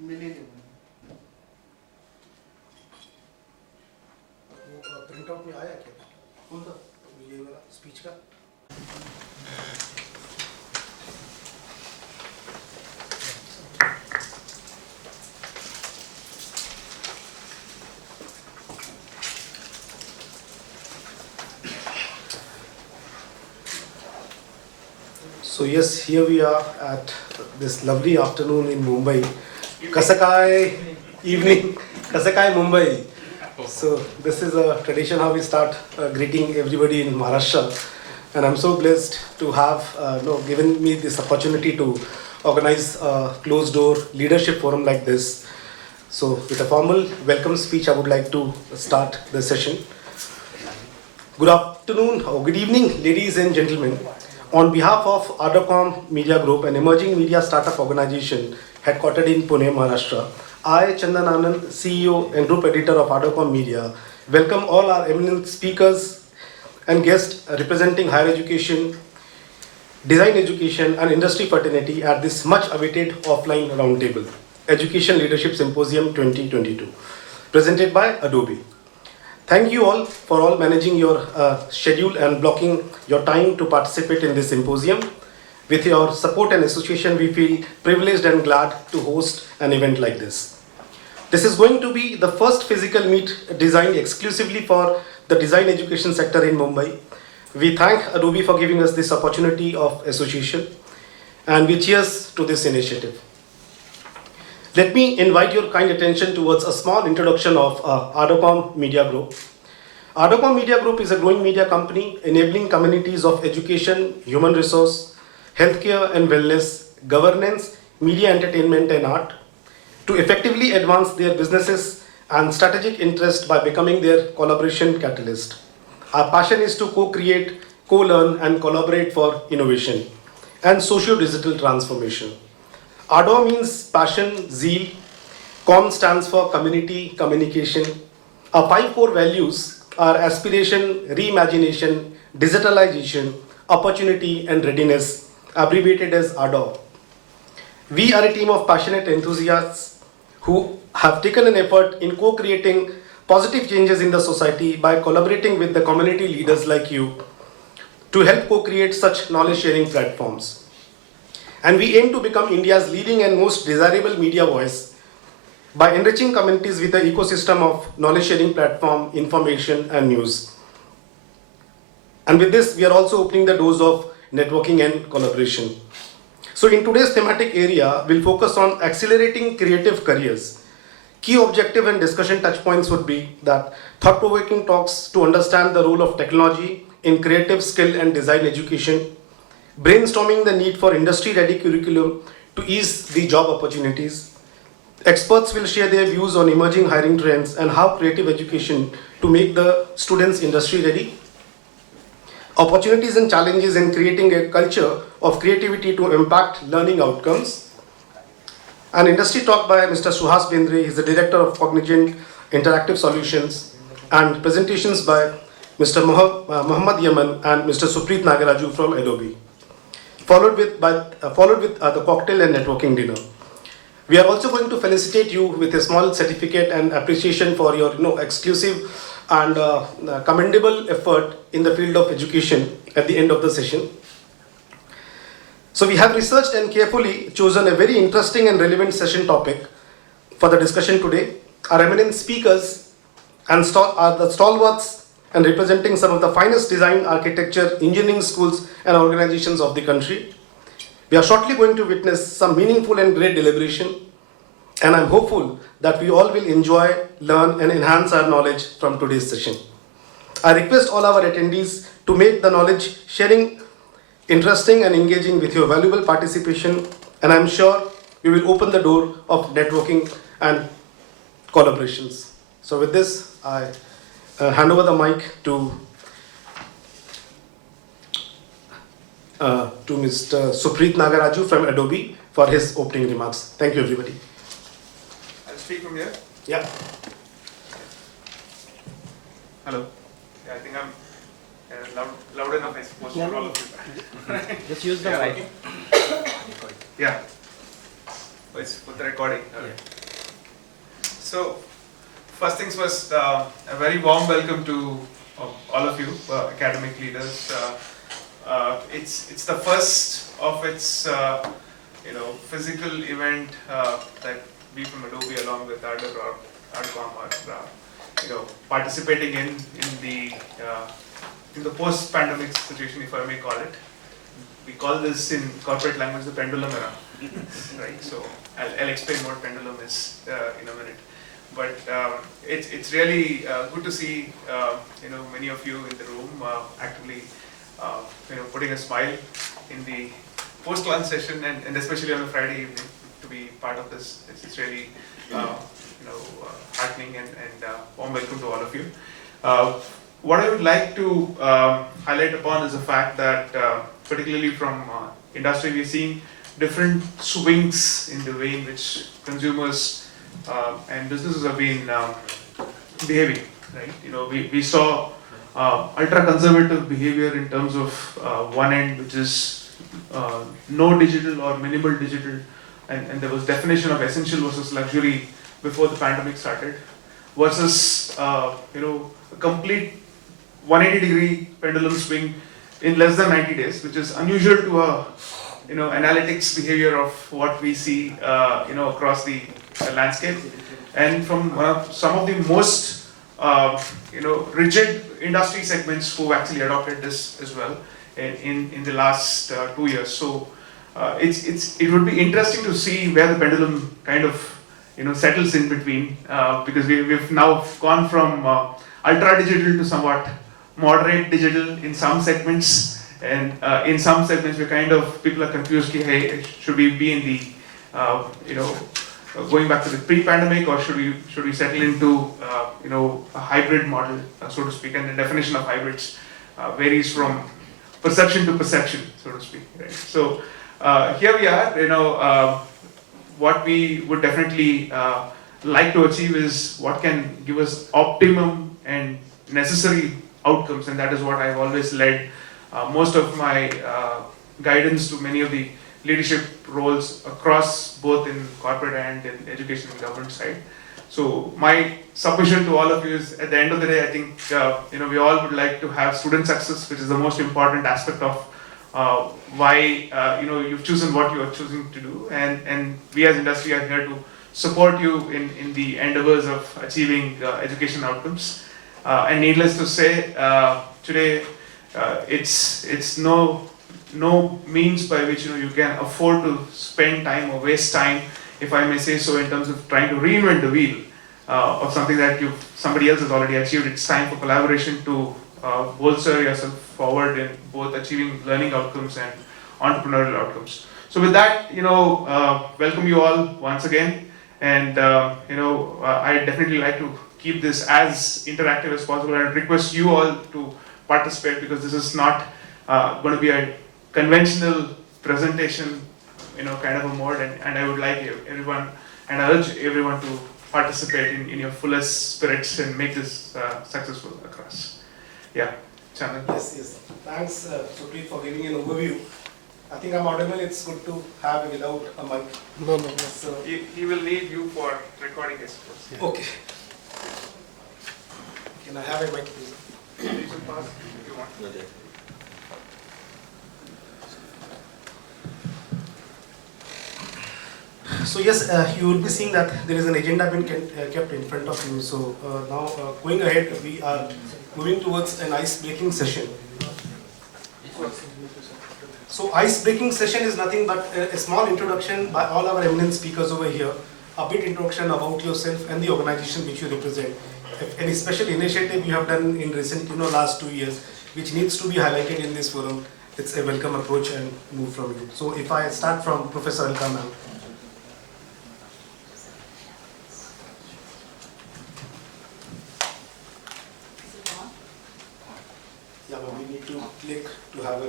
Millennium वो print out में आया क्या? कौन सा? ये वाला स्पीच का? So yes, here we are at this lovely afternoon in Mumbai. Kasakai evening, Kasakai Mumbai. So this is a tradition how we start greeting everybody in Maharashtra, and I'm so blessed to have given me this opportunity to organize a closed door leadership forum like this. So with a formal welcome speech, I would like to start the session. Good afternoon or good evening, ladies and gentlemen. On behalf of ArdorComm Media Group, an emerging media startup organization headquartered in Pune, Maharashtra, I, Chandan Anand, CEO and Group Editor of ArdorComm Media, welcome all our eminent speakers and guests representing higher education, design education and industry fraternity at this much awaited offline roundtable, Education Leadership Symposium 2022, presented by Adobe. Thank you all for all managing your schedule and blocking your time to participate in this symposium. With your support and association, we feel privileged and glad to host an event like this. This is going to be the first physical meet designed exclusively for the design education sector in Mumbai. We thank Adobe for giving us this opportunity of association, and we cheers to this initiative. Let me invite your kind attention towards a small introduction of ArdorComm Media Group. ArdorComm Media Group is a growing media company enabling communities of education, human resource, healthcare and wellness, governance, media entertainment and art to effectively advance their businesses and strategic interest by becoming their collaboration catalyst. Our passion is to co-create, co-learn and collaborate for innovation and socio-digital transformation. Ardor means passion, zeal. Com stands for community, communication. Our 5 core values are aspiration, reimagination, digitalization, opportunity, and readiness, abbreviated as Ardor. We are a team of passionate enthusiasts who have taken an effort in co-creating positive changes in the society by collaborating with the community leaders like you to help co-create such knowledge-sharing platforms. And we aim to become India's leading and most desirable media voice by enriching communities with the ecosystem of knowledge-sharing platform, information, and news. And with this, we are also opening the doors of networking and collaboration. So in today's thematic area, we'll focus on accelerating creative careers. Key objective and discussion touchpoints would be that thought-provoking talks to understand the role of technology in creative skill and design education, brainstorming the need for industry-ready curriculum to ease the job opportunities. Experts will share their views on emerging hiring trends and how creative education to make the students industry-ready. Opportunities and challenges in creating a culture of creativity to impact learning outcomes. An industry talk by Mr. Suhas Bendre, he is the Director of Cognizant Interactive Solutions, and presentations by Mr. Muhammad Yaman and Mr. Supreet Nagaraju from Adobe. Followed with the cocktail and networking dinner. We are also going to felicitate you with a small certificate and appreciation for your exclusive and commendable effort in the field of education at the end of the session. So we have researched and carefully chosen a very interesting and relevant session topic for the discussion today. Our eminent speakers are the stalwarts and representing some of the finest design, architecture, engineering schools and organizations of the country. We are shortly going to witness some meaningful and great deliberation, and I'm hopeful that we all will enjoy, learn and enhance our knowledge from today's session. I request all our attendees to make the knowledge sharing interesting and engaging with your valuable participation, and I'm sure we will open the door of networking and collaborations. So with this, I hand over the mic to Mr. Supreet Nagaraju from Adobe for his opening remarks. Thank you, everybody. I'll speak from here. Yeah. Hello. Yeah, I think I'm loud enough, I suppose, for all of you. Just use the mic. Yeah. It's for the recording. So, first things first, a very warm welcome to all of you, academic leaders. It's the first of its physical event that we from Adobe, along with ArdorComm, are participating in the post-pandemic situation, if I may call it. We call this in corporate language the pendulum era, right? So I'll explain what pendulum is in a minute. But it's really good to see many of you in the room actively putting a smile in the post-lunch session, and especially on a Friday evening to be part of this. It's really heartening and warm welcome to all of you. What I would like to highlight upon is the fact that particularly from industry, we're seeing different swings in the way in which consumers and businesses have been behaving. Right? We saw ultra-conservative behavior in terms of one end, which is no digital or minimal digital, and there was definition of essential versus luxury before the pandemic started, versus a complete 180-degree pendulum swing in less than 90 days, which is unusual to analytics behavior of what we see across the landscape, and from some of the most rigid industry segments who actually adopted this as well in the last 2 years. So it would be interesting to see where the pendulum kind of settles in between, because we've now gone from ultra digital to somewhat moderate digital in some segments, and in some segments people are confused. Hey, should we be in the going back to the pre-pandemic, or should we settle into a hybrid model, so to speak? And the definition of hybrids varies from perception to perception, so to speak. Right? So here we are. What we would definitely like to achieve is what can give us optimum and necessary outcomes, and that is what I've always led most of my guidance to many of the leadership roles across both in corporate and in education and government side. So my submission to all of you is, at the end of the day, I think we all would like to have student success, which is the most important aspect of why you've chosen what you are choosing to do, and we as industry are here to support you in the endeavors of achieving education outcomes. And needless to say, today it's no means by which you can afford to spend time or waste time, if I may say so, in terms of trying to reinvent the wheel of something that somebody else has already achieved. It's time for collaboration to bolster yourself forward in both achieving learning outcomes and entrepreneurial outcomes. So with that, welcome you all once again, and I definitely like to keep this as interactive as possible, and request you all to participate, because this is not going to be a conventional presentation, kind of a mode, and I would like everyone, and I urge everyone to participate in your fullest spirits and make this successful across. Yeah, Chandran. Yes. Thanks, Supreet, for giving an overview. I think I'm audible. It's good to have without a mic. No. So He will need you for recording his yeah. Okay. Can I have a mic, please? You can pass if you want. So yes, you will be seeing that there is an agenda being kept in front of you. So now going ahead, we are moving towards an ice-breaking session. So ice-breaking session is nothing but a small introduction by all our eminent speakers over here, a bit introduction about yourself and the organization which you represent. If any special initiative you have done in recent, last 2 years, which needs to be highlighted in this forum, it's a welcome approach and move from you. So if I start from Professor Alka ma'am. Yeah, but we need to click to have a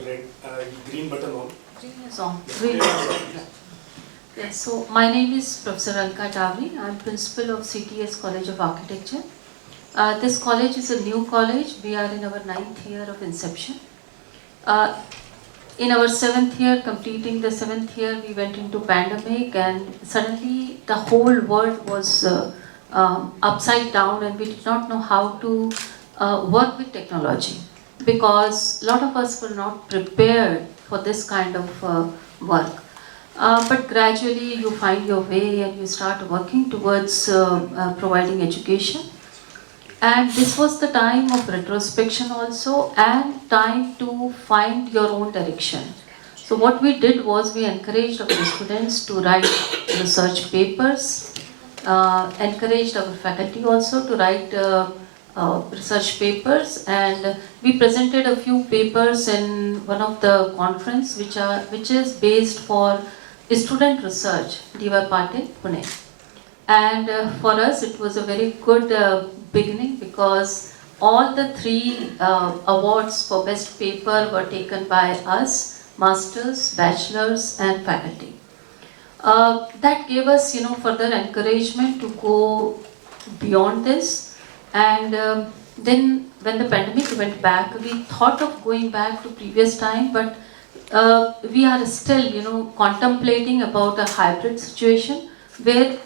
green button on. Green is on. Green is on. Yes, so my name is Professor Alka Tavri. I'm principal of CTS College of Architecture. This college is a new college. We are in our 9th year of inception. in our 7th year, completing the 7th year, we went into pandemic, and suddenly the whole world was upside down, and we did not know how to work with technology, because a lot of us were not prepared for this kind of work. But gradually you find your way and you start working towards providing education. And this was the time of retrospection also, and time to find your own direction. So what we did was we encouraged our students to write research papers, encouraged our faculty also to write research papers, and we presented a few papers in one of the conference which is based for student research, D.Y. Patil, Pune. And for us it was a very good beginning, because all the 3 awards for best paper were taken by us, masters, bachelors and faculty. That gave us, further encouragement to go beyond this. And then when the pandemic went back, we thought of going back to previous time, but we are still, contemplating about a hybrid situation where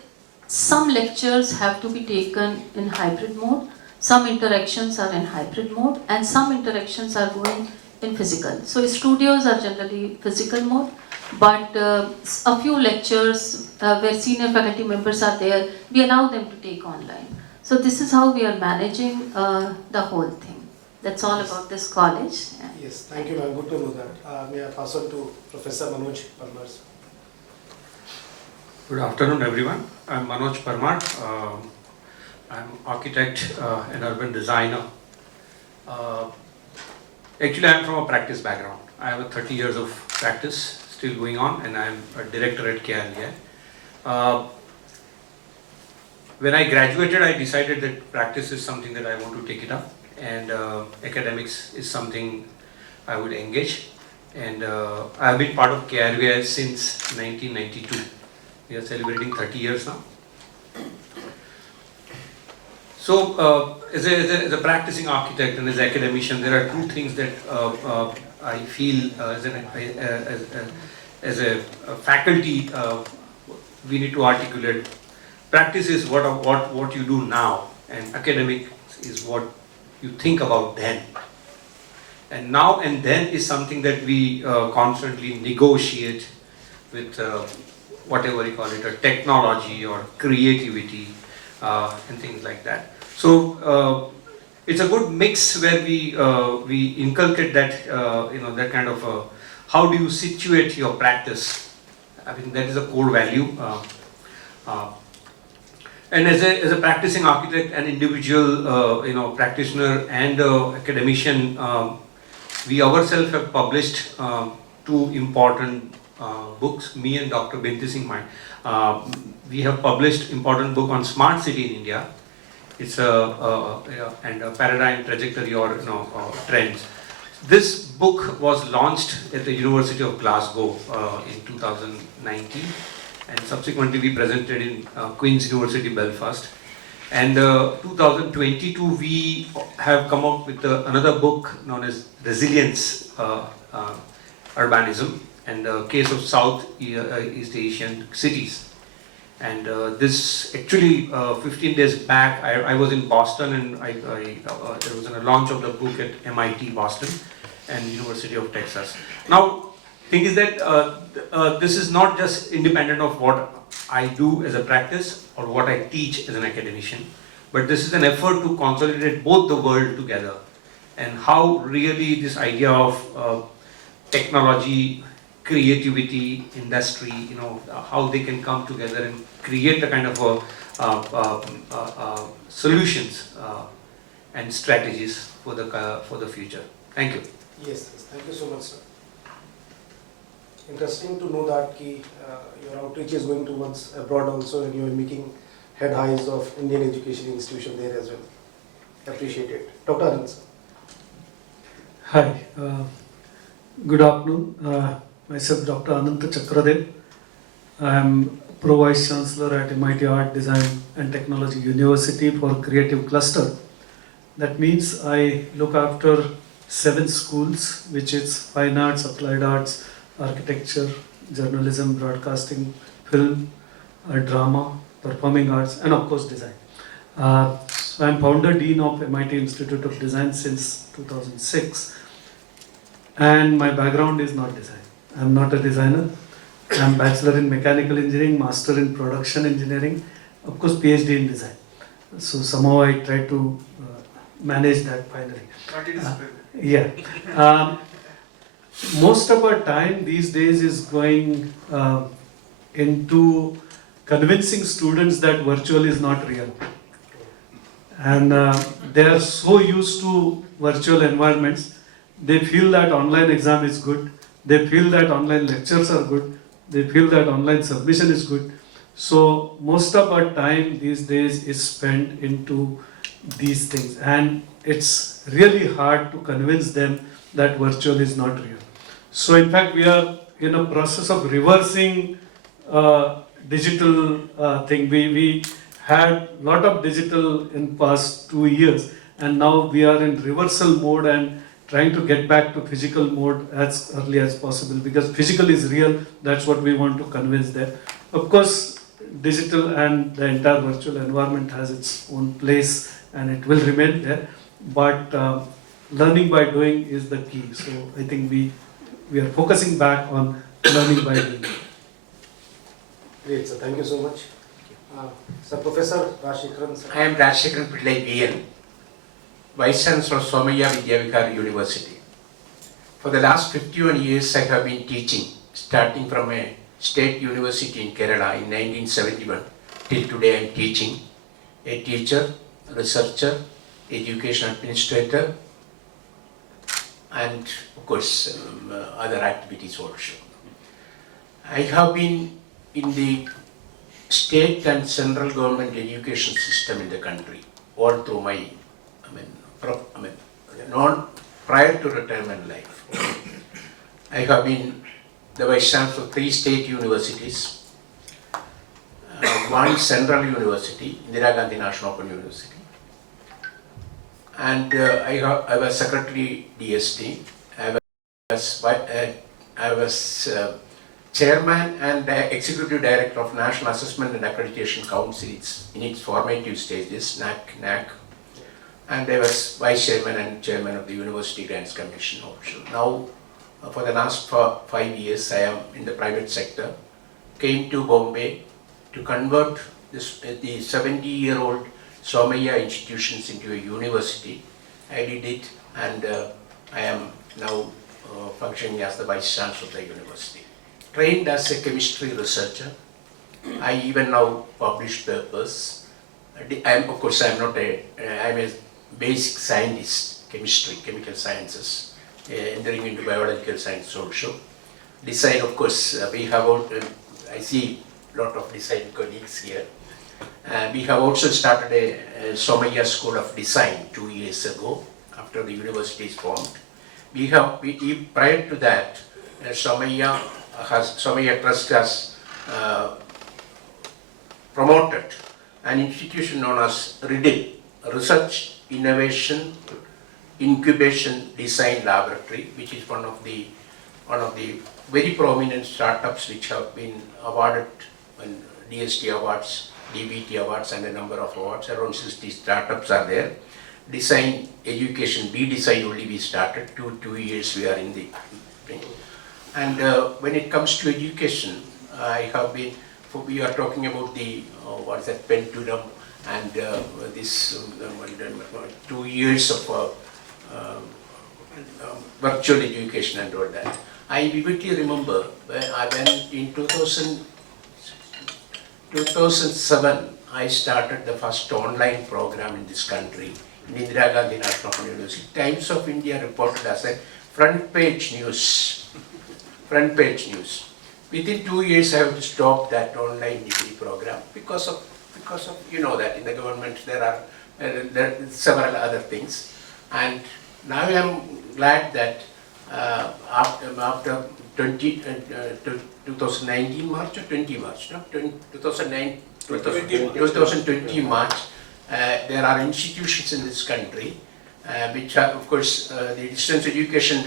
some lectures have to be taken in hybrid mode, some interactions are in hybrid mode, and some interactions are going in physical. So studios are generally physical mode, but a few lectures where senior faculty members are there, we allow them to take online. So this is how we are managing the whole thing. That's all about this college. Yes, thank you, ma'am. Good to know that. May I pass on to Professor Manoj Parmar? Good afternoon, everyone. I'm Manoj Parmar. I'm architect and urban designer. Actually, I'm from a practice background. I have a 30 years of practice still going on, and I'm a director at KLA. When I graduated, I decided that practice is something that I want to take it up, and academics is something I would engage. And I've been part of KRVI since 1992. We are celebrating 30 years now. So, as a practicing architect and as an academician, there are 2 things that I feel as a faculty we need to articulate. Practice is what you do now, and academic is what you think about then. And now and then is something that we constantly negotiate with whatever you call it, a technology or creativity and things like that. So it's a good mix where we inculcate that that kind of how do you situate your practice. I mean, that is a core value. And as a practicing architect, an individual practitioner and academician, we ourselves have published 2 important books. Me and Dr. Binti Singh Mai, we have published important book on smart city in India. It's a paradigm trajectory or trends. This book was launched at the University of Glasgow in 2019, and subsequently we presented in Queen's University Belfast. And 2022 we have come out with another book known as Resilience Urbanism and the case of South East Asian cities. And this actually 15 days back I was in Boston, and there was a launch of the book at MIT Boston and University of Texas. Now, thing is that this is not just independent of what I do as a practice or what I teach as an academician, but this is an effort to consolidate both the world together, and how really this idea of technology, creativity, industry, how they can come together and create a kind of solutions and strategies for the future. Thank you. Yes, thank you so much, sir. Interesting to know that your outreach is going towards abroad also, and you are making head highs of Indian education institution there as well. Appreciate it. Dr. Anand, sir. Hi, good afternoon. Myself Dr. Ananta Chakradev. I am Pro Vice Chancellor at MIT Art, Design and Technology University for Creative Cluster. That means I look after 7 schools, which is fine arts, applied arts, architecture, journalism, broadcasting, film, drama, performing arts, and of course design. So I'm founder dean of MIT Institute of Design since 2006, and my background is not design. I'm not a designer. I'm bachelor in mechanical engineering, master in production engineering, of course PhD in design. So somehow I try to manage that finally. Yeah. Most of our time these days is going into convincing students that virtual is not real. And they are so used to virtual environments, they feel that online exam is good, they feel that online lectures are good, they feel that online submission is good. So most of our time these days is spent into these things, and it's really hard to convince them that virtual is not real. So in fact we are in a process of reversing digital thing. We had a lot of digital in past 2 years, and now we are in reversal mode and trying to get back to physical mode as early as possible, because physical is real. That's what we want to convince them. Of course, digital and the entire virtual environment has its own place and it will remain there, but learning by doing is the key. So I think we are focusing back on learning by doing. Great, sir. Thank you so much. Sir, Professor Rajshekharan, sir. I am Rajshekharan Pillai BN, Vice Chancellor of Somaiya Vidyavihar University. For the last 51 years I have been teaching, starting from a state university in Kerala in 1971 till today I am teaching, a teacher, researcher, education administrator, and of course other activities also. I have been in the state and central government education system in the country all through my prior to retirement life. I have been the Vice Chancellor of 3 state universities, 1 central university, Indira Gandhi National Open University, and I was Secretary DST. I was Chairman and Executive Director of National Assessment and Accreditation Council in its formative stages, NAC, and I was Vice Chairman and Chairman of the University Grants Commission also. Now, for the last 5 years, I am in the private sector. Came to Bombay to convert the 70-year-old Somaiya institutions into a university. I did it, and I am now functioning as the Vice Chancellor of the university. Trained as a chemistry researcher, I even now publish papers. Of course, I'm a basic scientist, chemistry, chemical sciences, entering into biological science also. Design, of course, we have, I see a lot of design colleagues here. We have also started a Somaiya School of Design 2 years ago, after the university is formed. Prior to that, Somaiya Trust has promoted an institution known as RIDIL, Research, Innovation, Incubation Design Laboratory, which is one of the very prominent startups which have been awarded DST awards, DBT awards, and a number of awards. Around 60 startups are there. Design education, B-Design only we started, 2 years we are in the thing. And when it comes to education, we are talking about the, pendulum, and this 2 years of virtual education and all that. I vividly remember when in 2007, I started the first online program in this country, in Indira Gandhi National Open University. Times of India reported as a front page news. Within 2 years, I have to stop that online degree program because of you know that in the government there are several other things. And now I am glad that after 2019 March or 20 March, no? 2020 March, there are institutions in this country which are, of course, the distance education,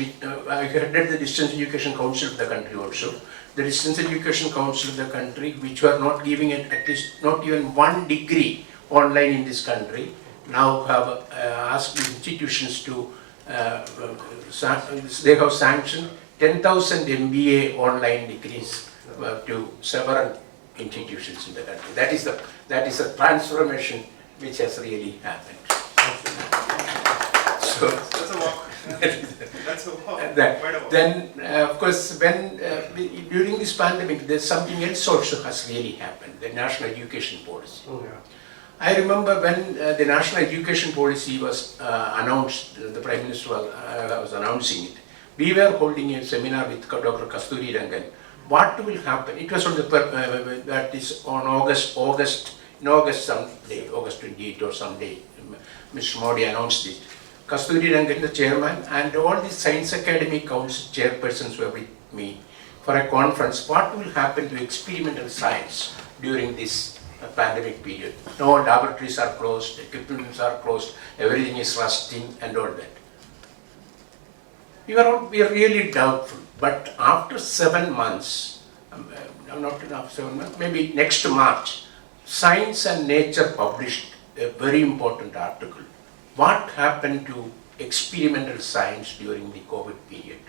I headed the distance education council of the country also. The distance education council of the country, which were not giving it at least not even 1 degree online in this country, now have asked the institutions to, they have sanctioned 10,000 MBA online degrees to several institutions in the country. That is a transformation which has really happened. So That's a walk. That's a walk. that, Quite a walk. then, of course, when during this pandemic, there's something else also has really happened: the national education policy. I remember when the national education policy was announced, the Prime Minister was announcing it. We were holding a seminar with Dr. Kasturi Rangan. What will happen? It was on the that is on August someday, August 28 or someday. Mr. Modi announced it. Kasturi Rangan, the chairman, and all the Science Academy Council chairpersons were with me for a conference. What will happen to experimental science during this pandemic period? No laboratories are closed, equipments are closed, everything is rusting and all that. We are really doubtful. But after 7 months, not enough 7 months, maybe next March, Science and Nature published a very important article. What happened to experimental science during the COVID period?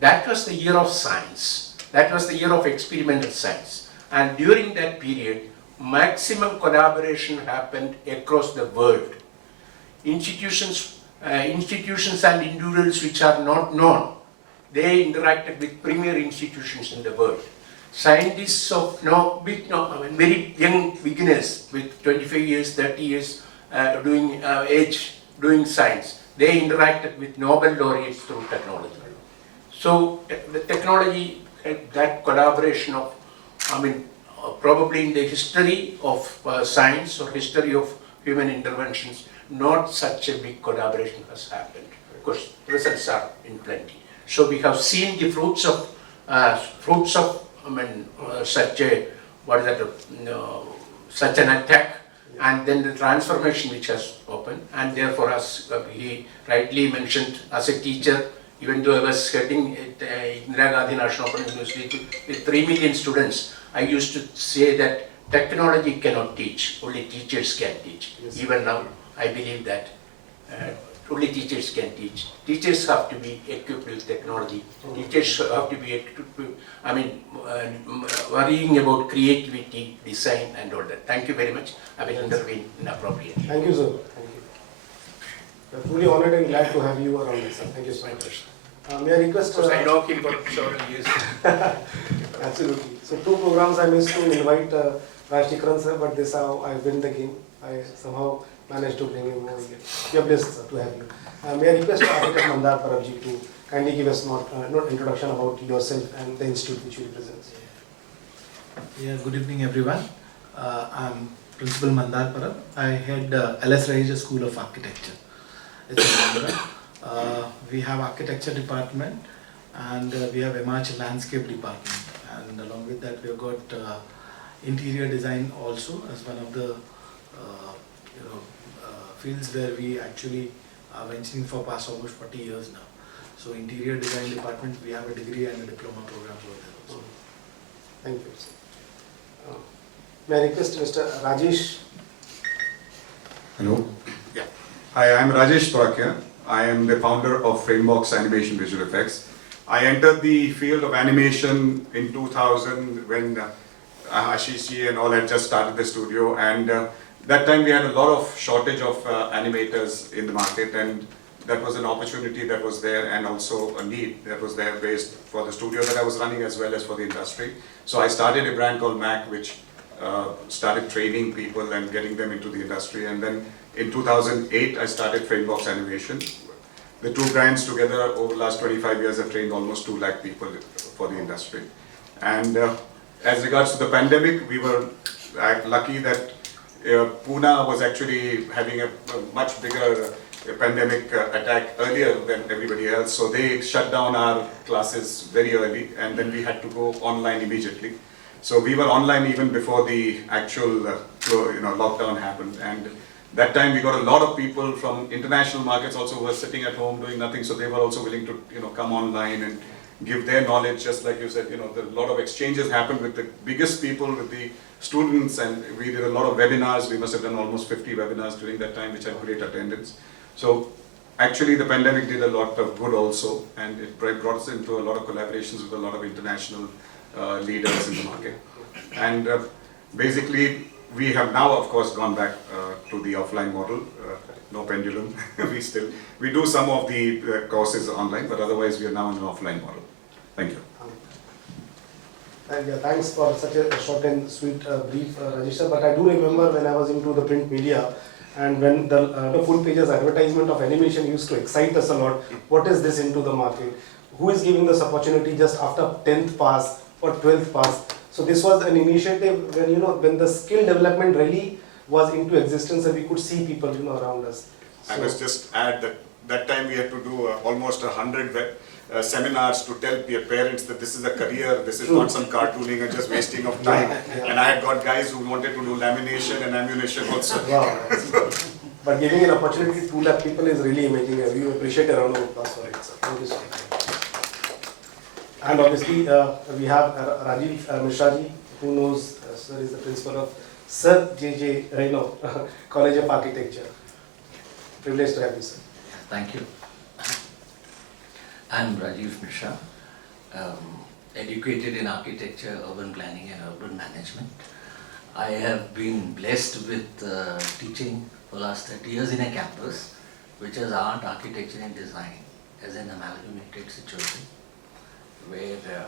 That was the year of science. That was the year of experimental science. And during that period, maximum collaboration happened across the world. Institutions and individuals which are not known, they interacted with premier institutions in the world. Scientists of very young beginners with 25 years, 30 years doing science, they interacted with Nobel laureates through technology. So the technology, that collaboration of, probably in the history of science or history of human interventions, not such a big collaboration has happened. Of course, results are in plenty. So we have seen the fruits of such an attack, and then the transformation which has opened. And therefore, as he rightly mentioned, as a teacher, even though I was heading at Indira Gandhi National Open University with 3 million students, I used to say that technology cannot teach, only teachers can teach. Yes. Even now, I believe that only teachers can teach. Teachers have to be equipped with technology. Teachers have to be equipped with, worrying about creativity, design and all that. Thank you very much. I will intervene inappropriately. Thank you, sir. Thank you. We are truly honored and glad to have you around this, sir. Thank you so much. May I request... Because I know him for several years. Absolutely. So 2 programs I missed to invite Raj Tikran sir, but this how I win the game. I somehow managed to bring him over here. We are blessed, sir, to have you. May I request Architect Mandar Parabji to kindly give us not introduction about yourself and the institute which you represent. Yeah, good evening everyone. I'm Principal Mandar Parab. I head LS Raheja School of Architecture. It's in Mumbai. We have architecture department and we have Himachal landscape department, and along with that we have got interior design also as one of the fields where we actually are venturing for past almost 40 years now. So interior design department, we have a degree and a diploma program over there also. Thank you, sir. May I request Mr. Rajesh? Hello. Yeah. Hi, I'm Rajesh Torakia. I am the founder of Framebox Animation Visual Effects. I entered the field of animation in 2000 when Ashish ji and all had just started the studio, and that time we had a lot of shortage of animators in the market, and that was an opportunity that was there and also a need that was there based for the studio that I was running as well as for the industry. So I started a brand called Mac, which started training people and getting them into the industry, and then in 2008 I started Framebox Animation. The 2 brands together over the last 25 years have trained almost 2 lakh people for the industry. And as regards to the pandemic, we were lucky that Pune was actually having a much bigger pandemic attack earlier than everybody else, so they shut down our classes very early, and then we had to go online immediately. So we were online even before the actual lockdown happened, and That time we got a lot of people from international markets also who were sitting at home doing nothing, so they were also willing to, come online and give their knowledge, just like you said, a lot of exchanges happened with the biggest people, with the students, and we did a lot of webinars. We must have done almost 50 webinars during that time, which had great attendance. So actually the pandemic did a lot of good also, and it brought us into a lot of collaborations with a lot of international leaders in the market. And basically, we have now, of course, gone back to the offline model. No pendulum. we do some of the courses online, but otherwise we are now in an offline model. Thank you. And yeah, thanks for such a short and sweet brief, Rajesh sir. But I do remember when I was into the print media, and when the full pages advertisement of animation used to excite us a lot. What is this into the market? Who is giving this opportunity just after 10th pass or 12th pass? So this was an initiative when when the skill development really was into existence, and we could see people around us. I must just add that time we had to do almost 100 seminars to tell parents that this is a career, this is not some cartooning or just wasting of time. Yeah. And I had got guys who wanted to do lamination and ammunition also. Wow. But giving an opportunity to 2 lakh people is really amazing. We appreciate a round of applause for it, sir. Thank you so much. And obviously, we have Rajiv Mishra ji, who knows, sir is the principal of Sir J.J. Reno College of Architecture. Privileged to have you, sir. Thank you. I'm Rajiv Mishra, educated in architecture, urban planning and urban management. I have been blessed with teaching for the last 30 years in a campus, which is art, architecture and design as an amalgamated situation, where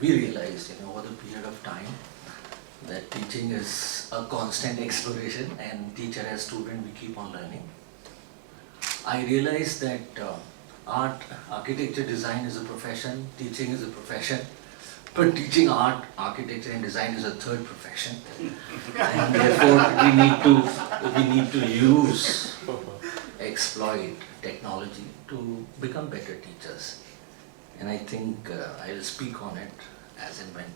we realized over the period of time that teaching is a constant exploration, and teacher as student we keep on learning. I realized that art, architecture, design is a profession, teaching is a profession, but teaching art, architecture and design is a third profession. And therefore we need to exploit technology to become better teachers. And I think I will speak on it as and when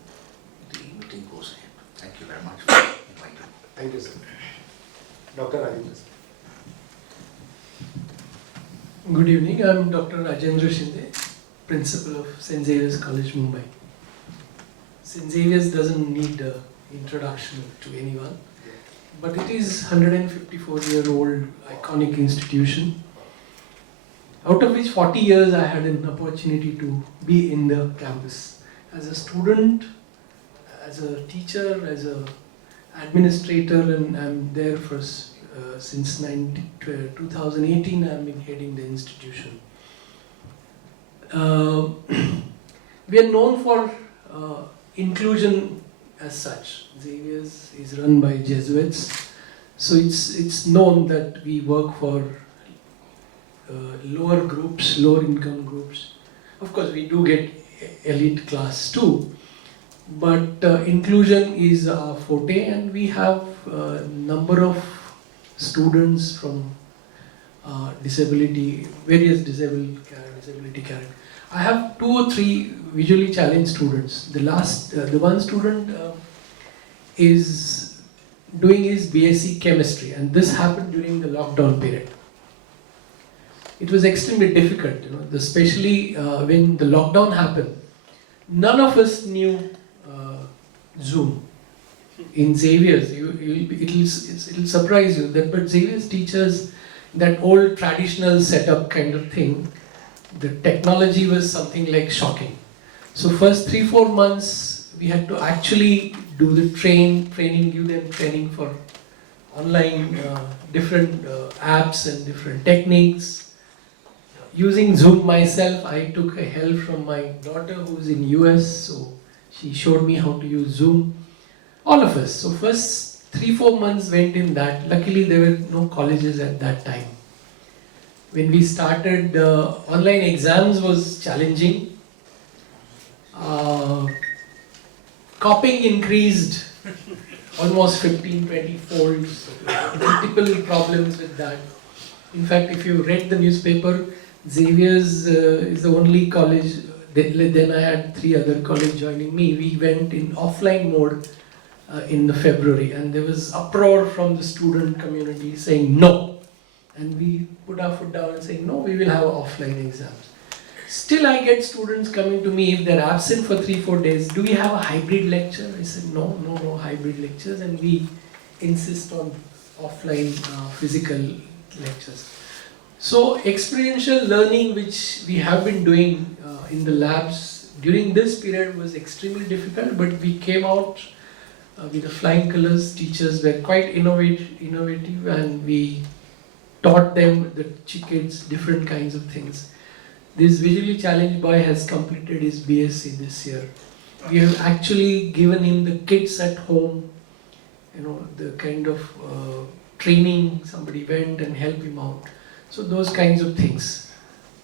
the meeting goes ahead. Thank you very much for inviting me. Thank you, sir. Dr. Rajiv. Good evening, I'm Dr. Rajendra Shinde, Principal of St. Xavier's College, Mumbai. St. Xavier's doesn't need an introduction to anyone, but it is 154-year-old iconic institution, out of which 40 years I had an opportunity to be in the campus. As a student, as a teacher, as an administrator, and I'm there for since 2018, I've been heading the institution. We are known for inclusion as such. Xavier's is run by Jesuits, so it's known that we work for lower groups, lower income groups. Of course, we do get elite class too, but inclusion is our forte, and we have a number of students from various disability character. I have 2 or 3 visually challenged students. The one student is doing his BSc chemistry, and this happened during the lockdown period. It was extremely difficult, especially when the lockdown happened. None of us knew Zoom. In Xavier's, it'll surprise you that, but Xavier's teaches that old traditional setup kind of thing. The technology was something like shocking. So first 3-4 months we had to actually do the give them training for online different apps and different techniques. Using Zoom myself, I took a help from my daughter who's in US, so she showed me how to use Zoom. All of us. So first 3-4 months went in that. Luckily there were no colleges at that time. When we started, online exams was challenging. Copying increased almost 15-20 folds. Multiple problems with that. In fact, if you read the newspaper, Xavier's is the only college. Then I had 3 other colleges joining me. We went in offline mode in the February, and there was uproar from the student community saying no. And we put our foot down and saying no, we will have offline exams. Still I get students coming to me if they're absent for 3-4 days, do we have a hybrid lecture? I said no hybrid lectures, and we insist on offline physical lectures. So experiential learning, which we have been doing in the labs during this period, was extremely difficult, but we came out with the flying colors. Teachers were quite innovative, and we taught them, the kids, different kinds of things. This visually challenged boy has completed his BSc this year. We have actually given him the kits at home, the kind of training, somebody went and helped him out. So those kinds of things.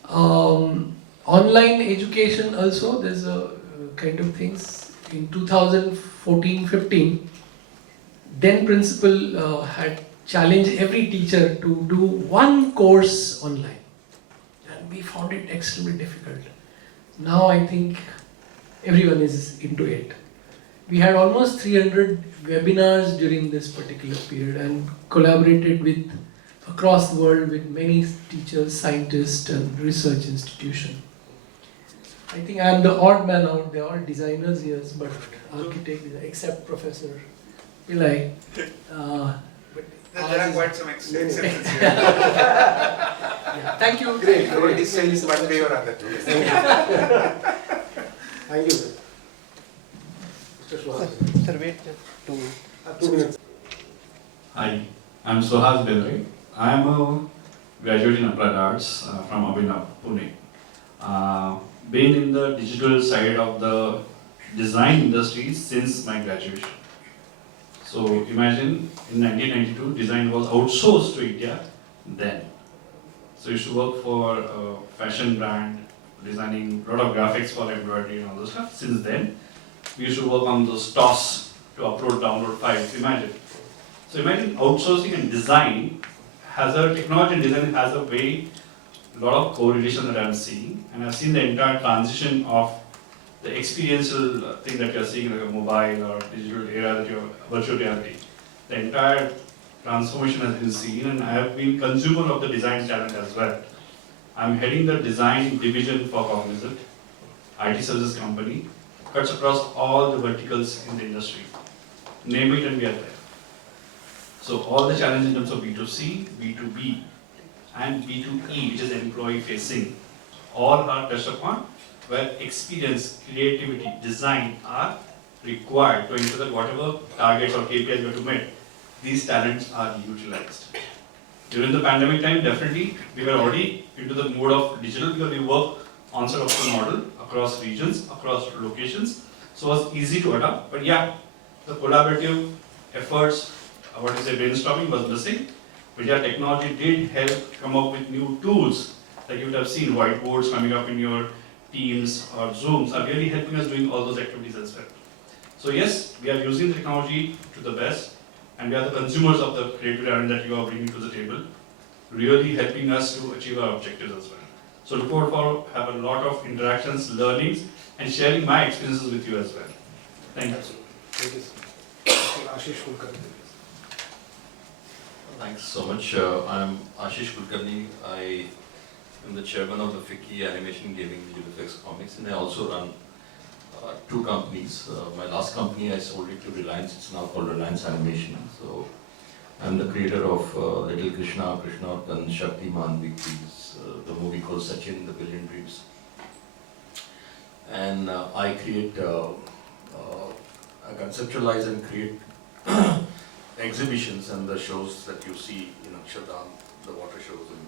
Online education also, there's a kind of things. In 2014-15, then principal had challenged every teacher to do one course online. And we found it extremely difficult. Now I think everyone is into it. We had almost 300 webinars during this particular period and collaborated with across the world with many teachers, scientists and research institutions. I think I am the odd man out. They are all designers here, but architect, except Professor Pillai. There are quite some exceptions here. Yeah, thank you. Great, nobody says one way or other. Thank you, sir. Mr. Suhas. Sir, wait 2 minutes. Hi, I'm Suhas Belri. I am a graduate in Applied Arts from Abhinav, Pune. Been in the digital side of the design industry since my graduation. So imagine in 1992, design was outsourced to India then. So I used to work for a fashion brand, designing a lot of graphics for embroidery and all those stuff. Since then, we used to work on those TOS to upload, download files, imagine. So imagine outsourcing and design has a, technology and design has a very, lot of correlation that I'm seeing. And I've seen the entire transition of the experiential thing that you're seeing, like a mobile or digital era, that you're virtual reality. The entire transformation has been seen, and I have been consumer of the design talent as well. I'm heading the design division for Cognizant, IT services company, cuts across all the verticals in the industry. Name it and we are there. So all the challenges in terms of B2C, B2B, and B2E, which is employee facing, all are touched upon, where experience, creativity, design are required to ensure that whatever targets or KPIs we have to meet, these talents are utilized. During the pandemic time, definitely, we were already into the mode of digital because we work on-site offshore model across regions, across locations, so it was easy to adapt. But yeah, the collaborative efforts, brainstorming was missing. But yeah, technology did help come up with new tools, like you would have seen whiteboards coming up in your Teams or Zooms are really helping us doing all those activities as well. So yes, we are using the technology to the best, and we are the consumers of the creative talent that you are bringing to the table, really helping us to achieve our objectives as well. So look forward for have a lot of interactions, learnings, and sharing my experiences with you as well. Thank you. Thank you, sir. Ashish Kulkarni. Thanks so much. I'm Ashish Kulkarni. I am the chairman of the FICCI Animation Gaming Visual Effects Comics, and I also run 2 companies. My last company I sold it to Reliance. It's now called Reliance Animation. So I'm the creator of Little Krishna, Krishna Kan, Shaktiman, Big Trees, the movie called Sachin, The Billion Dreams. And I create, I conceptualize and create exhibitions and the shows that you see in Akshardham, the water shows, and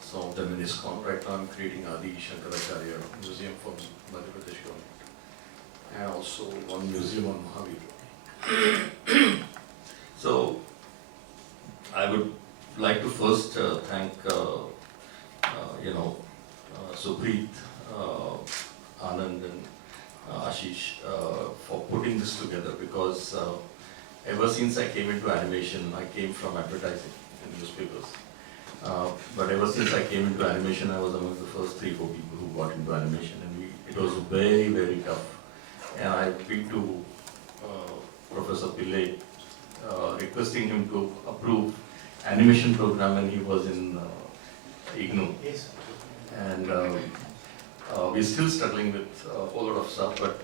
some of them in ISKCON. Right now I'm creating Adi Shankaracharya Museum for Madhya Pradesh government, and also one museum on Mahavir. So I would like to first thank Supreet, Anand and Ashish for putting this together, because ever since I came into animation, I came from advertising in newspapers. But ever since I came into animation, I was among the first 3-4 people who got into animation, and it was very, very tough. And I've been to Professor Pillai, requesting him to approve animation program when he was in IGNOU. Yes. And we're still struggling with a whole lot of stuff, but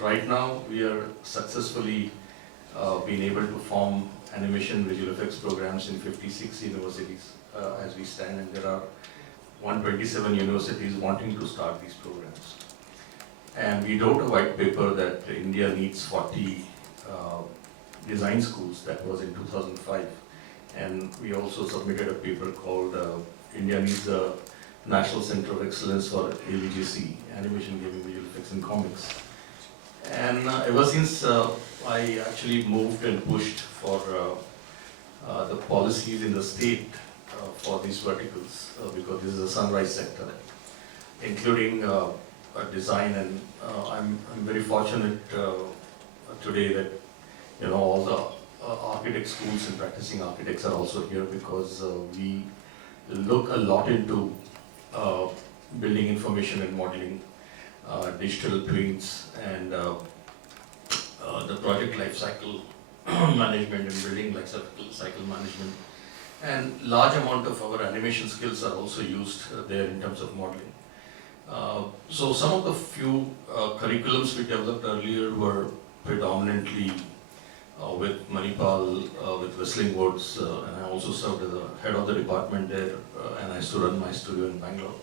right now we are successfully being able to form animation visual effects programs in 56 universities as we stand, and there are 127 universities wanting to start these programs. And we wrote a white paper that India needs 40 design schools. That was in 2005. And we also submitted a paper called India needs a National Center of Excellence for AVGC, Animation, Gaming, Visual Effects and Comics. And ever since I actually moved and pushed for the policies in the state for these verticals, because this is a sunrise sector, including design, and I'm very fortunate today that all the architect schools and practicing architects are also here, because we look a lot into building information and modeling, digital twins, and the project life cycle management and building life cycle management. And large amount of our animation skills are also used there in terms of modeling. So some of the few curriculums we developed earlier were predominantly with Manipal, with Whistling Woods, and I also served as the head of the department there, and I used to run my studio in Bangalore.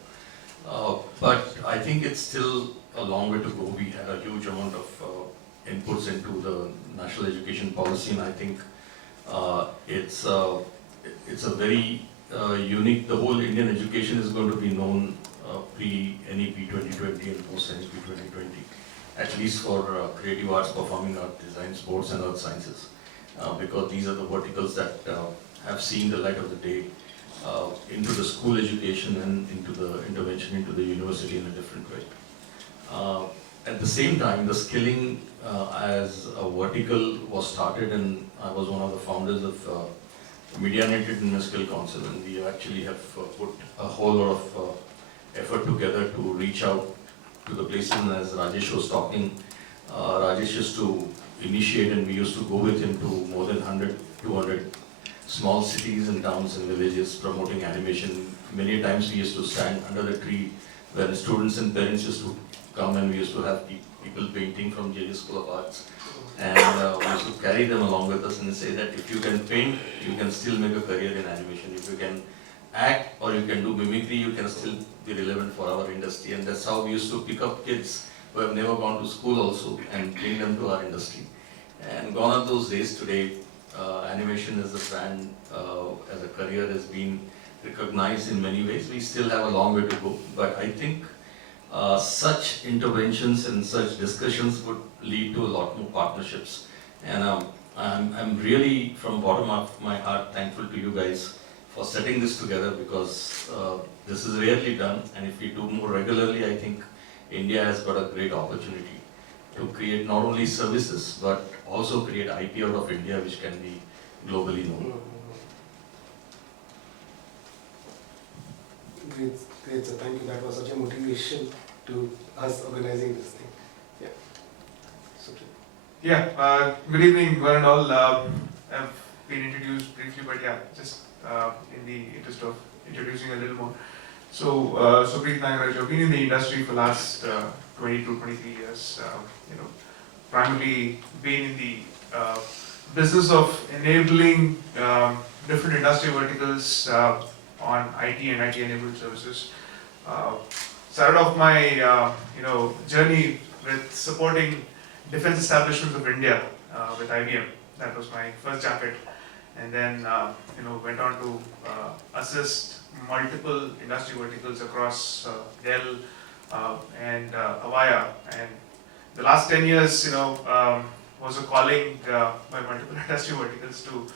But I think it's still a long way to go. We had a huge amount of inputs into the national education policy, and I think it's a very unique, the whole Indian education is going to be known pre-NEP 2020 and post-NEP 2020, at least for creative arts, performing art, design, sports and earth sciences, because these are the verticals that have seen the light of the day into the school education and into the intervention into the university in a different way. At the same time, the skilling as a vertical was started, and I was one of the founders of Mediated Skill Council, and we actually have put a whole lot of effort together to reach out to the places. And as Rajesh was talking, Rajesh used to initiate, and we used to go with him to more than 100, 200 small cities and towns and villages promoting animation. Many times we used to stand under the tree where students and parents used to come, and we used to have people painting from JJ School of Arts. And we used to carry them along with us and say that if you can paint, you can still make a career in animation. If you can act or you can do mimicry, you can still be relevant for our industry. And that's how we used to pick up kids who have never gone to school also and bring them to our industry. And gone are those days. Today, animation as a brand, as a career, has been recognized in many ways. We still have a long way to go, but I think such interventions and such discussions would lead to a lot more partnerships. And I'm really, from bottom of my heart, thankful to you guys for setting this together, because this is rarely done, and if we do more regularly, I think India has got a great opportunity to create not only services, but also create IP out of India, which can be globally known. Great, great, sir. Thank you. That was such a motivation to us organizing this thing. Yeah. So, Yeah, good evening, one and all. I've been introduced briefly, but yeah, just in the interest of introducing a little more. So, Supreet Nagaraj, I've been in the industry for the last 22, 23 years. Primarily been in the business of enabling different industry verticals on IT and IT-enabled services. Started off my journey with supporting defense establishments of India with IBM. That was my first jacket, and then went on to assist multiple industry verticals across Dell and Avaya. And the last 10 years, was a calling by multiple industry verticals to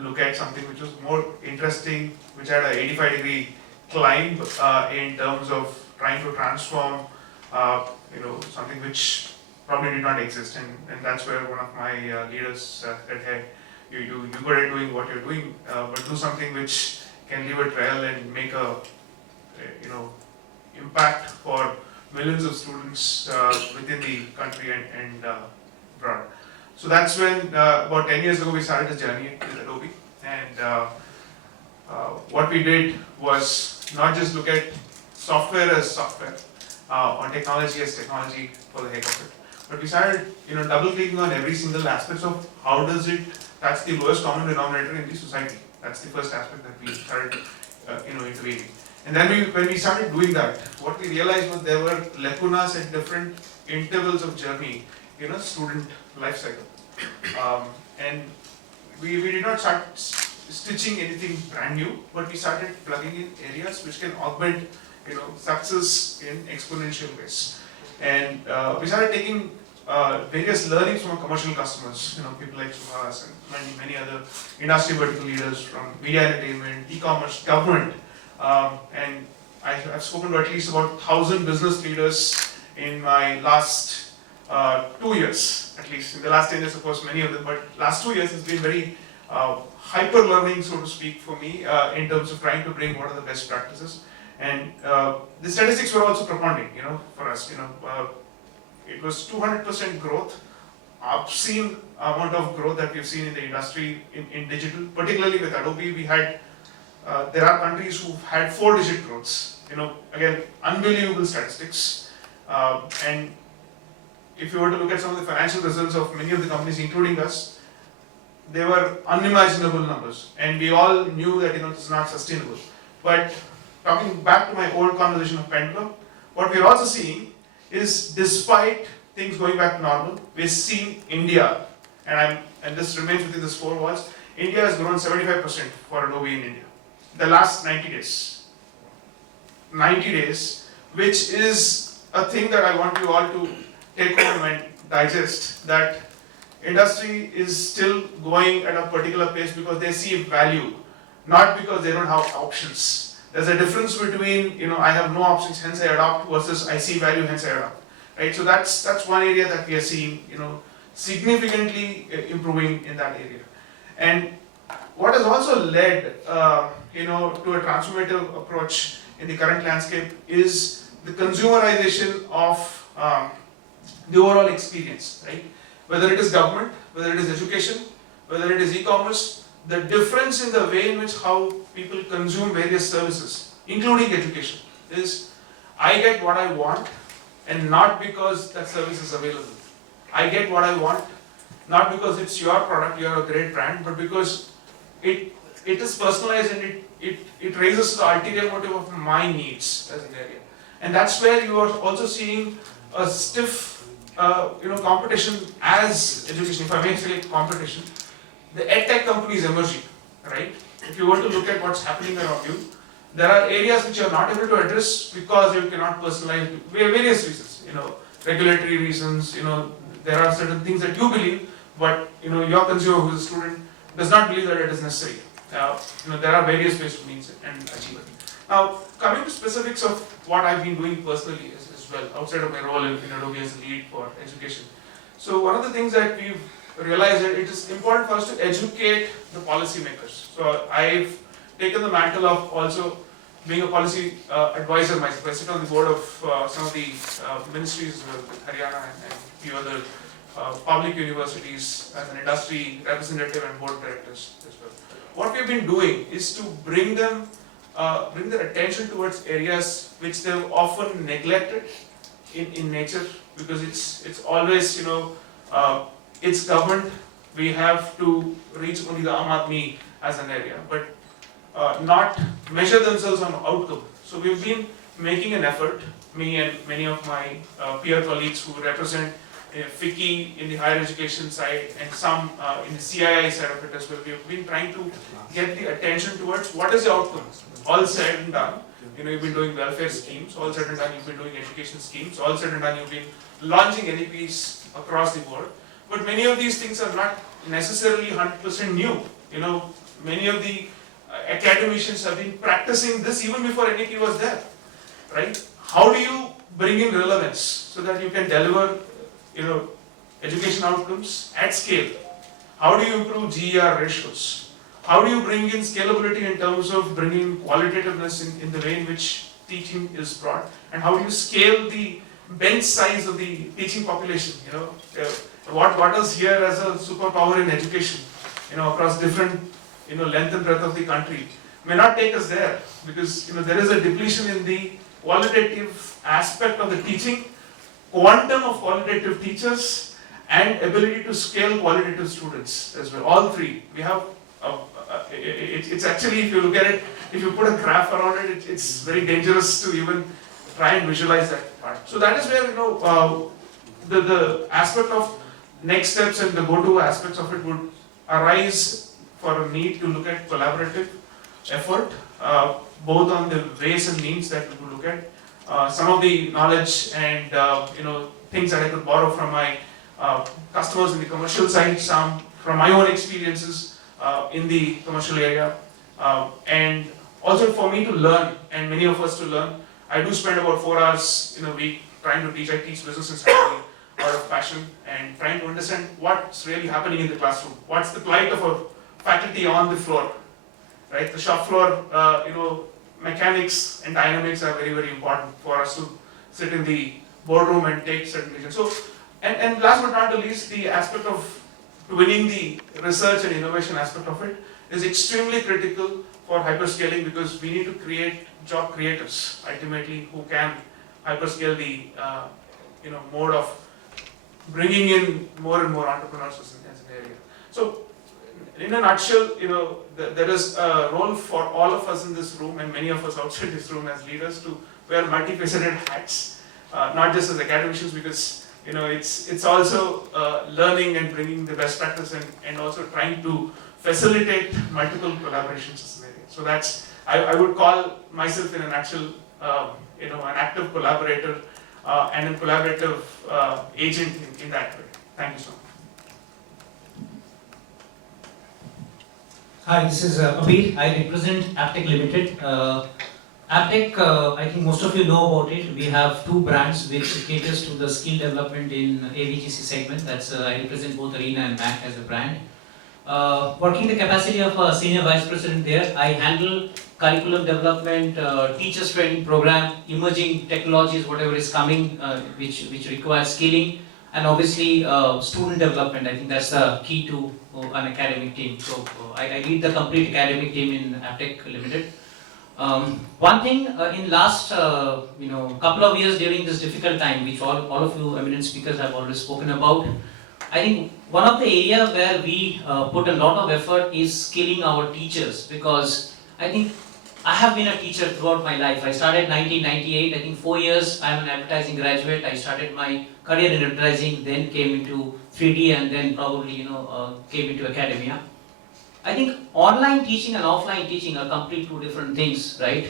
look at something which was more interesting, which had a 85-degree climb in terms of trying to transform, something which probably did not exist, and that's where one of my leaders said, hey, you good at doing what you're doing, but do something which can leave a trail and make a impact for millions of students within the country and abroad. So that's when, about 10 years ago, we started this journey with Adobe. And what we did was not just look at software as software, or technology as technology for the heck of it, but we started, double clicking on every single aspect of how does it, that's the lowest common denominator in the society. That's the first aspect that we started, intervening. And then when we started doing that, what we realized was there were lacunas at different intervals of journey in a student life cycle. And we did not start stitching anything brand new, but we started plugging in areas which can augment, success in exponential ways. And we started taking various learnings from our commercial customers, people like Suhas and many other industry vertical leaders from media entertainment, e-commerce, government. And I've spoken to at least about 1,000 business leaders in my last 2 years, at least. In the last 10 years, of course, many of them, but last 2 years has been very hyper learning, so to speak, for me, in terms of trying to bring what are the best practices. And the statistics were also propounding, for us. It was 200% growth, obscene amount of growth that we've seen in the industry in digital, particularly with Adobe. We had, there are countries who've had 4-digit growths, again, unbelievable statistics. And if you were to look at some of the financial results of many of the companies, including us, they were unimaginable numbers. And we all knew that, this is not sustainable. But talking back to my old conversation of pendulum, what we're also seeing is despite things going back to normal, we're seeing India, and this remains within this 4 walls, India has grown 75% for Adobe in India. The last 90 days. 90 days, which is a thing that I want you all to take home and digest, that industry is still going at a particular pace because they see value, not because they don't have options. There's a difference between, I have no options, hence I adopt, versus I see value, hence I adopt. Right? So that's one area that we are seeing, significantly improving in that area. And what has also led, to a transformative approach in the current landscape is the consumerization of the overall experience, right? Whether it is government, whether it is education, whether it is e-commerce, the difference in the way in which how people consume various services, including education, is I get what I want and not because that service is available. I get what I want not because it's your product, you're a great brand, but because it is personalized and it raises the ulterior motive of my needs as an area. And that's where you are also seeing a stiff competition as education, if I may say competition. The edtech companies emerging, right? If you were to look at what's happening around you, there are areas which you are not able to address because you cannot personalize, various reasons, regulatory reasons, there are certain things that you believe, but your consumer who is a student does not believe that it is necessary. There are various ways to mean it and achieve it. Now, coming to specifics of what I've been doing personally as well, outside of my role in Adobe as a lead for education. So one of the things that we've realized that it is important for us to educate the policymakers. So I've taken the mantle of also being a policy advisor myself. I sit on the board of some of the ministries as well, Haryana and a few other public universities as an industry representative and board directors as well. What we've been doing is to bring their attention towards areas which they've often neglected in nature, because it's always, it's government, we have to reach only the Aam Aadmi as an area, but not measure themselves on outcome. So we've been making an effort, me and many of my peer colleagues who represent FICCI in the higher education side and some in the CII side of it as well. We've been trying to get the attention towards what is the outcome. All said and done, you've been doing welfare schemes, all said and done you've been doing education schemes, all said and done you've been launching NEPs across the board. But many of these things are not necessarily 100% new. Many of the academicians have been practicing this even before NEP was there, right? How do you bring in relevance so that you can deliver, education outcomes at scale? How do you improve GER ratios? How do you bring in scalability in terms of bringing qualitativeness in the way in which teaching is brought? And how do you scale the bench size of the teaching population? what is here as a superpower in education, across different, length and breadth of the country, may not take us there, because, there is a depletion in the qualitative aspect of the teaching, quantum of qualitative teachers, and ability to scale qualitative students as well. All three. We have, it's actually, if you look at it, if you put a graph around it, it's very dangerous to even try and visualize that part. So that is where, the aspect of next steps and the go-to aspects of it would arise for a need to look at collaborative effort, both on the ways and means that we could look at. Some of the knowledge and things that I could borrow from my customers in the commercial side, some from my own experiences in the commercial area, and also for me to learn, and many of us to learn. I do spend about 4 hours in a week trying to teach. I teach business and strategy out of passion, and trying to understand what's really happening in the classroom. What's the plight of a faculty on the floor, right? The shop floor, mechanics and dynamics are very, very important for us to sit in the boardroom and take certain decisions. So, and last but not the least, the aspect of winning the research and innovation aspect of it is extremely critical for hyperscaling, because we need to create job creators ultimately who can hyperscale the mode of bringing in more and more entrepreneurs as an area. So, in a nutshell, there is a role for all of us in this room, and many of us outside this room as leaders, to wear multifaceted hats, not just as academicians, because it's also learning and bringing the best practice, and also trying to facilitate multiple collaborations as an area. So that's, I would call myself in a nutshell, an active collaborator and a collaborative agent in that way. Thank you so much. Hi, this is Abir. I represent Aptech Limited. Aptech, I think most of you know about it. We have 2 brands which caters to the skill development in AVGC segment. That's I represent both Arena and Mac as a brand. Working the capacity of a senior vice president there, I handle curriculum development, teachers training program, emerging technologies, whatever is coming, which requires skilling, and obviously student development. I think that's the key to an academic team. So I lead the complete academic team in Aptech Limited. One thing in last couple of years during this difficult time, which all of you eminent speakers have already spoken about, I think one of the areas where we put a lot of effort is skilling our teachers, because I think I have been a teacher throughout my life. I started in 1998, I think 4 years. I'm an advertising graduate. I started my career in advertising, then came into 3D, and then probably came into academia. I think online teaching and offline teaching are completely 2 different things, right?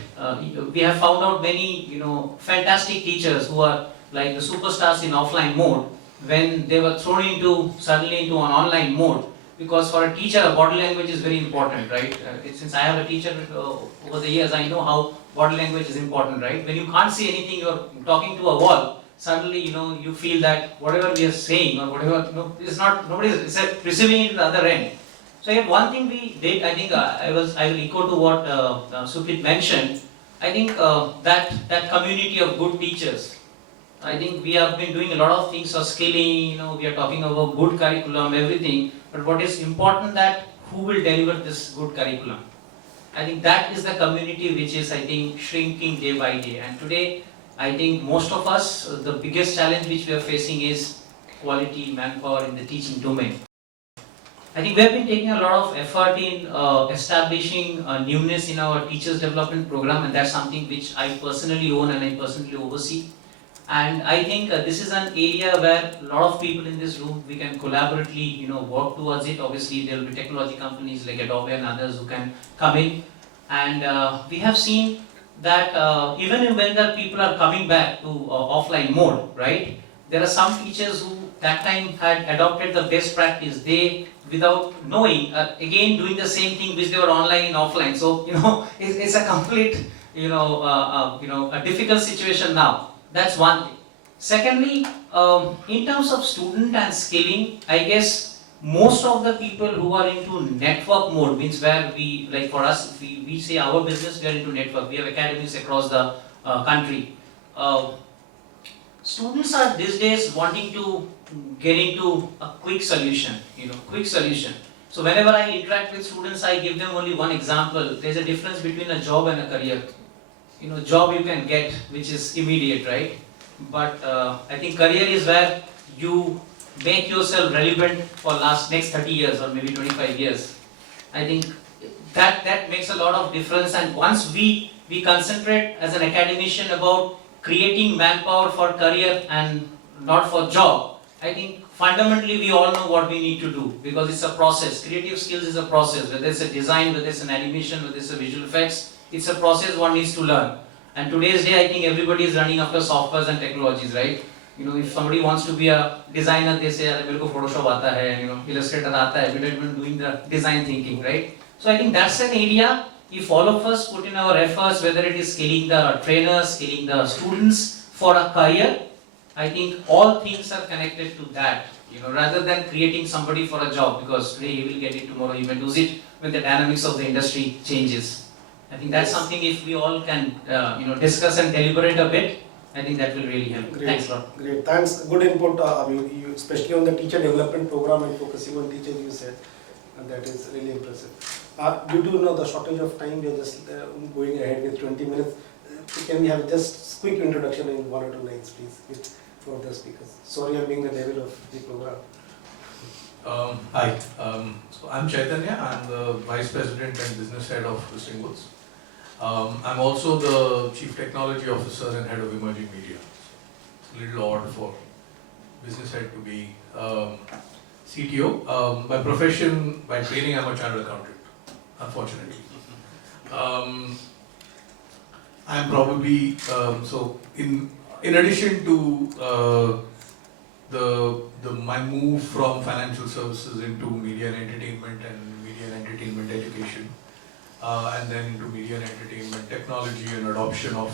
We have found out many fantastic teachers who are like the superstars in offline mode, when they were thrown suddenly into an online mode. Because for a teacher, body language is very important, right? Since I have a teacher over the years, I know how body language is important, right? When you can't see anything, you're talking to a wall, suddenly, you feel that whatever we are saying or whatever, nobody is receiving it at the other end. So one thing we did, I think I will echo to what Sukrit mentioned. I think that community of good teachers, I think we have been doing a lot of things for skilling, we are talking about good curriculum, everything, but what is important that who will deliver this good curriculum? I think that is the community which is, I think, shrinking day by day. And today, I think most of us, the biggest challenge which we are facing is quality manpower in the teaching domain. I think we have been taking a lot of effort in establishing newness in our teachers development program, and that's something which I personally own and I personally oversee. And I think this is an area where a lot of people in this room, we can collaboratively, work towards it. Obviously, there will be technology companies like Adobe and others who can come in. And we have seen that even when the people are coming back to offline mode, right? There are some teachers who that time had adopted the best practice. They, without knowing, again doing the same thing which they were online and offline. So, it's a complete, a difficult situation now. That's one thing. Secondly, in terms of student and skilling, I guess most of the people who are into network mode, means where we, like for us, we say our business, we are into network. We have academies across the country. Students are these days wanting to getting to a quick solution, quick solution. So whenever I interact with students, I give them only one example. There's a difference between a job and a career. Job you can get, which is immediate, right? But I think career is where you make yourself relevant for next 30 years or maybe 25 years. I think that makes a lot of difference, and once we concentrate as an academician about creating manpower for career and not for job, I think fundamentally we all know what we need to do, because it's a process. Creative skills is a process, whether it's a design, whether it's an animation, whether it's a visual effects, it's a process one needs to learn. And today's day, I think everybody is running after softwares and technologies, right? If somebody wants to be a designer, they say, "Mere ko Photoshop aata hai, Illustrator aata hai," without even doing the design thinking, right? So I think that's an area, if all of us put in our efforts, whether it is scaling the trainers, scaling the students for a career, I think all things are connected to that, rather than creating somebody for a job, because today he will get it, tomorrow he may lose it when the dynamics of the industry changes. I think that's something if we all can, discuss and deliberate a bit, I think that will really help. Great. Thanks a lot. Great, thanks. Good input. You, especially on the teacher development program and focusing on teachers, you said, and that is really impressive. Due to the shortage of time, we are just going ahead with 20 minutes. Can we have just quick introduction in 1 or 2 lines, please, for the speakers? Sorry, I'm being the devil of the program. Hi, so I'm Chaitanya. I'm the Vice President and Business Head of Whistling Woods. I'm also the Chief Technology Officer and Head of Emerging Media. It's a little odd for business head to be CTO. By profession, by training, I'm a chartered accountant, unfortunately. I'm probably, so in addition to my move from financial services into media and entertainment education, and then into media and entertainment technology and adoption of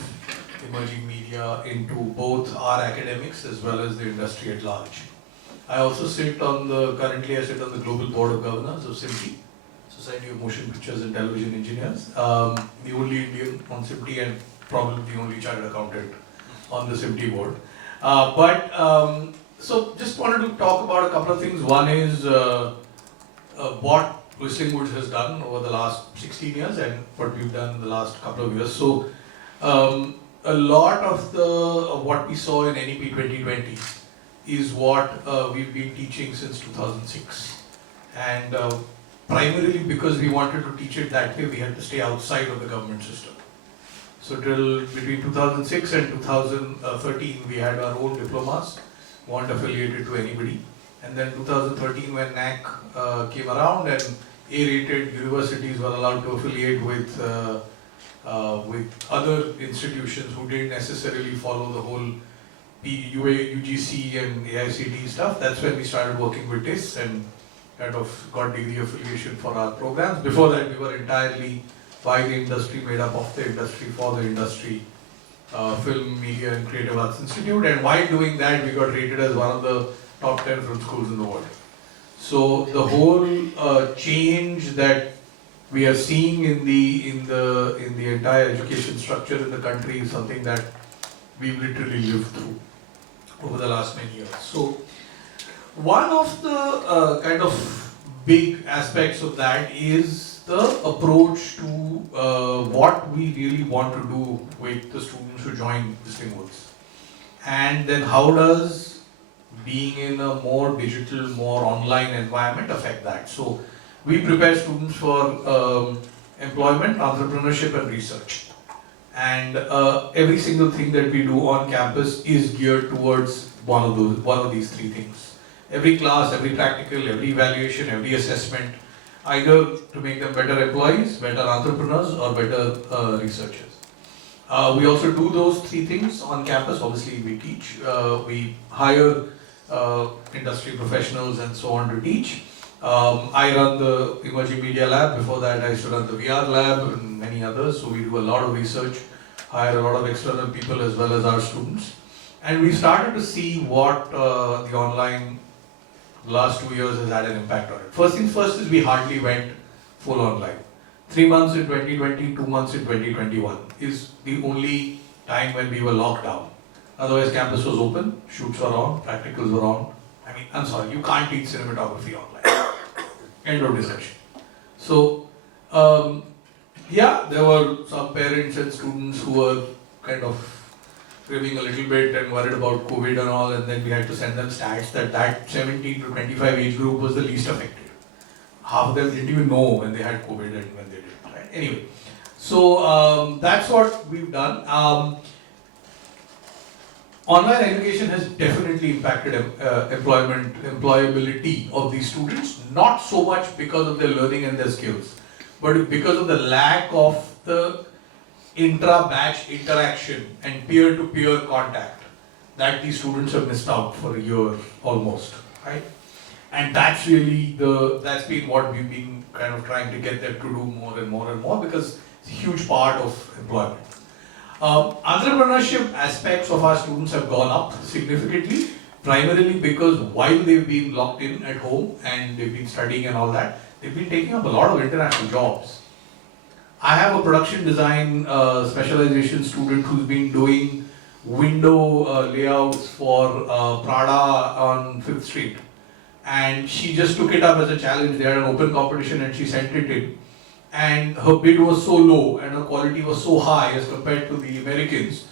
emerging media into both our academics as well as the industry at large. I also currently I sit on the Global Board of Governors of SIMT, Society of Motion Pictures and Television Engineers, the only Indian on SIMT and probably the only chartered accountant on the SIMT board. So just wanted to talk about a couple of things. One is what Whistling Woods has done over the last 16 years and what we've done in the last couple of years. So a lot of what we saw in NEP 2020 is what we've been teaching since 2006. And primarily because we wanted to teach it that way, we had to stay outside of the government system. So till between 2006 and 2013, we had our own diplomas, weren't affiliated to anybody. And then 2013, when NAC came around and A-rated universities were allowed to affiliate with other institutions who didn't necessarily follow the whole UGC and AICD stuff, that's when we started working with TIS and kind of got degree affiliation for our programs. Before that, we were entirely by the industry, made up of the industry, for the industry, Film, Media and Creative Arts Institute, and while doing that, we got rated as one of the top 10 film schools in the world. So the whole change that we are seeing in the entire education structure in the country is something that we've literally lived through over the last many years. So one of the kind of big aspects of that is the approach to what we really want to do with the students who join Whistling Woods. And then how does being in a more digital, more online environment affect that? So we prepare students for employment, entrepreneurship and research. And every single thing that we do on campus is geared towards one of these three things. Every class, every practical, every evaluation, every assessment, either to make them better employees, better entrepreneurs, or better researchers. We also do those three things on campus. Obviously, we teach. We hire industry professionals and so on to teach. I run the Emerging Media Lab. Before that, I used to run the VR Lab and many others. So we do a lot of research, hire a lot of external people as well as our students. And we started to see what the online last 2 years has had an impact on it. First things first is we hardly went full online. 3 months in 2020, 2 months in 2021 is the only time when we were locked down. Otherwise, campus was open, shoots were on, practicals were on, I mean, I'm sorry, you can't teach cinematography online. End of discussion. So, yeah, there were some parents and students who were kind of cribbing a little bit and worried about COVID and all, and then we had to send them stats that 17 to 25 age group was the least affected. Half of them didn't even know when they had COVID and when they didn't, right? Anyway, so that's what we've done. Online education has definitely impacted employability of these students, not so much because of their learning and their skills, but because of the lack of the intra-batch interaction and peer-to-peer contact that these students have missed out for a year almost, right? And that's really that's been what we've been kind of trying to get them to do more and more and more, because it's a huge part of employment. Entrepreneurship aspects of our students have gone up significantly, primarily because while they've been locked in at home and they've been studying and all that, they've been taking up a lot of international jobs. I have a production design specialization student who's been doing window layouts for Prada on 5th Street. And she just took it up as a challenge. They had an open competition and she sent it in. And her bid was so low and her quality was so high as compared to the Americans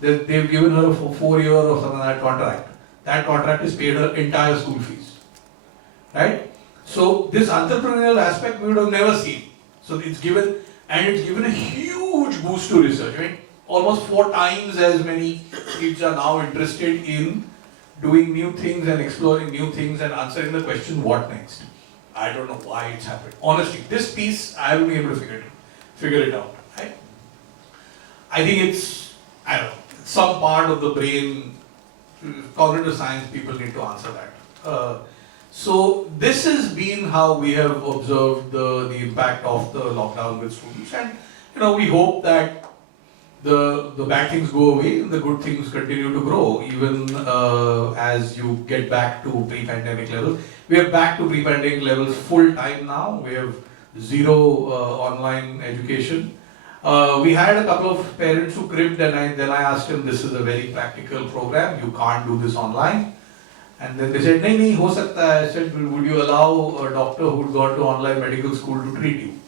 that they've given her a 4-year or something like that contract. That contract has paid her entire school fees. Right? So this entrepreneurial aspect we would have never seen. So it's given a huge boost to research. Right? Almost 4 times as many kids are now interested in doing new things and exploring new things and answering the question, what next? I don't know why it's happened. Honestly, this piece, I haven't been able to figure it out. Right? I think it's, I don't know, some part of the brain, cognitive science people need to answer that. So this has been how we have observed the impact of the lockdown with students, and we hope that the bad things go away and the good things continue to grow even as you get back to pre-pandemic levels. We are back to pre-pandemic levels full time now. We have 0 online education. We had a couple of parents who cribbed, and then I asked them, this is a very practical program, you can't do this online. And then they said, nahi, ho sakta hai. I said, would you allow a doctor who'd gone to online medical school to treat you?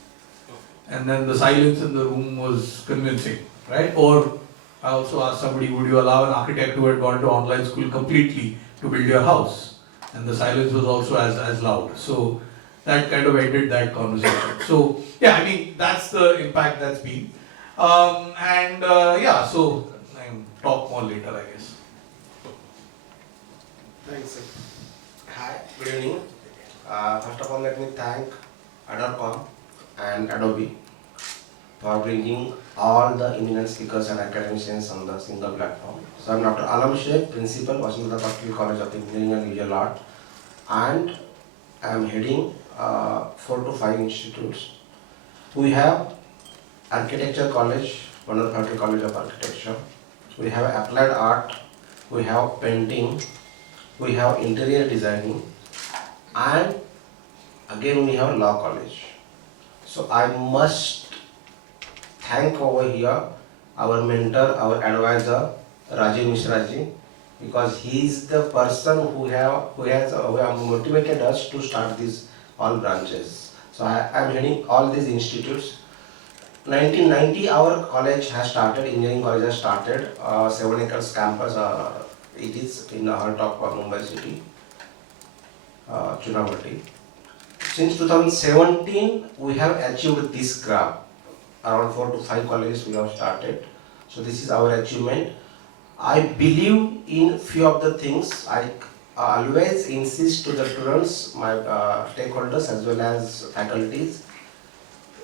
And then the silence in the room was convincing, right? Or I also asked somebody, would you allow an architect who had gone to online school completely to build your house? And the silence was also as loud. So that kind of ended that conversation. So yeah, I mean, that's the impact that's been. Yeah, so I'll talk more later, I guess. Thanks, sir. Hi, good evening. First of all, let me thank ArdorComm and Adobe for bringing all the eminent speakers and academicians on the single platform. So I'm Dr. Alam Sheikh, Principal, Washington College of Engineering and Visual Art, and I'm heading 4 to 5 institutes. We have Architecture College, Roundtable College of Architecture. We have Applied Art, we have Painting, we have Interior Designing, and again we have Law College. So I must thank over here our mentor, our advisor, Rajiv Mishra ji, because he is the person who have motivated us to start these all branches. So I am heading all these institutes. 1990 our college has started, engineering college has started, 7 acres campus, it is in the heart of Mumbai city, Chunamati. Since 2017 we have achieved this graph. Around 4 to 5 colleges we have started. So this is our achievement. I believe in few of the things. I always insist to the students, my stakeholders as well as faculties,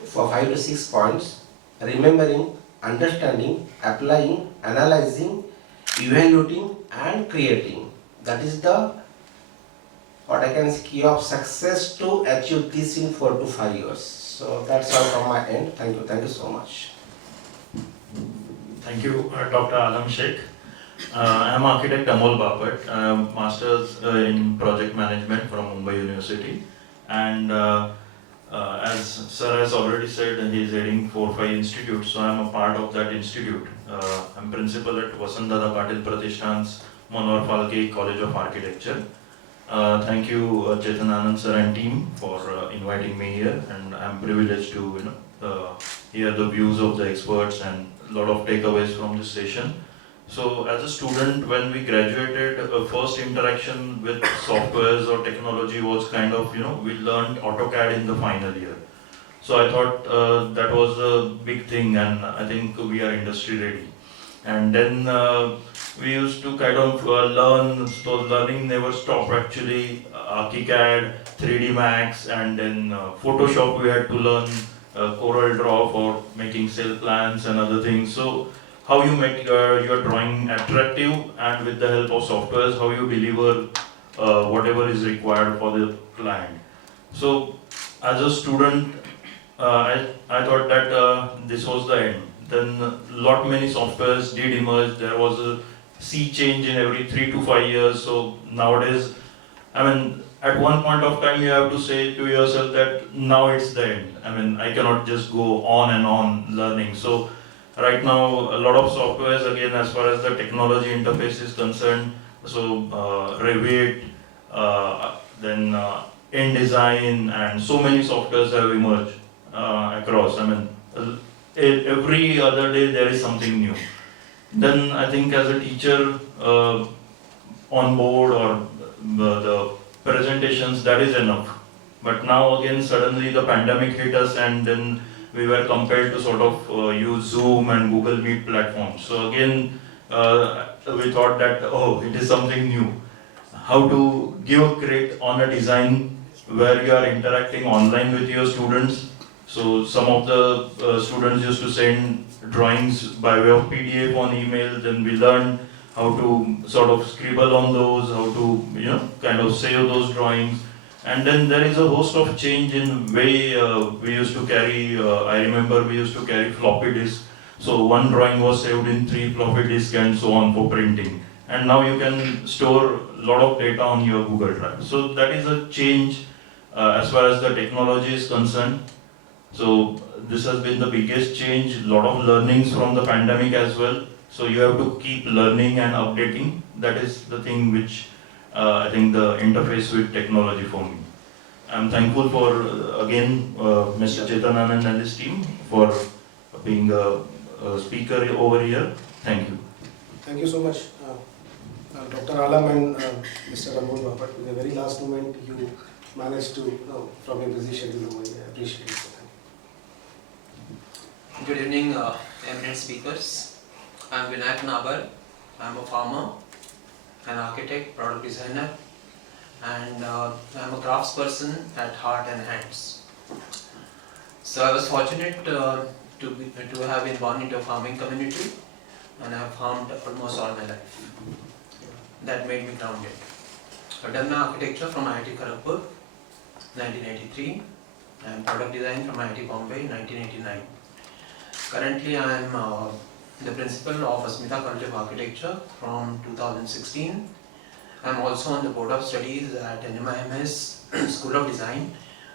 for 5 to 6 points: remembering, understanding, applying, analyzing, evaluating and creating. That is the what I can say key of success to achieve this in 4 to 5 years. So that's all from my end. Thank you so much. Thank you, Dr. Alam Sheikh. I am architect Amol Bapat. I am masters in project management from Mumbai University, and as sir has already said, he is heading 4-5 institutes, so I am a part of that institute. I am principal at Vasant Dada Patil Pratishthan's Manohar Phalke College of Architecture. Thank you, Chetan Anand sir and team for inviting me here, and I'm privileged to hear the views of the experts and a lot of takeaways from this session. So, as a student, when we graduated, first interaction with softwares or technology was kind of we learned AutoCAD in the final year. So I thought that was a big thing, and I think we are industry ready. And then we used to kind of learn, so learning never stopped actually. ArchiCAD, 3D Max, and then Photoshop we had to learn, Corel Draw for making cell plans and other things. So how you make your drawing attractive, and with the help of softwares, how you deliver whatever is required for the client. So as a student, I thought that this was the end. Then lot many softwares did emerge. There was a sea change in every 3 to 5 years. So nowadays, I mean, at one point of time you have to say to yourself that now it's the end. I mean, I cannot just go on and on learning. So right now, a lot of softwares, again, as far as the technology interface is concerned, so Revit, then InDesign, and so many softwares have emerged across. I mean, every other day there is something new. Then I think as a teacher on board or the presentations, that is enough. But now again, suddenly the pandemic hit us, and then we were compelled to sort of use Zoom and Google Meet platforms. So again, we thought that, oh, it is something new. How to give a credit on a design where you are interacting online with your students. So some of the students used to send drawings by way of PDF on email. Then we learned how to sort of scribble on those, how to kind of save those drawings. And then there is a host of change in way we used to carry. I remember we used to carry floppy disk. So one drawing was saved in 3 floppy disks and so on for printing. And now you can store a lot of data on your Google Drive. So that is a change as far as the technology is concerned. So this has been the biggest change. A lot of learnings from the pandemic as well. So you have to keep learning and updating. That is the thing which I think the interface with technology for me. I'm thankful for again Mr. Chetan Anand and his team for being a speaker over here. Thank you. Thank you so much, Dr. Alam and Mr. Amol Bapat. In the very last moment, you managed to, from your busy schedule, I appreciate it. Good evening, eminent speakers. I'm Vinayak Nabar. I'm a farmer, an architect, product designer, and I'm a craftsperson at heart and hands. So I was fortunate to have been born into a farming community, and I have farmed almost all my life. That made me grounded. I've done my architecture from IIT Kharagpur, 1983, and product design from IIT Bombay, 1989. Currently, I am the principal of Asmita College of Architecture from 2016. I am also on the Board of Studies at NMIMS School of Design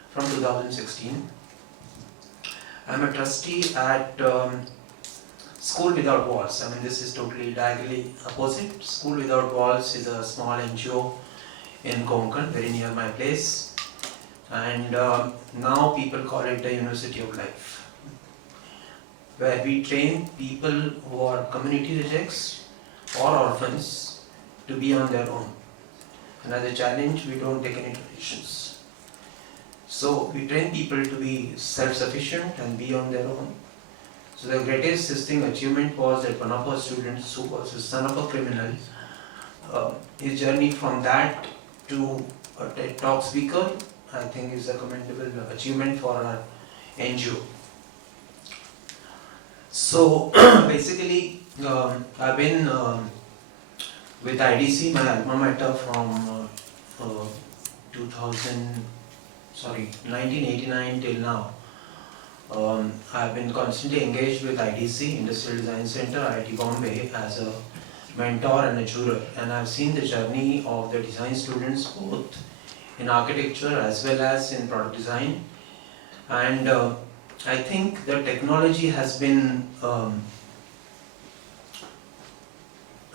from 2016. I am a trustee at School Without Walls. I mean, this is totally diagonally opposite. School Without Walls is a small NGO in Konkan, very near my place. And now people call it the University of Life, where we train people who are community rejects or orphans to be on their own. And as a challenge, we don't take any donations. So we train people to be self-sufficient and be on their own. So the greatest achievement was that one of our students, who was the son of a criminal, his journey from that to a TED Talk speaker, I think is a commendable achievement for our NGO. So basically, I've been with IDC, my alma mater, from 1989 till now. I've been constantly engaged with IDC, Industrial Design Center, IIT Bombay, as a mentor and a juror, and I've seen the journey of the design students both in architecture as well as in product design. And I think the technology has been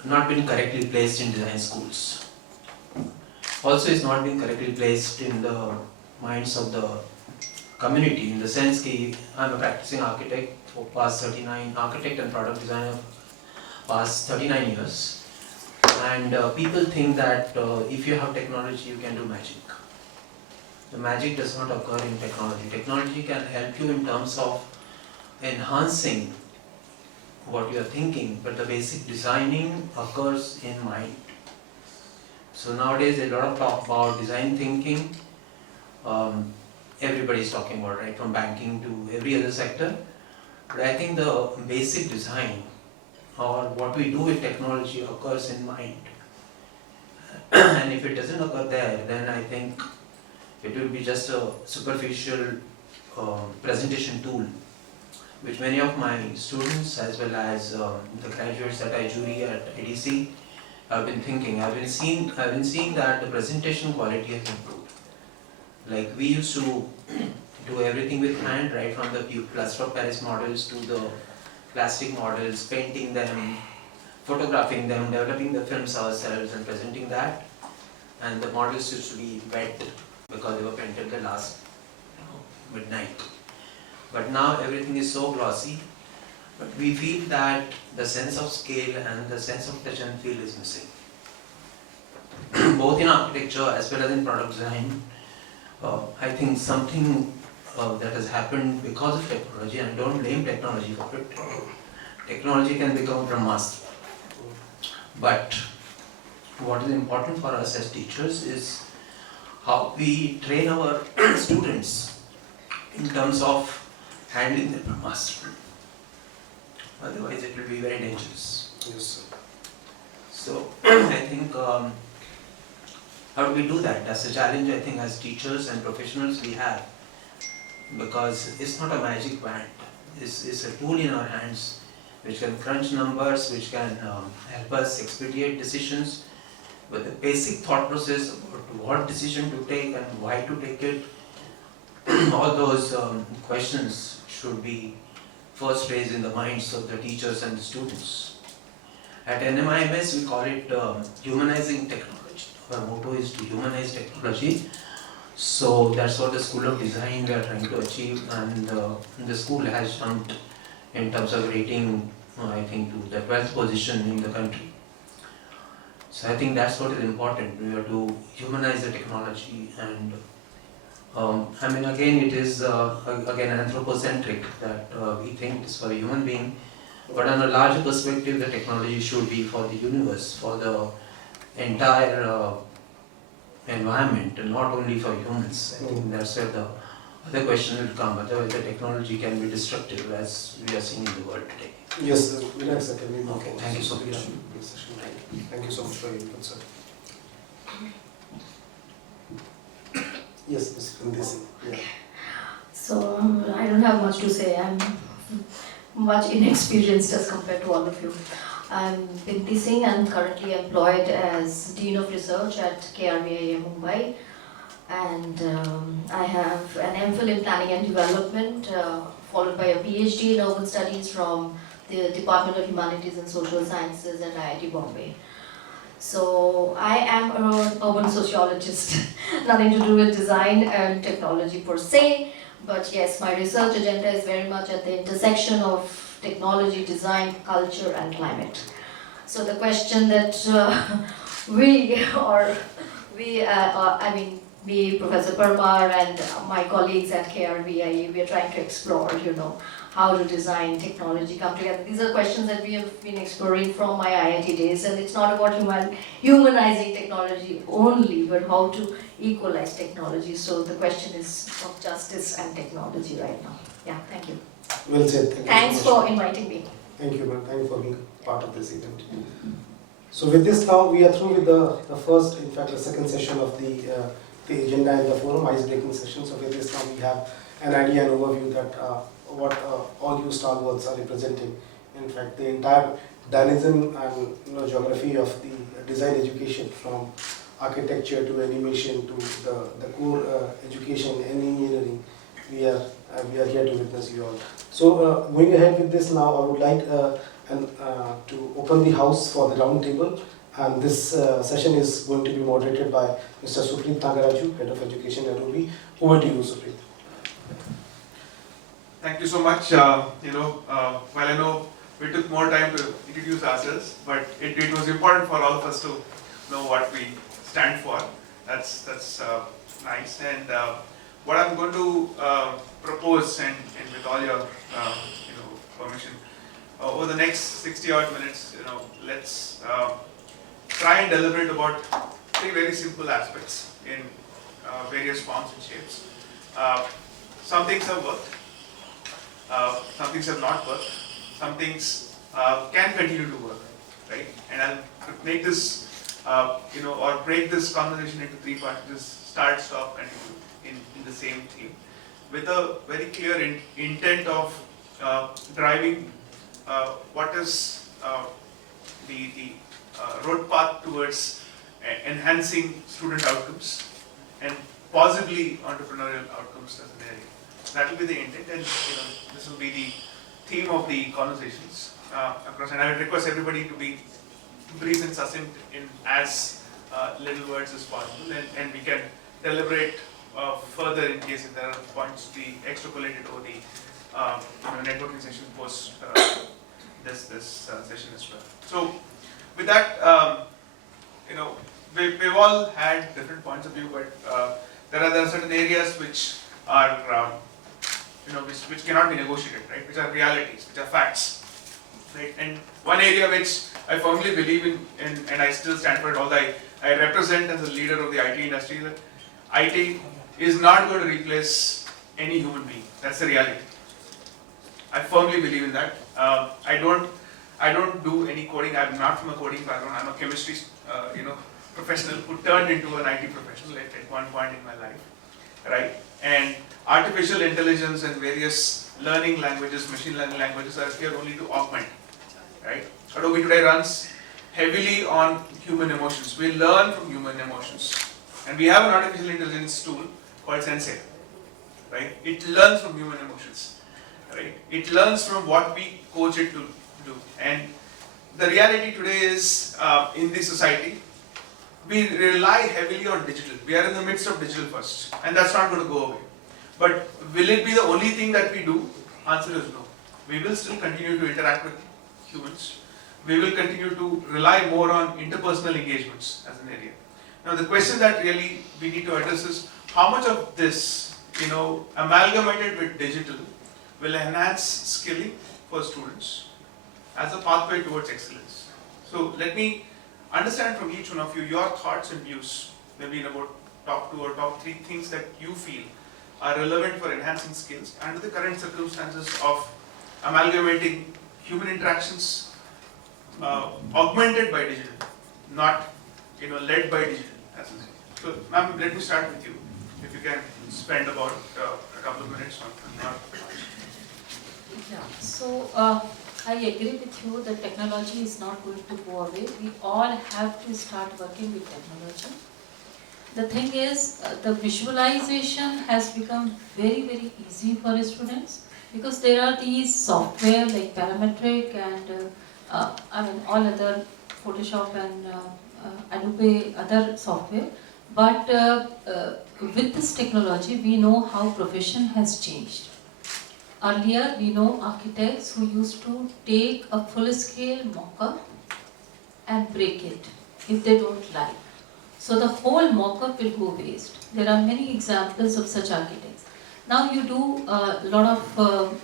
not been correctly placed in design schools. also is not being correctly placed in the minds of the community, in the sense that I'm a practicing architect for past 39, architect and product designer past 39 years, and people think that if you have technology you can do magic. The magic does not occur in technology. Technology can help you in terms of enhancing what you are thinking, but the basic designing occurs in mind. So nowadays a lot of talk about design thinking. Everybody is talking about, right, from banking to every other sector. But I think the basic design or what we do with technology occurs in mind. And if it doesn't occur there, then I think it will be just a superficial presentation tool, which many of my students as well as the graduates that I jury at ADC have been thinking. I've been seeing that the presentation quality has improved. Like we used to do everything with hand, right from the plaster of Paris models to the plastic models, painting them, photographing them, developing the films ourselves and presenting that. And the models used to be wet because they were painted the last midnight. But now everything is so glossy, but we feel that the sense of scale and the sense of touch and feel is missing. Both in architecture as well as in product design, I think something that has happened because of technology, and I don't blame technology for it. Technology can become Brahmastra. But what is important for us as teachers is how we train our students in terms of handling the Brahmastra. Otherwise it will be very dangerous. Yes, sir. So I think how do we do that? That's a challenge I think as teachers and professionals we have, because it's not a magic wand. It's a tool in our hands which can crunch numbers, which can help us expedite decisions. But the basic thought process about what decision to take and why to take it, all those questions should be first raised in the minds of the teachers and the students. At NMIMS we call it humanizing technology. Our motto is to humanize technology. So that's what the School of Design we are trying to achieve, and the school has jumped in terms of rating, I think, to the 12th position in the country. So I think that's what is important. We have to humanize the technology, and I mean, again, it is again anthropocentric that we think it is for a human being, but on a larger perspective, the technology should be for the universe, for the entire environment, and not only for humans. I think that's where the other question will come. Otherwise, the technology can be destructive, as we are seeing in the world today. Yes, sir. Relax, sir. Can we move Okay, on? thank you so much. Thank you so much for your input, sir. Yes, Ms. Kundisi. Yeah. So I don't have much to say. I'm much inexperienced as compared to all of you. I'm Binti Singh and currently employed as Dean of Research at KRVIA Mumbai, and I have an MPhil in Planning and Development followed by a PhD in Urban Studies from the Department of Humanities and Social Sciences at IIT Bombay. So I am an urban sociologist, nothing to do with design and technology per se, but yes, my research agenda is very much at the intersection of technology, design, culture and climate. So the question that me, Professor Parmar and my colleagues at KRVIA, we are trying to explore, how to design technology come together. These are questions that we have been exploring from my IIT days, and it's not about humanizing technology only, but how to equalize technology. So the question is of justice and technology right now. Yeah, thank you. Well said. Thank Thanks you so much. for inviting me. Thank you, ma'am. Thank you for being part of this event. So with this now, we are through with the first, in fact, the second session of the agenda and the forum, ice-breaking session. So with this now, we have an idea and overview that what all you stalwarts are representing. In fact, the entire dynamism and geography of the design education, from architecture to animation to the core education and engineering, we are here to witness you all. So going ahead with this now, I would like to open the house for the round table, And this session is going to be moderated by Mr. Supreet Nagaraju, Head of Education at ADOBE. Over to you, Supreet. Thank you so much. While I know we took more time to introduce ourselves, but it was important for all of us to know what we stand for. That's nice. And what I'm going to propose, and with all your permission, over the next 60 odd minutes, let's try and deliberate about three very simple aspects in various forms and shapes. Some things have worked, some things have not worked, some things can continue to work, right? And I'll make this, or break this conversation into three parts: just start, stop, continue in the same theme, with a very clear intent of driving what is the road path towards enhancing student outcomes and possibly entrepreneurial outcomes as an area. That will be the intent, and this will be the theme of the conversations across. And I would request everybody to be brief and succinct in as little words as possible, and we can deliberate further in case if there are points to be extrapolated over the networking session post this session as well. So with that, we've all had different points of view, but there are certain areas which are which cannot be negotiated, right? Which are realities, which are facts, right? And one area which I firmly believe in, and I still stand for it, although I represent as a leader of the IT industry, that IT is not going to replace any human being. That's the reality. I firmly believe in that. I don't do any coding. I'm not from a coding background. I'm a chemistry, professional who turned into an IT professional at one point in my life, right? And artificial intelligence and various learning languages, machine learning languages are here only to augment, right? Adobe today runs heavily on human emotions. We learn from human emotions. And we have an artificial intelligence tool called Sensei, right? It learns from human emotions, right? It learns from what we coach it to do. And the reality today is, in this society, we rely heavily on digital. We are in the midst of digital first, and that's not going to go away. But will it be the only thing that we do? Answer is no. We will still continue to interact with humans. We will continue to rely more on interpersonal engagements as an area. Now the question that really we need to address is how much of this, amalgamated with digital will enhance skilling for students as a pathway towards excellence. So let me understand from each one of you your thoughts and views, maybe in about top 2 or top 3 things that you feel are relevant for enhancing skills under the current circumstances of amalgamating human interactions augmented by digital, not led by digital. So, ma'am, let me start with you. If you can spend about a couple of minutes on that. Yeah. So I agree with you that technology is not going to go away. We all have to start working with technology. The thing is, the visualization has become very, very easy for students because there are these software like parametric and all other Photoshop and Adobe other software. But with this technology, we know how profession has changed. Earlier, we know architects who used to take a full-scale mock-up and break it if they don't like. So the whole mock-up will go waste. There are many examples of such architects. Now you do a lot of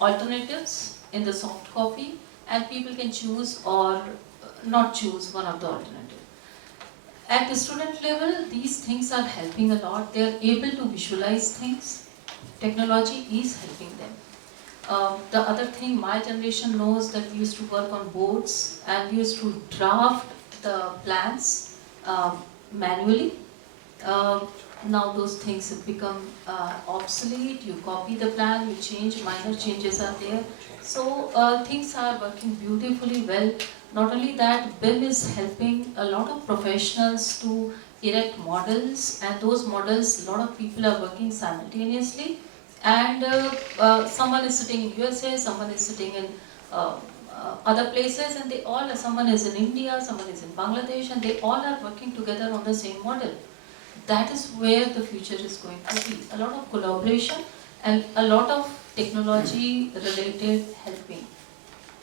alternatives in the soft copy, and people can choose or not choose one of the alternatives. At the student level, these things are helping a lot. They are able to visualize things. Technology is helping them. The other thing, my generation knows that we used to work on boards and we used to draft the plans manually. Now those things have become obsolete. You copy the plan, you change, minor changes are there. So things are working beautifully well. Not only that, BIM is helping a lot of professionals to erect models, and those models, a lot of people are working simultaneously. And someone is sitting in USA, someone is sitting in other places, and they all, someone is in India, someone is in Bangladesh, and they all are working together on the same model. That is where the future is going to be. A lot of collaboration and a lot of technology related helping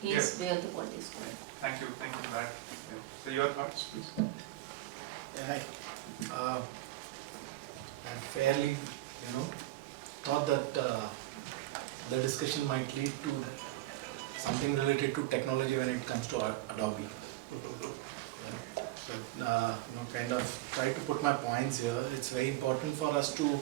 is where the world is going. Thank you for that. Yeah. So your thoughts, please. Yeah, hi. I fairly, thought that the discussion might lead to something related to technology when it comes to Adobe. So, kind of try to put my points here. It's very important for us to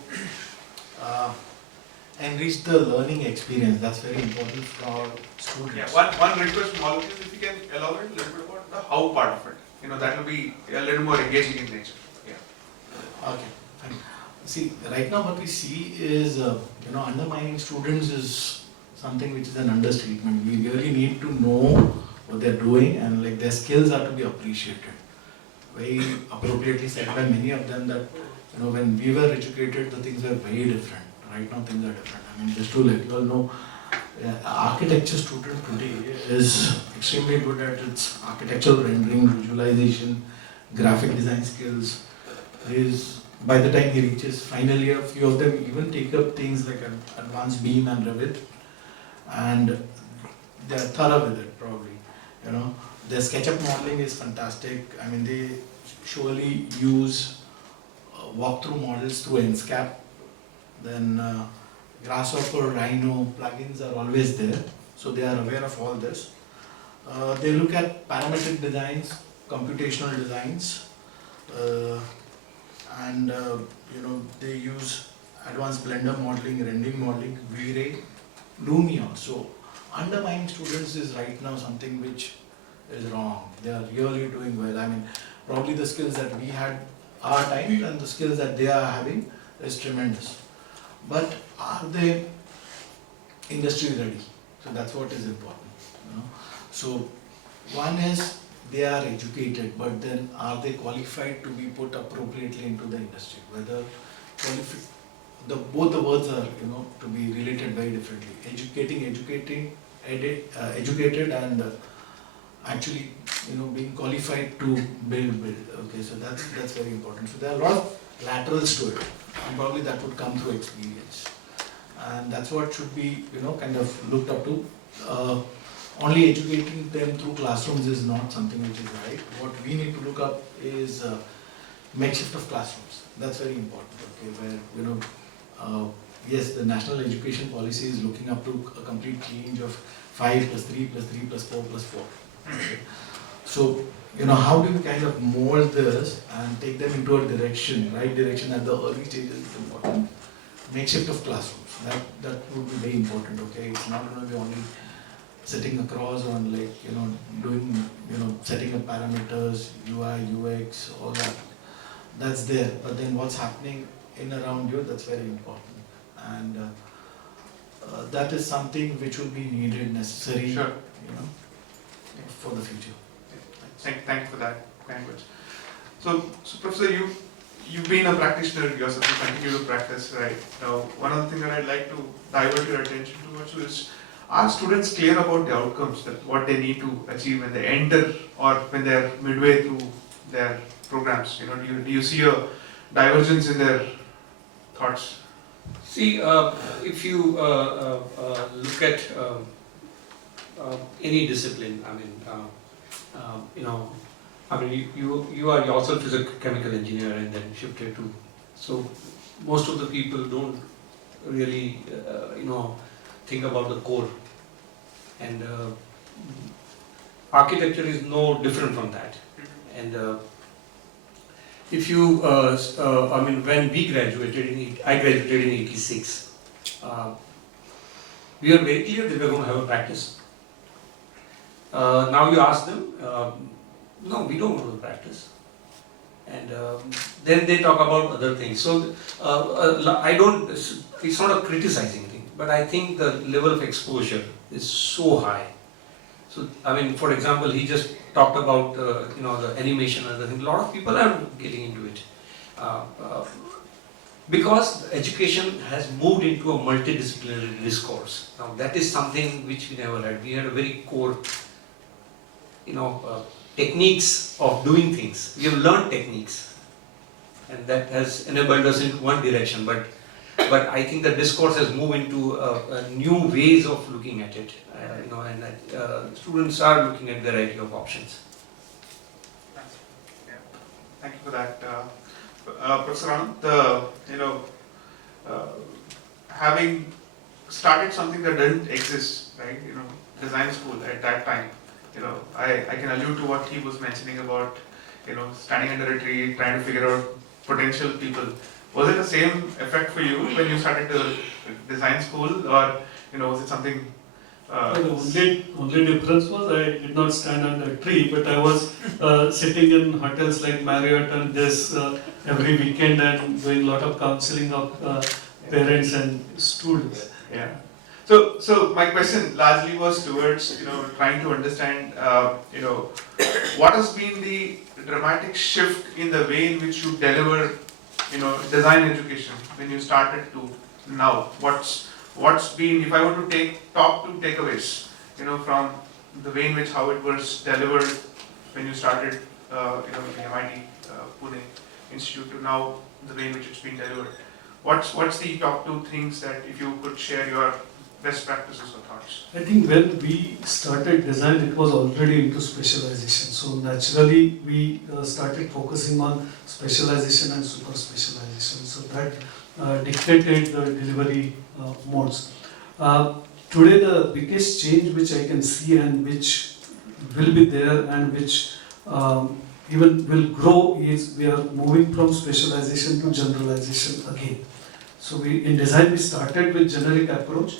enrich the learning experience. That's very important for our students. Yeah, one request from all of you, if you can elaborate a little bit about the how part of it. That will be a little more engaging in nature. Yeah. Okay. Fine. See, right now what we see is, undermining students is something which is an understatement. We really need to know what they're doing, and like their skills are to be appreciated. Very appropriately said by many of them that, when we were educated, the things were very different. Right now things are different. I mean, just to let you all know, architecture student today is extremely good at its architectural rendering, visualization, graphic design skills. By the time he reaches final year, a few of them even take up things like advanced BIM and Revit, and they are thorough with it probably. Their SketchUp modeling is fantastic. I mean, they surely use walkthrough models through Enscap. Then Grasshopper, Rhino plugins are always there, so they are aware of all this. They look at parametric designs, computational designs, and they use advanced Blender modeling, rendering modeling, V-Ray, Lumia. So undermining students is right now something which is wrong. They are really doing well. I mean, probably the skills that we had our time and the skills that they are having is tremendous. But are they industry ready? So that's what is important. So one is they are educated, but then are they qualified to be put appropriately into the industry? Whether both the words are to be related very differently. Educated, and actually being qualified to build. Okay, so that's very important. So there are a lot of laterals to it, and probably that would come through experience, and that's what should be kind of looked up to. Only educating them through classrooms is not something which is right. What we need to look up is makeshift of classrooms. That's very important. Okay, where yes, the national education policy is looking up to a complete change of 5 plus 3 plus 3 plus 4 plus 4. Okay. So how do we kind of mold this and take them into a right direction at the early stages is important. Makeshift of classrooms. That would be very important. Okay, it's not going to be only sitting across on doing setting up parameters, UI, UX, all that. That's there. But then what's happening in around you, that's very important. And that is something which will be needed, necessary, for the future. Thank you for that kind words. So Professor, you've been a practitioner yourself, you continue to practice, right? Now, one of the things that I'd like to divert your attention towards is, are students clear about the outcomes, that what they need to achieve when they enter or when they're midway through their programs? Do you see a divergence in their thoughts? See, if you look at any discipline, you are yourself as a chemical engineer and then shifted to. So most of the people don't really, think about the core. And architecture is no different from that. And if you, when we graduated, I graduated in '86, we were very clear that we were going to have a practice. Now you ask them, no, we don't want to practice. And then they talk about other things. So it's not a criticizing thing, but I think the level of exposure is so high. So, for example, he just talked about, the animation and other things. A lot of people are getting into it. Because education has moved into a multidisciplinary discourse. Now, that is something which we never had. We had a very core techniques of doing things. We have learned techniques, and that has enabled us in one direction. But I think the discourse has moved into new ways of looking at it. And students are looking at a variety of options. Thank you for that, Professor Anand. Having started something that didn't exist, right? Design school at that time. I can allude to what he was mentioning about, standing under a tree, trying to figure out potential people. Was it the same effect for you when you started the design school, or was it something? The only difference was I did not stand under a tree, but I was sitting in hotels like Marriott and this every weekend and doing a lot of counseling of parents and students. Yeah. So my question largely was towards trying to understand what has been the dramatic shift in the way in which you deliver design education when you started to now. What's been, if I were to take top 2 takeaways from the way in which how it was delivered when you started with the MIT Pune Institute to now the way in which it's been delivered. What's the top 2 things that if you could share your best practices or thoughts? I think when we started design, it was already into specialization. So naturally, we started focusing on specialization and super specialization. So that dictated the delivery modes. Today, the biggest change which I can see and which will be there and which even will grow is we are moving from specialization to generalization again. So in design, we started with generic approach.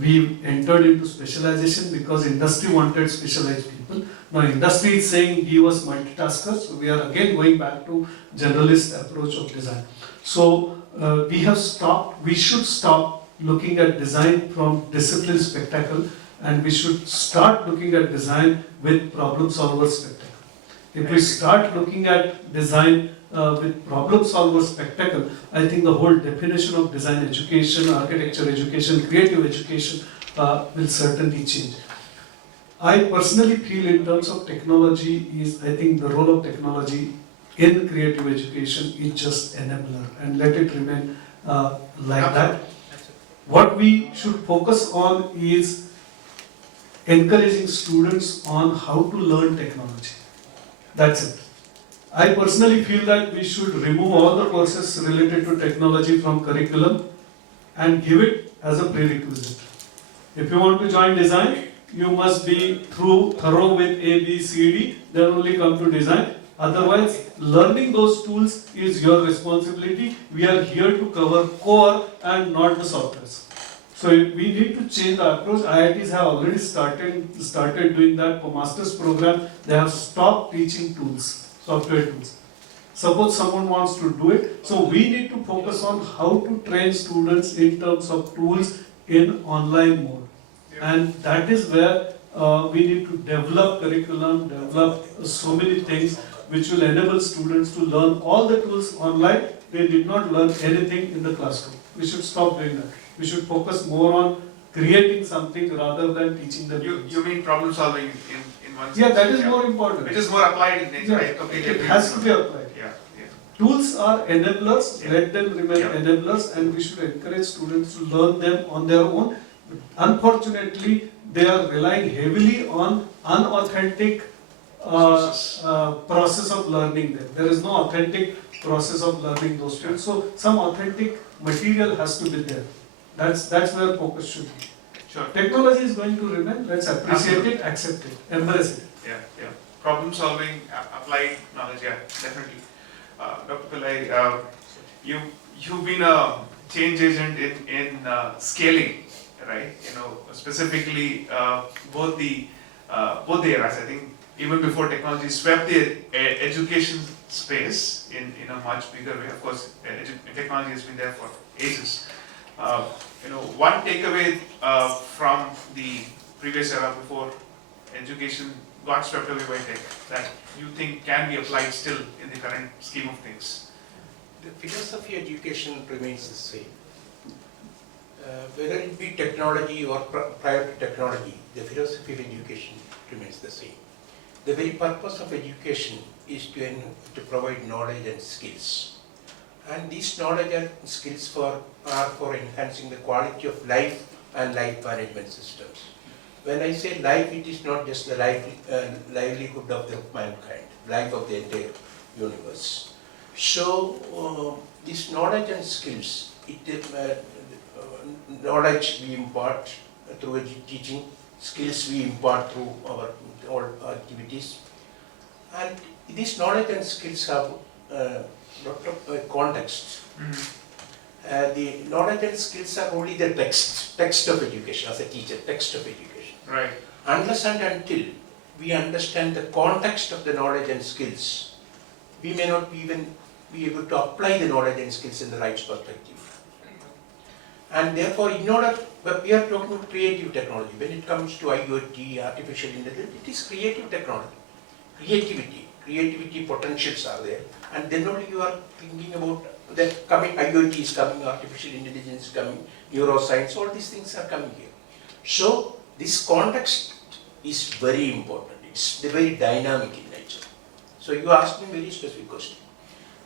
We entered into specialization because industry wanted specialized people. Now industry is saying give us multitaskers, so we are again going back to generalist approach of design. So we should stop looking at design from discipline spectacle, and we should start looking at design with problem solver spectacle. If we start looking at design with problem solver spectacle, I think the whole definition of design education, architecture education, creative education will certainly change. I personally feel in terms of technology I think the role of technology in creative education is just enabler, and let it remain like that. What we should focus on is encouraging students on how to learn technology. That's it. I personally feel that we should remove all the courses related to technology from curriculum and give it as a prerequisite. If you want to join design, you must be thorough with A, B, C, D, then only come to design. Otherwise, learning those tools is your responsibility. We are here to cover core and not the softwares. So we need to change the approach. IITs have already started doing that. For master's program, they have stopped teaching tools, software tools. Suppose someone wants to do it. So we need to focus on how to train students in terms of tools in online mode. And that is where we need to develop curriculum, develop so many things which will enable students to learn all the tools online. They did not learn anything in the classroom. We should stop doing that. We should focus more on creating something rather than teaching them. You mean problem solving in one sense? Yeah, that is more important. Which is more applied in nature. Yeah, it has to be applied. Tools are enablers, let them remain enablers, and we should encourage students to learn them on their own. Unfortunately, they are relying heavily on unauthentic process of learning them. There is no authentic process of learning those tools. So some authentic material has to be there. That's where focus should be. Sure. Technology is going to remain. Let's appreciate it, accept it, embrace it. Yeah. Problem solving, applied knowledge. Yeah, definitely. Dr. Pillai, you've been a change agent in scaling, right? Specifically both the eras. I think even before technology swept the education space in a much bigger way. Of course, technology has been there for ages. One takeaway from the previous era before education got swept away by tech that you think can be applied still in the current scheme of things? The philosophy of education remains the same. Whether it be technology or prior to technology, the philosophy of education remains the same. The very purpose of education is to provide knowledge and skills. And these knowledge and skills are for enhancing the quality of life and life management systems. When I say life, it is not just the livelihood of the mankind, life of the entire universe. So this knowledge and skills, knowledge we impart through teaching, skills we impart through our all activities, and these knowledge and skills have lot of context. The knowledge and skills are only the text of education, as a teacher, text of education. Right. Unless and until we understand the context of the knowledge and skills, we may not even be able to apply the knowledge and skills in the right perspective. And therefore, but we are talking about creative technology. When it comes to IoT, artificial intelligence, it is creative technology. Creativity potentials are there. And then only you are thinking about the coming IoT is coming, artificial intelligence is coming, neuroscience, all these things are coming here. So this context is very important. It's very dynamic in nature. So you asked me very specific question.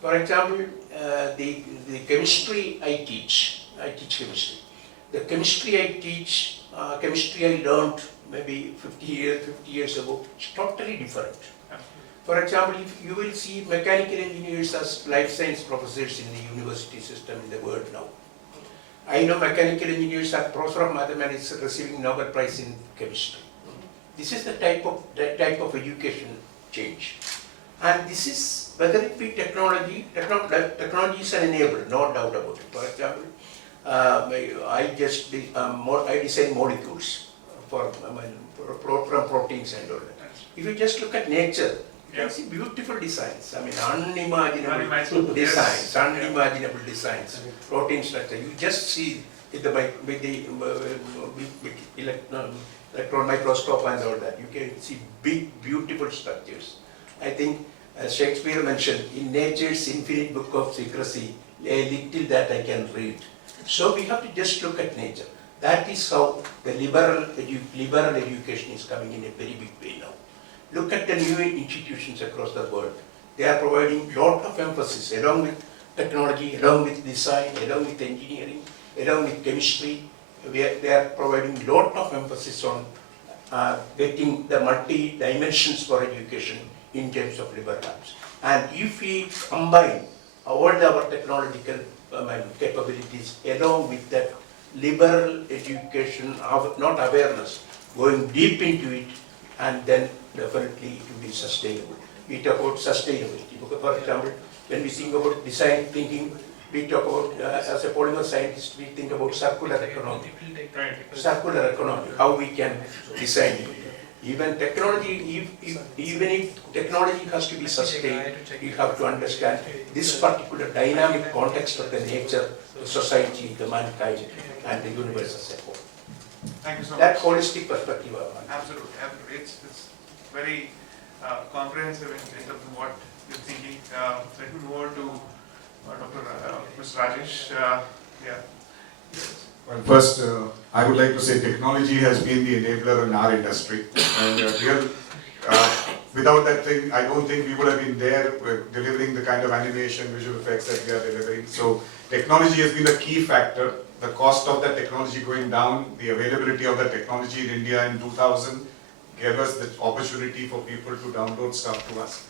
For example, the chemistry I teach chemistry. The chemistry I teach, chemistry I learned maybe 50 years ago, it's totally different. For example, if you will see mechanical engineers as life science professors in the university system in the world now. I know mechanical engineers are professor of mathematics receiving Nobel Prize in chemistry. This is the type of education change. And this is, whether it be technology is an enabler, no doubt about it. For example, I design molecules from proteins and all that. If you just look at nature, you can see beautiful designs. I mean, unimaginable designs, unimaginable designs, protein structure. You just see with the electron microscope and all that. You can see big, beautiful structures. I think, as Shakespeare mentioned, in nature's infinite book of secrecy, a little that I can read. So we have to just look at nature. That is how the liberal education is coming in a very big way now. Look at the new institutions across the world. They are providing a lot of emphasis along with technology, along with design, along with engineering, along with chemistry. They are providing a lot of emphasis on getting the multi-dimensions for education in terms of liberal arts. And if we combine all our technological capabilities along with that liberal education, not awareness, going deep into it, and then definitely it will be sustainable. We talk about sustainability. For example, when we think about design thinking, we talk about, as a polymer scientist, we think about circular economy. Circular economy, how we can design it. Even technology, even if technology has to be sustained, you have to understand this particular dynamic context of the nature, the society, the mankind, and the universe as a whole. Thank you so much. That holistic perspective. Absolutely. It's very comprehensive in terms of what you're thinking. Let me move on to Mr. Rajesh. Yes. Well, first, I would like to say technology has been the enabler in our industry. And without that thing, I don't think we would have been there delivering the kind of animation, visual effects that we are delivering. So technology has been a key factor. The cost of that technology going down, the availability of that technology in India in 2000 gave us the opportunity for people to download stuff to us.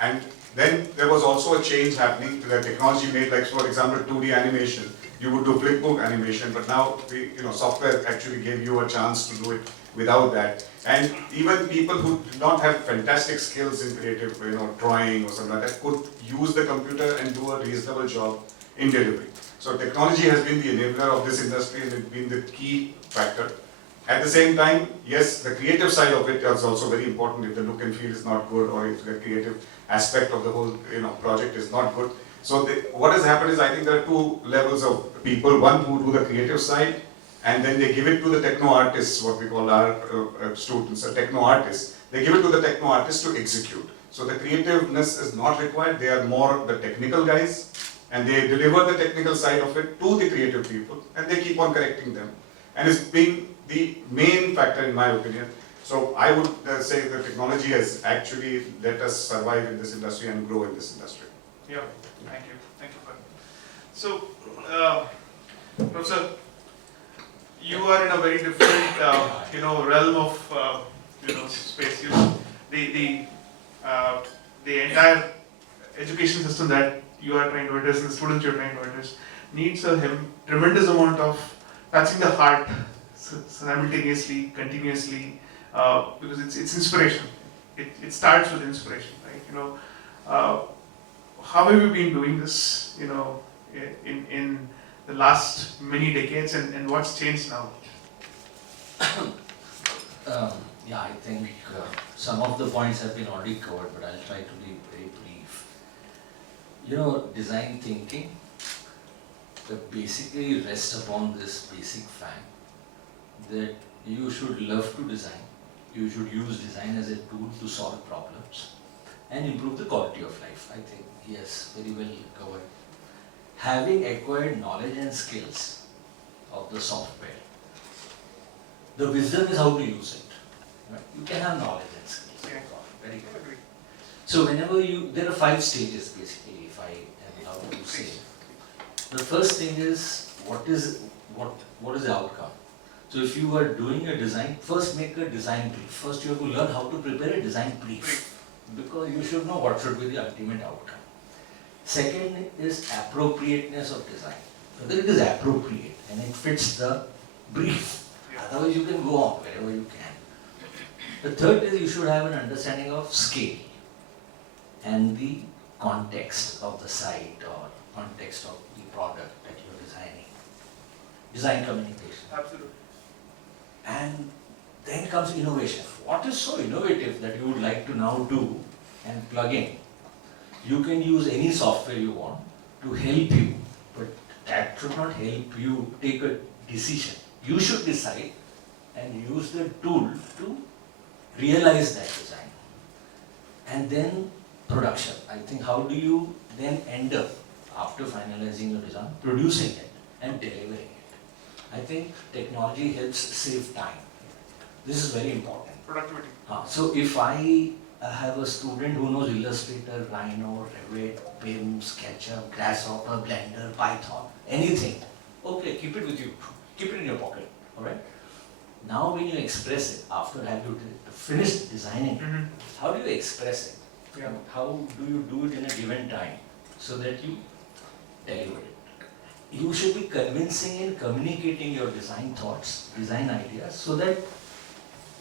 And then there was also a change happening to the technology made, like for example, 2D animation. You would do flipbook animation, but now software actually gave you a chance to do it without that. And even people who did not have fantastic skills in creative, drawing or something like that, could use the computer and do a reasonable job in delivery. So technology has been the enabler of this industry and it's been the key factor. At the same time, yes, the creative side of it is also very important. If the look and feel is not good, or if the creative aspect of the whole project is not good. So what has happened is, I think there are two levels of people. One who do the creative side, and then they give it to the techno artists, what we call our students, techno artists. They give it to the techno artists to execute. So the creativeness is not required. They are more the technical guys, and they deliver the technical side of it to the creative people, and they keep on correcting them. And it's been the main factor, in my opinion, So I would say that technology has actually let us survive in this industry and grow in this industry. Yeah, thank you for that. So, Professor, you are in a very different, realm of, space. The entire education system that you are trying to address and the students you are trying to address needs a tremendous amount of touching the heart simultaneously, continuously, because it's inspiration. It starts with inspiration, right? How have you been doing this, in the last many decades, and what's changed now? Yeah, I think some of the points have been already covered, but I'll try to be very brief. Design thinking basically rests upon this basic fact that you should love to design, you should use design as a tool to solve problems and improve the quality of life. I think, yes, very well covered. Having acquired knowledge and skills of the software, the wisdom is how to use it. Right? You can have knowledge and skills. Yeah. Very good. So whenever there are 5 stages basically, if I am allowed to say. The first thing is what is the outcome? So if you are doing a design, first make a design brief. First you have to learn how to prepare a design brief, because you should know what should be the ultimate outcome. Second is appropriateness of design. Whether it is appropriate and it fits the brief. Otherwise you can go on wherever you can. The third is you should have an understanding of scale and the context of the site or context of the product that you are designing. Design communication. Absolutely. And then comes innovation. What is so innovative that you would like to now do and plug in? You can use any software you want to help you, but that should not help you take a decision. You should decide and use the tool to realize that design. And then production. I think how do you then end up, after finalizing your design, producing it and delivering it. I think technology helps save time. This is very important. Productivity. So if I have a student who knows Illustrator, Rhino, Revit, BIM, SketchUp, Grasshopper, Blender, Python, anything, okay, keep it with you. Keep it in your pocket, alright? Now when you express it, after having finished designing it, how do you express it? Yeah. How do you do it in a given time so that you deliver it? You should be convincing and communicating your design thoughts, design ideas, so that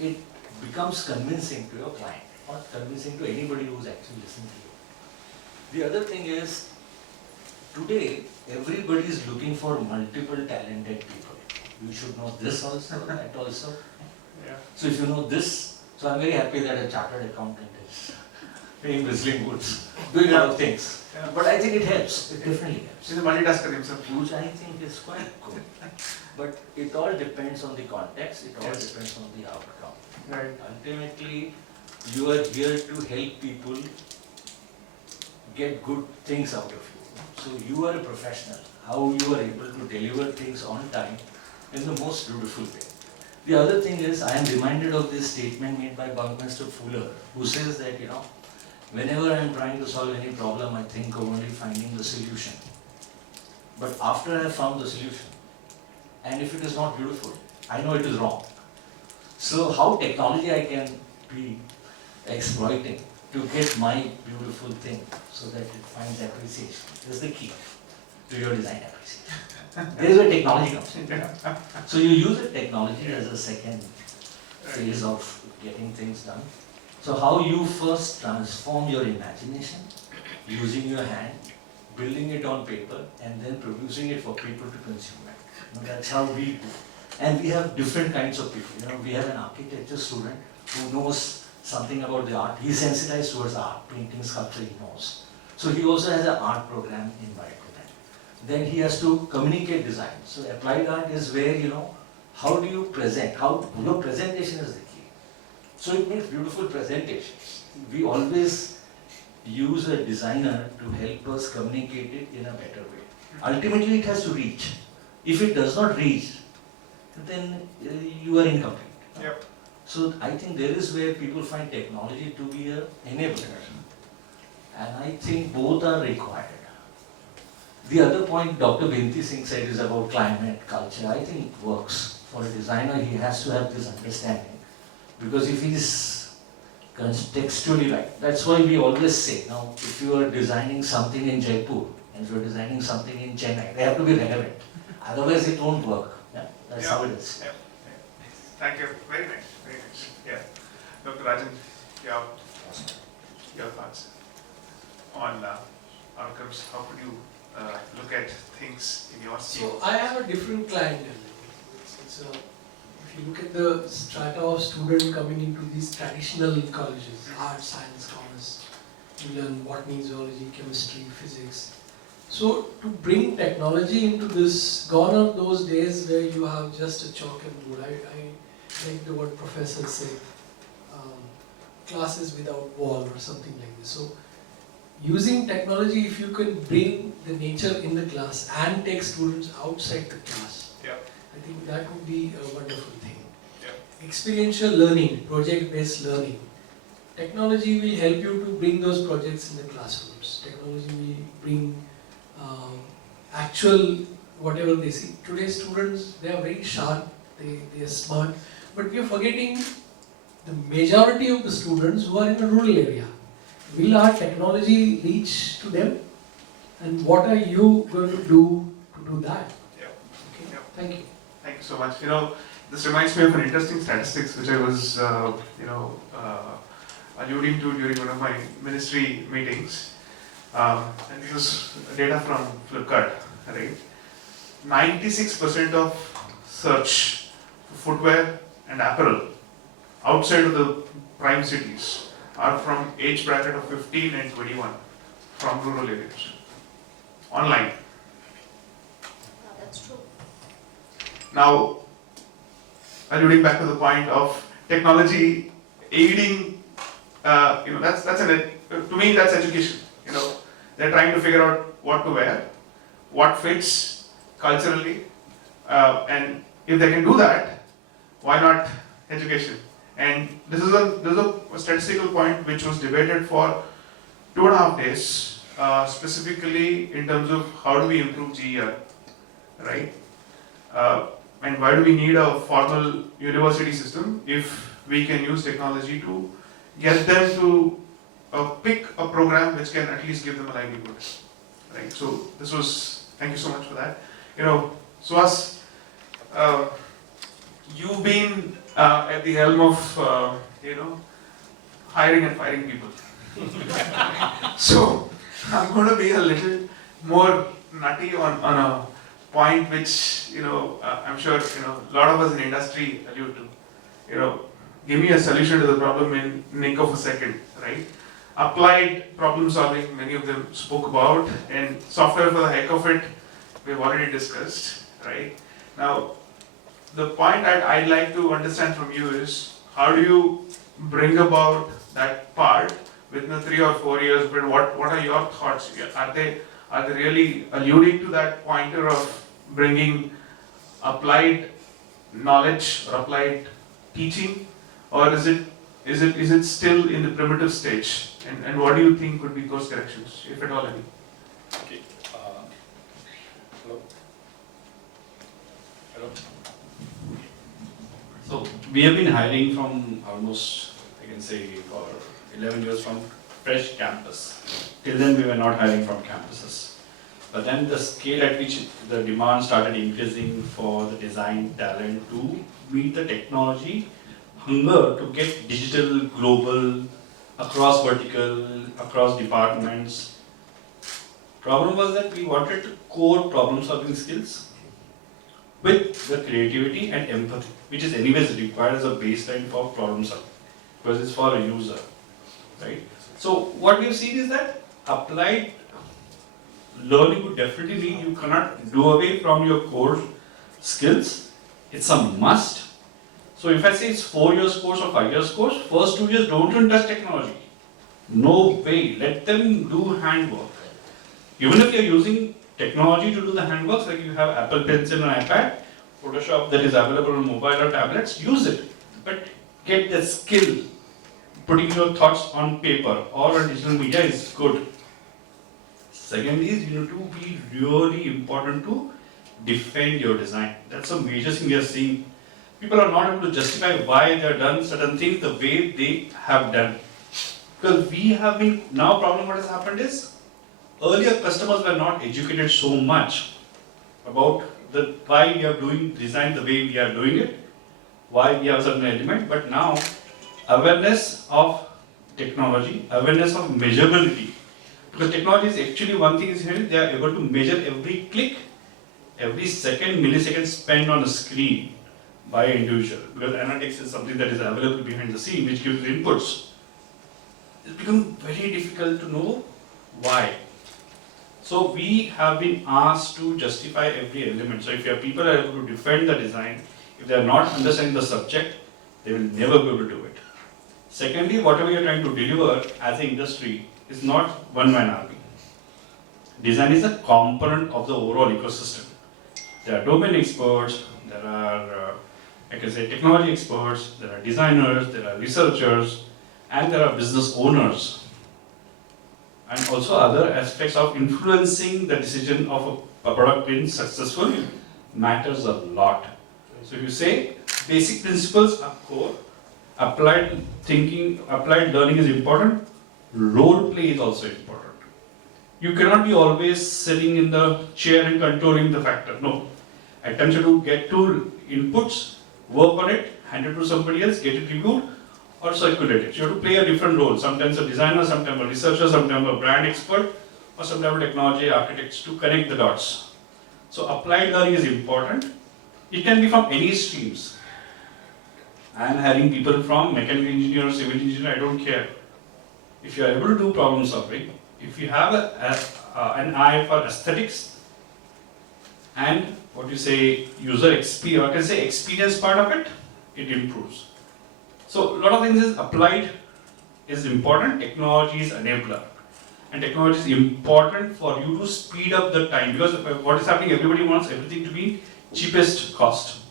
it becomes convincing to your client, or convincing to anybody who's actually listening to you. The other thing is, today everybody is looking for multiple talented people. You should know this also, that also. Yeah. So if you know this, so I'm very happy that a chartered accountant is paying whistling boots, doing a lot of things. Yeah. But I think it helps, it definitely helps. He's a multitasker himself. Which I think is quite good. But it all depends on the context, it all depends on the outcome. Right. Ultimately, you are here to help people get good things out of you. So you are a professional. How you are able to deliver things on time in the most beautiful way. The other thing is, I am reminded of this statement made by Buckminster Fuller, who says that, whenever I am trying to solve any problem, I think of only finding the solution. But after I have found the solution, and if it is not beautiful, I know it is wrong. So how technology I can be exploiting to get my beautiful thing so that it finds appreciation is the key to your design appreciation. There is where technology comes in. So you use the technology as a second phase of getting things done. So how you first transform your imagination, using your hand, building it on paper, and then producing it for people to consume it. That's how we do. And we have different kinds of people. We have an architecture student who knows something about the art. He's sensitized towards art, painting, sculpture, he knows. So he also has an art program in Mumbai. Then he has to communicate design. So applied art is where, how do you present? Your presentation is the key. So it makes beautiful presentations. We always use a designer to help us communicate it in a better way. Ultimately it has to reach. If it does not reach, then you are incomplete. Yep. So I think there is where people find technology to be an enabler. And I think both are required. The other point Dr. Binti Singh said is about climate, culture. I think it works. For a designer, he has to have this understanding. Because if he's contextually right, that's why we always say, now, if you are designing something in Jaipur, and if you're designing something in Chennai, they have to be relevant. Otherwise, it won't work. Yeah? That's how it is. Yeah. Thank you. Very nice. Very nice. Yeah. Dr. Rajan, your thoughts on outcomes? How could you look at things in your scale? So I have a different clientele. If you look at the strata of students coming into these traditional colleges, arts, science, commerce, you learn botany, zoology, chemistry, physics. So to bring technology into this, gone are those days where you have just a chalk and board. I like the word professors say, classes without wall or something like this. So using technology, if you can bring the nature in the class and take students outside the class, I think that would be a wonderful thing. Experiential learning, project-based learning. Technology will help you to bring those projects in the classrooms. Technology will bring actual whatever they see. Today's students, they are very sharp, they are smart, but we are forgetting the majority of the students who are in a rural area. Will our technology reach to them? And what are you going to do that? Okay. Thank you. Thank you so much. This reminds me of an interesting statistics which I was, alluding to during one of my ministry meetings. And this is data from Flipkart, right? 96% of search for footwear and apparel outside of the prime cities are from age bracket of 15 and 21 from rural areas. Online. That's true. Now, alluding back to the point of technology aiding, to me that's education. They're trying to figure out what to wear, what fits culturally, and if they can do that, why not education? And this is a statistical point which was debated for 2.5 days, specifically in terms of how do we improve GER, right? And why do we need a formal university system if we can use technology to get them to pick a program which can at least give them a livelihood, right? So thank you so much for that. Suhas, you've been at the helm of, hiring and firing people. So I'm going to be a little more nutty on a point which, I'm sure, a lot of us in the industry allude to. Give me a solution to the problem in nick of a second, right? Applied problem solving, many of them spoke about, and software for the heck of it, we've already discussed, right? Now, the point I'd like to understand from you is, how do you bring about that part within the 3 or 4 years? But what are your thoughts? Are they really alluding to that pointer of bringing applied knowledge or applied teaching, or is it still in the primitive stage? And what do you think could be course corrections, if at all any? Okay. Hello. Hello. So we have been hiring from almost, I can say, for 11 years from fresh campus. Till then we were not hiring from campuses. But then the scale at which the demand started increasing for the design talent to meet the technology hunger to get digital, global, across vertical, across departments. Problem was that we wanted core problem solving skills with the creativity and empathy, which is anyways required as a baseline for problem solving, because it's for a user, right? So what we've seen is that applied learning would definitely mean you cannot do away from your core skills. It's a must. So if I say it's 4 years course or 5 years course, first 2 years don't even touch technology. No way, let them do handwork. Even if you're using technology to do the handworks, like you have Apple Pencil and iPad, Photoshop that is available on mobile or tablets, use it. But get that skill, putting your thoughts on paper or on digital media is good. Second is you need to be really important to defend your design. That's a major thing we are seeing. People are not able to justify why they have done certain things the way they have done. Because we have been, now problem what has happened is, earlier customers were not educated so much about why we are doing design the way we are doing it, why we have certain element, but now awareness of technology, awareness of measurability, because technology is actually one thing is here, they are able to measure every click, every second, millisecond spent on a screen by an individual, because analytics is something that is available behind the scene which gives inputs. It's become very difficult to know why. So we have been asked to justify every element. So if your people are able to defend the design, if they are not understanding the subject, they will never be able to do it. Secondly, whatever you are trying to deliver as an industry is not one-man army. Design is a component of the overall ecosystem. There are domain experts, there are, I can say, technology experts, there are designers, there are researchers, and there are business owners. And also other aspects of influencing the decision of a product being successful matters a lot. So if you say basic principles are core, applied thinking, applied learning is important, role play is also important. You cannot be always sitting in the chair and controlling the factor. No. Attempt to get two inputs, work on it, hand it to somebody else, get it reviewed, or circulate it. You have to play a different role. Sometimes a designer, sometimes a researcher, sometimes a brand expert, or sometimes a technology architects to connect the dots. So applied learning is important. It can be from any streams. I am hiring people from mechanical engineer or civil engineer, I don't care. If you are able to do problem solving, if you have an eye for aesthetics and what you say user experience, I can say experience part of it, it improves. So a lot of things is applied is important, technology is enabler. And technology is important for you to speed up the time, because what is happening, everybody wants everything to be cheapest cost.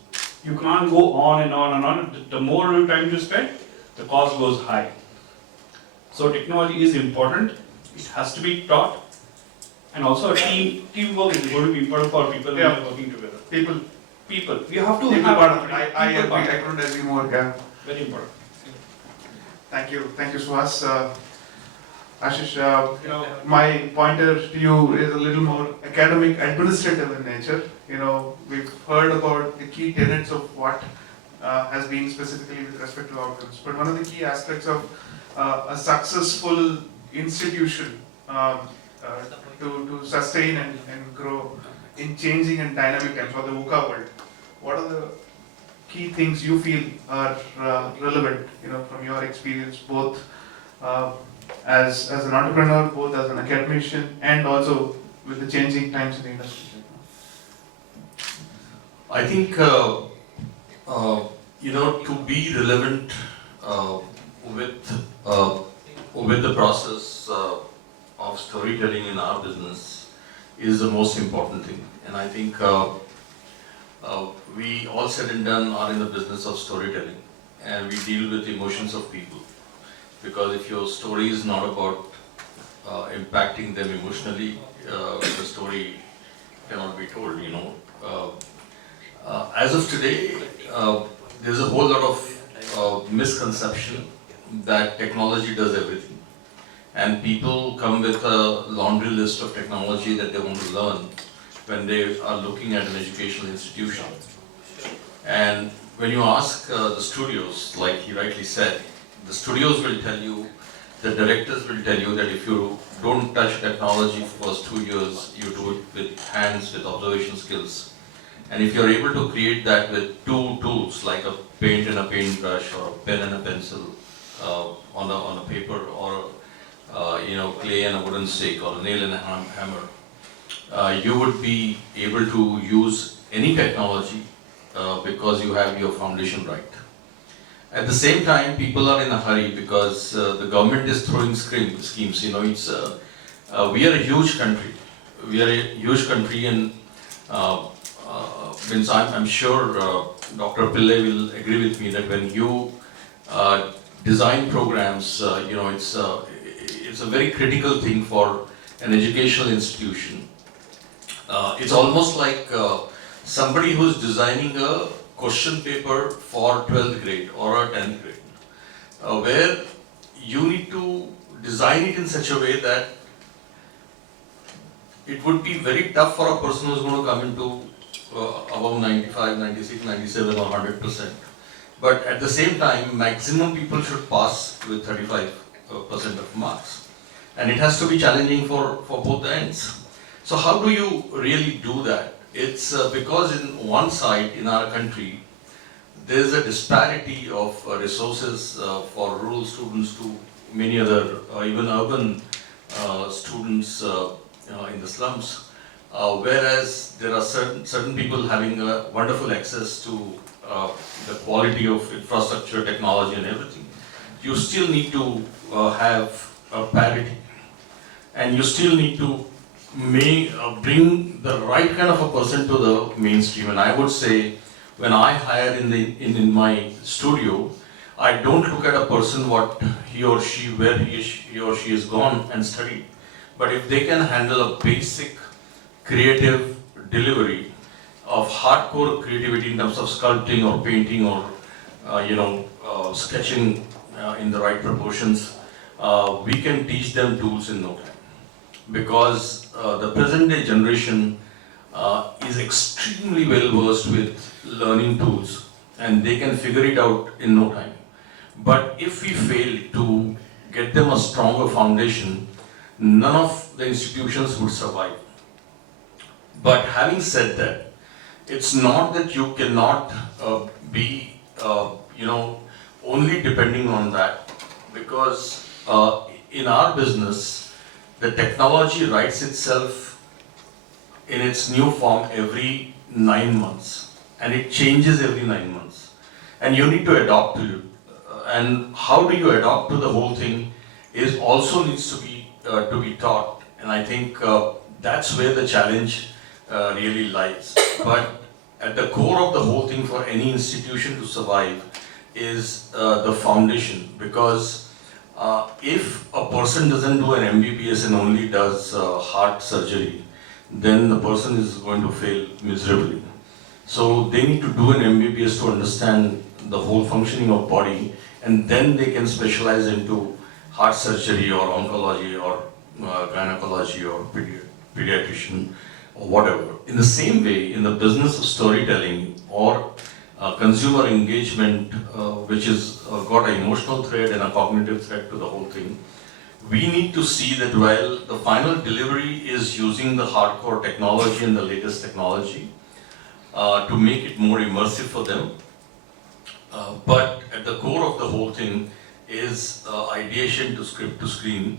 You can't go on and on and on. The more time you spend, the cost goes high. So technology is important, it has to be taught, and also teamwork is going to be important for people who are working together. People. We have to People have part of it. I agree, I couldn't agree more. Yeah. Very important. Thank you, Suhas. Ashish, my pointer to you is a little more academic, administrative in nature. We've heard about the key tenets of what has been specifically with respect to outcomes. But one of the key aspects of a successful institution to sustain and grow in changing and dynamic times, or the VUCA world, what are the key things you feel are relevant, from your experience, both as an entrepreneur, both as an academician, and also with the changing times in the industry? I think, to be relevant with the process of storytelling in our business is the most important thing. And I think we all said and done are in the business of storytelling, and we deal with emotions of people. Because if your story is not about impacting them emotionally, the story cannot be told, As of today, there's a whole lot of misconception that technology does everything. And people come with a laundry list of technology that they want to learn when they are looking at an educational institution. And when you ask the studios, like he rightly said, the studios will tell you, the directors will tell you that if you don't touch technology for the first 2 years, you do it with hands, with observation skills. And if you're able to create that with two tools, like a paint and a paintbrush, or a pen and a pencil on a paper, or clay and a wooden stick, or a nail and a hammer, you would be able to use any technology because you have your foundation right. At the same time, people are in a hurry because the government is throwing schemes. We are a huge country. And I'm sure Dr. Pillai will agree with me that when you design programs, it's a very critical thing for an educational institution. It's almost like somebody who's designing a question paper for 12th grade or a 10th grade, where you need to design it in such a way that it would be very tough for a person who's going to come into above 95, 96, 97 or 100%. But at the same time, maximum people should pass with 35% of marks. And it has to be challenging for both the ends. So how do you really do that? It's because in one side in our country, there is a disparity of resources for rural students to many other, even urban students in the slums. Whereas there are certain people having wonderful access to the quality of infrastructure, technology and everything. You still need to have a parity, and you still need to bring the right kind of a person to the mainstream. And I would say, when I hire in my studio, I don't look at a person what he or she, where he or she has gone and studied. But if they can handle a basic creative delivery of hardcore creativity in terms of sculpting or painting or sketching in the right proportions, we can teach them tools in no time. Because the present day generation is extremely well versed with learning tools, and they can figure it out in no time. But if we fail to get them a stronger foundation, none of the institutions would survive. But having said that, it's not that you cannot be only depending on that, because in our business, the technology writes itself in its new form every 9 months, and it changes every 9 months, and you need to adopt to it. And how do you adopt to the whole thing is also needs to be taught, and I think that's where the challenge really lies. But at the core of the whole thing for any institution to survive is the foundation, because if a person doesn't do an MBBS and only does heart surgery, then the person is going to fail miserably. So they need to do an MBBS to understand the whole functioning of body, and then they can specialize into heart surgery or oncology or gynecology or pediatrician or whatever. In the same way, in the business of storytelling or consumer engagement, which is got an emotional thread and a cognitive thread to the whole thing, we need to see that while the final delivery is using the hardcore technology and the latest technology to make it more immersive for them, but at the core of the whole thing is ideation to script to screen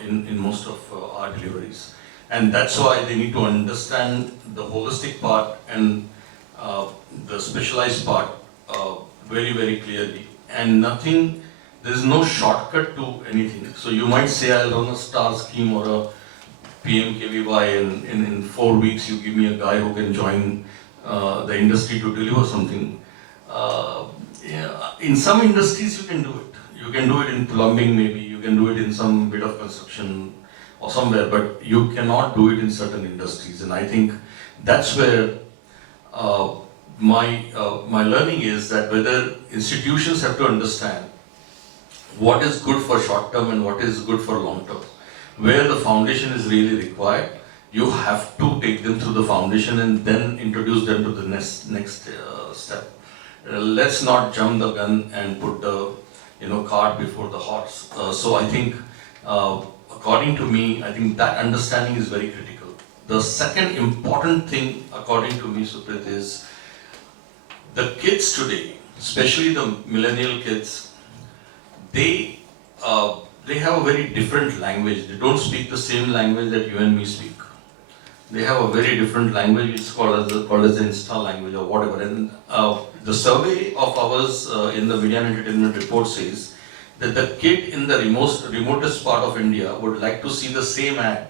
in most of our deliveries. And that's why they need to understand the holistic part and the specialized part very, very clearly. And nothing, there's no shortcut to anything. So you might say, I'll run a STAR scheme or a PMKVY, and in 4 weeks you give me a guy who can join the industry to deliver something. In some industries you can do it. You can do it in plumbing maybe, you can do it in some bit of construction or somewhere, but you cannot do it in certain industries. And I think that's where my learning is, that whether institutions have to understand what is good for short term and what is good for long term. Where the foundation is really required, you have to take them through the foundation and then introduce them to the next step. Let's not jump the gun and put the cart before the horse. So I think, according to me, I think that understanding is very critical. The second important thing, according to me, Suprit, is the kids today, especially the millennial kids, they have a very different language. They don't speak the same language that you and me speak. They have a very different language. It's called as the Insta language or whatever. And the survey of ours in the Media and Entertainment Report says that the kid in the remotest part of India would like to see the same ad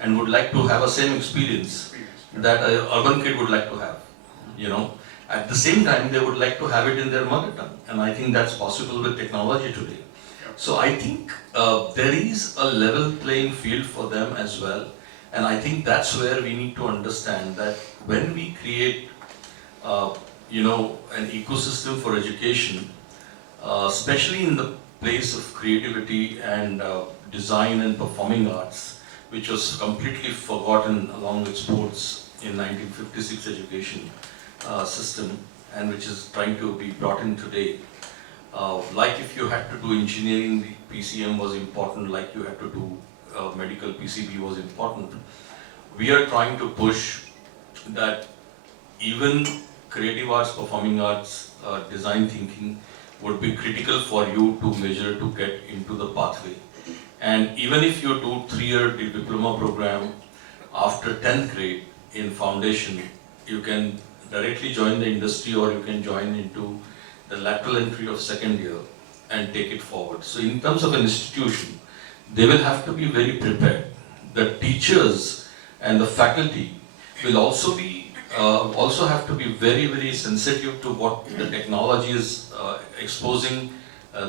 and would like to have a same experience that an urban kid would like to have. At the same time, they would like to have it in their mother tongue, and I think that's possible with technology today. So I think there is a level playing field for them as well, and I think that's where we need to understand that when we create, an ecosystem for education, especially in the place of creativity and design and performing arts, which was completely forgotten along with sports in 1956 education system, and which is trying to be brought in today. Like if you had to do engineering, the PCM was important, like you had to do medical PCB was important. We are trying to push that even creative arts, performing arts, design thinking would be critical for you to measure to get into the pathway. And even if you do 3-year diploma program after 10th grade in foundation, you can directly join the industry or you can join into the lateral entry of 2nd year and take it forward. So in terms of an institution, they will have to be very prepared. The teachers and the faculty will also have to be very, very sensitive to what the technology is exposing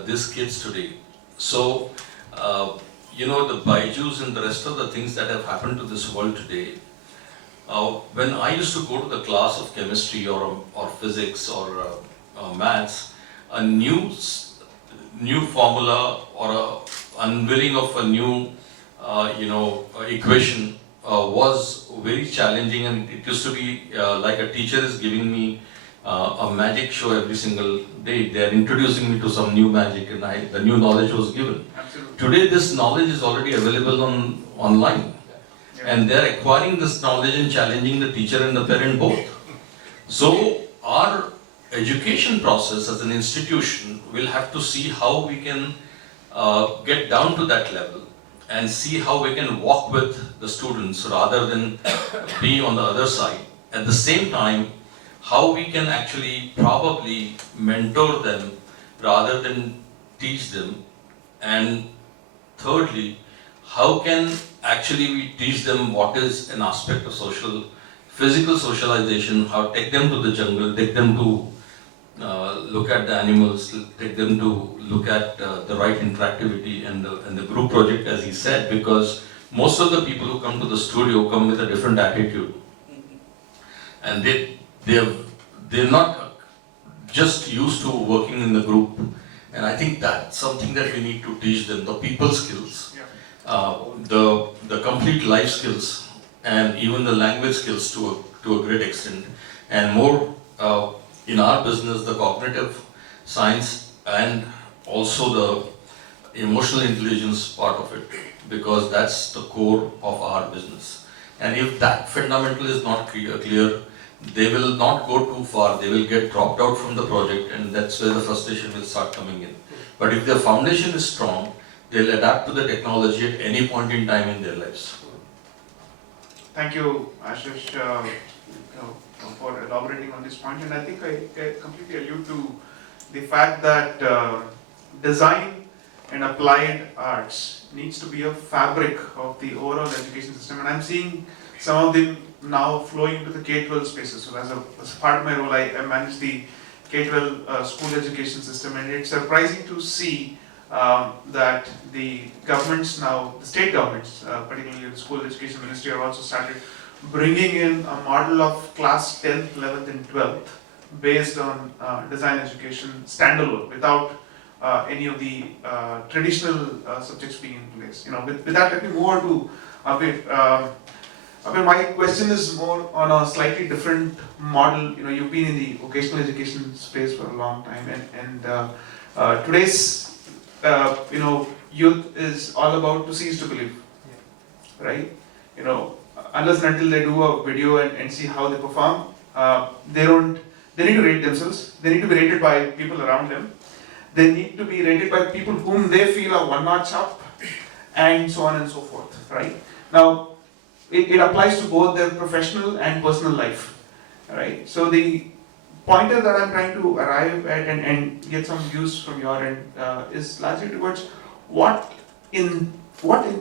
these kids today. So, the Baijus and the rest of the things that have happened to this world today, when I used to go to the class of chemistry or physics or maths, a new formula or a unveiling of a new, equation was very challenging, and it used to be like a teacher is giving me a magic show every single day. They are introducing me to some new magic, and the new knowledge was given. Absolutely. Today, this knowledge is already available online, and they are acquiring this knowledge and challenging the teacher and the parent both. So, our education process as an institution will have to see how we can get down to that level and see how we can walk with the students rather than be on the other side. At the same time, how we can actually probably mentor them rather than teach them. And thirdly, how can actually we teach them what is an aspect of physical socialization, how take them to the jungle, take them to look at the animals, take them to look at the right interactivity and the group project, as he said, because most of the people who come to the studio come with a different attitude, and they're not just used to working in the group, and I think that's something that we need to teach them: the people skills, the complete life skills, and even the language skills to a great extent, and more. In our business, the cognitive science and also the emotional intelligence part of it, because that's the core of our business. And if that fundamental is not clear, they will not go too far, they will get dropped out from the project, and that's where the frustration will start coming in. But if their foundation is strong, they'll adapt to the technology at any point in time in their lives. Thank you, Ashish, for elaborating on this point, and I think I completely allude to the fact that design and applied arts needs to be a fabric of the overall education system, and I'm seeing some of them now flowing into the K-12 spaces. So as part of my role, I manage the K-12 school education system, and it's surprising to see that the governments now, the state governments, particularly the school education ministry, have also started bringing in a model of class 10th, 11th and 12th based on design education standalone, without any of the traditional subjects being in place. With that, let me move on to Abir. Abir, my question is more on a slightly different model. You've been in the vocational education space for a long time, and today's youth is all about to cease to believe, right? Unless and until they do a video and see how they perform, they need to rate themselves. They need to be rated by people around them. They need to be rated by people whom they feel are one notch up, and so on and so forth, right? Now, it applies to both their professional and personal life, right? So the pointer that I'm trying to arrive at and get some views from your end is largely towards what in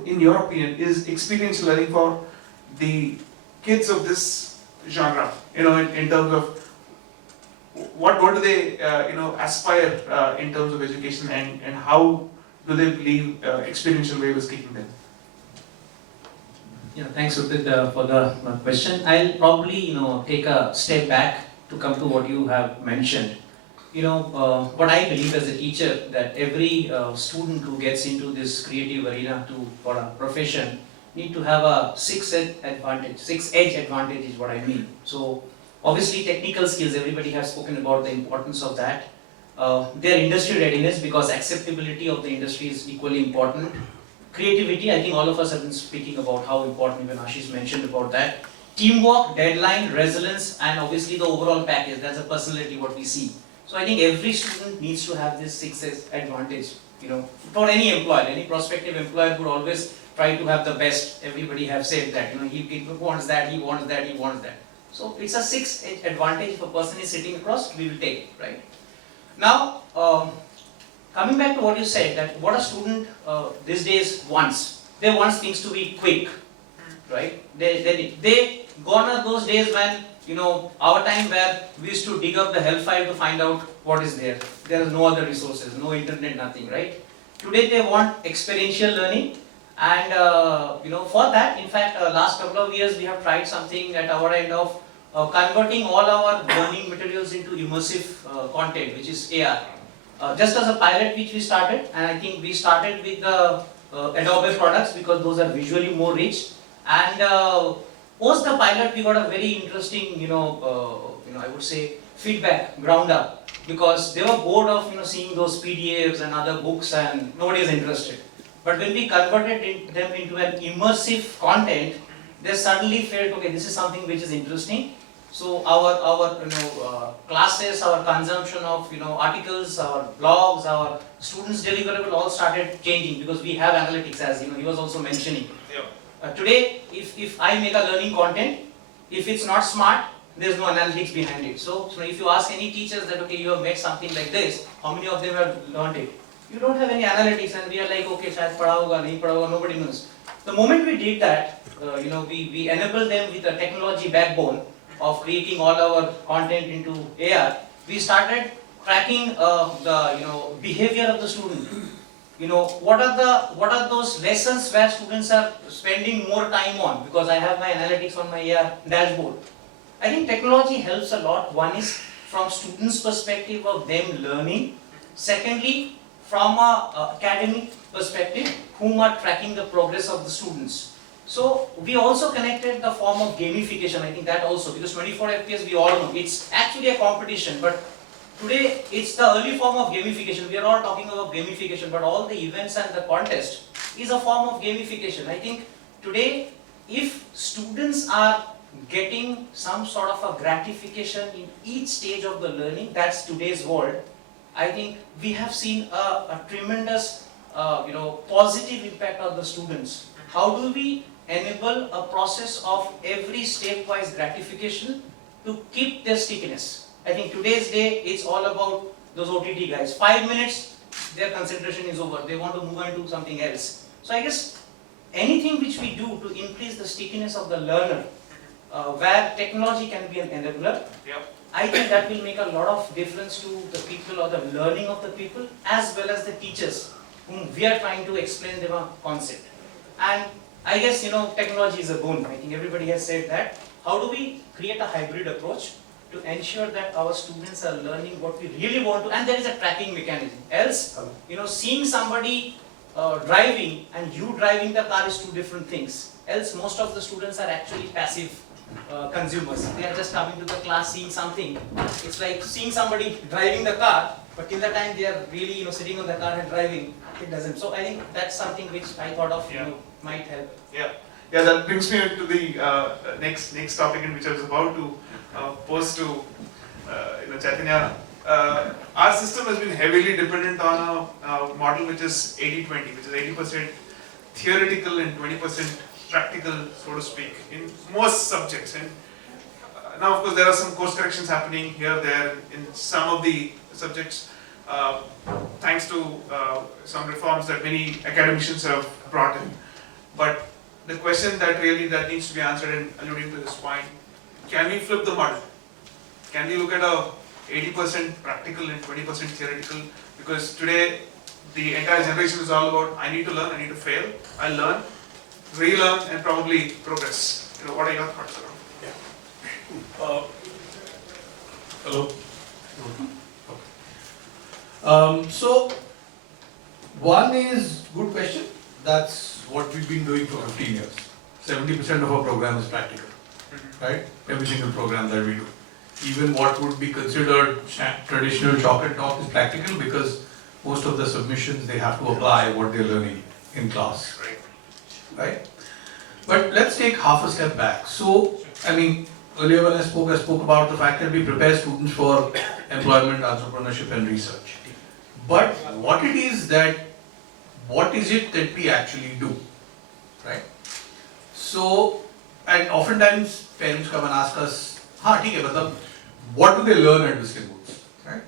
your opinion is experiential learning for the kids of this genre, in terms of what do they aspire in terms of education, and how do they believe experiential wave is kicking them? Yeah, thanks Udit for the question. I'll probably take a step back to come to what you have mentioned. What I believe as a teacher, that every student who gets into this creative arena for a profession need to have a six-edge advantage. Six-edge advantage is what I mean. So obviously technical skills, everybody has spoken about the importance of that. Their industry readiness, because acceptability of the industry is equally important. Creativity, I think all of us have been speaking about how important, even Ashish mentioned about that. Teamwork, deadline, resilience, and obviously the overall package, that's a personality what we see. So I think every student needs to have this six-edge advantage. For any employer, any prospective employer would always try to have the best. Everybody have said that, he wants that, he wants that, he wants that. So it's a six-edge advantage. If a person is sitting across, we will take it, right? Now, coming back to what you said, that what a student these days wants, they want things to be quick, right? They gone are those days when, our time where we used to dig up the hellfire to find out what is there. There are no other resources, no internet, nothing, right? Today they want experiential learning, and for that, in fact, last couple of years we have tried something at our end of converting all our learning materials into immersive content, which is AR. Just as a pilot which we started, and I think we started with the Adobe products because those are visually more rich, and post the pilot we got a very interesting, I would say, feedback ground up, because they were bored of seeing those PDFs and other books, and nobody is interested. But when we converted them into an immersive content, they suddenly felt, okay, this is something which is interesting. So our classes, our consumption of articles, our blogs, our students' deliverable all started changing, because we have analytics, as he was also mentioning. Today, if I make a learning content, if it's not smart, there's no analytics behind it. So if you ask any teachers that, okay, you have made something like this, how many of them have learned it? You don't have any analytics, and we are like, okay, shayad padha hoga, nahi padha hoga, nobody knows. The moment we did that, we enabled them with a technology backbone of creating all our content into AR. We started tracking the behavior of the student. What are those lessons where students are spending more time on, because I have my analytics on my AR dashboard. I think technology helps a lot. One is from students' perspective of them learning. Secondly, from a academic perspective, whom are tracking the progress of the students. So we also connected the form of gamification. I think that also, because 24 FPS we all know, it's actually a competition, but today it's the early form of gamification. We are all talking about gamification, but all the events and the contest is a form of gamification. I think today, if students are getting some sort of a gratification in each stage of the learning, that's today's world. I think we have seen a tremendous positive impact on the students. How do we enable a process of every stepwise gratification to keep their stickiness? I think today's day, it's all about those OTT guys. 5 minutes, their concentration is over. They want to move on to something else. So I guess anything which we do to increase the stickiness of the learner, where technology can be an enabler, I think that will make a lot of difference to the people or the learning of the people, as well as the teachers whom we are trying to explain them a concept. And I guess technology is a boon. I think everybody has said that. How do we create a hybrid approach to ensure that our students are learning what we really want to, and there is a tracking mechanism. Else, seeing somebody driving and you driving the car is two different things. Else, most of the students are actually passive consumers. They are just coming to the class, seeing something. It's like seeing somebody driving the car, but till the time they are really sitting on the car and driving, it doesn't. So I think that's something which I thought of might help. Yeah, that brings me to the next topic, in which I was about to pose to Chaitanya. Our system has been heavily dependent on a model which is 80-20, which is 80% theoretical and 20% practical, so to speak, in most subjects. And now, of course, there are some course corrections happening here, there, in some of the subjects, thanks to some reforms that many academicians have brought in. But the question that needs to be answered, and alluding to this point, can we flip the model? Can we look at a 80% practical and 20% theoretical? Because today the entire generation is all about I need to learn, I need to fail, I'll learn, relearn, and probably progress. What are your thoughts around? Hello. So, one is good question. That's what we've been doing for 15 years. 70% of our program is practical, right? Every single program that we do. Even what would be considered traditional chalk and talk is practical because most of the submissions they have to apply what they're learning in class, right? But let's take half a step back. So, I mean, earlier when I spoke about the fact that we prepare students for employment, entrepreneurship and research. But what is it that we actually do, right? So, and oftentimes parents come and ask us, what do they learn at Wisdom Boots, right?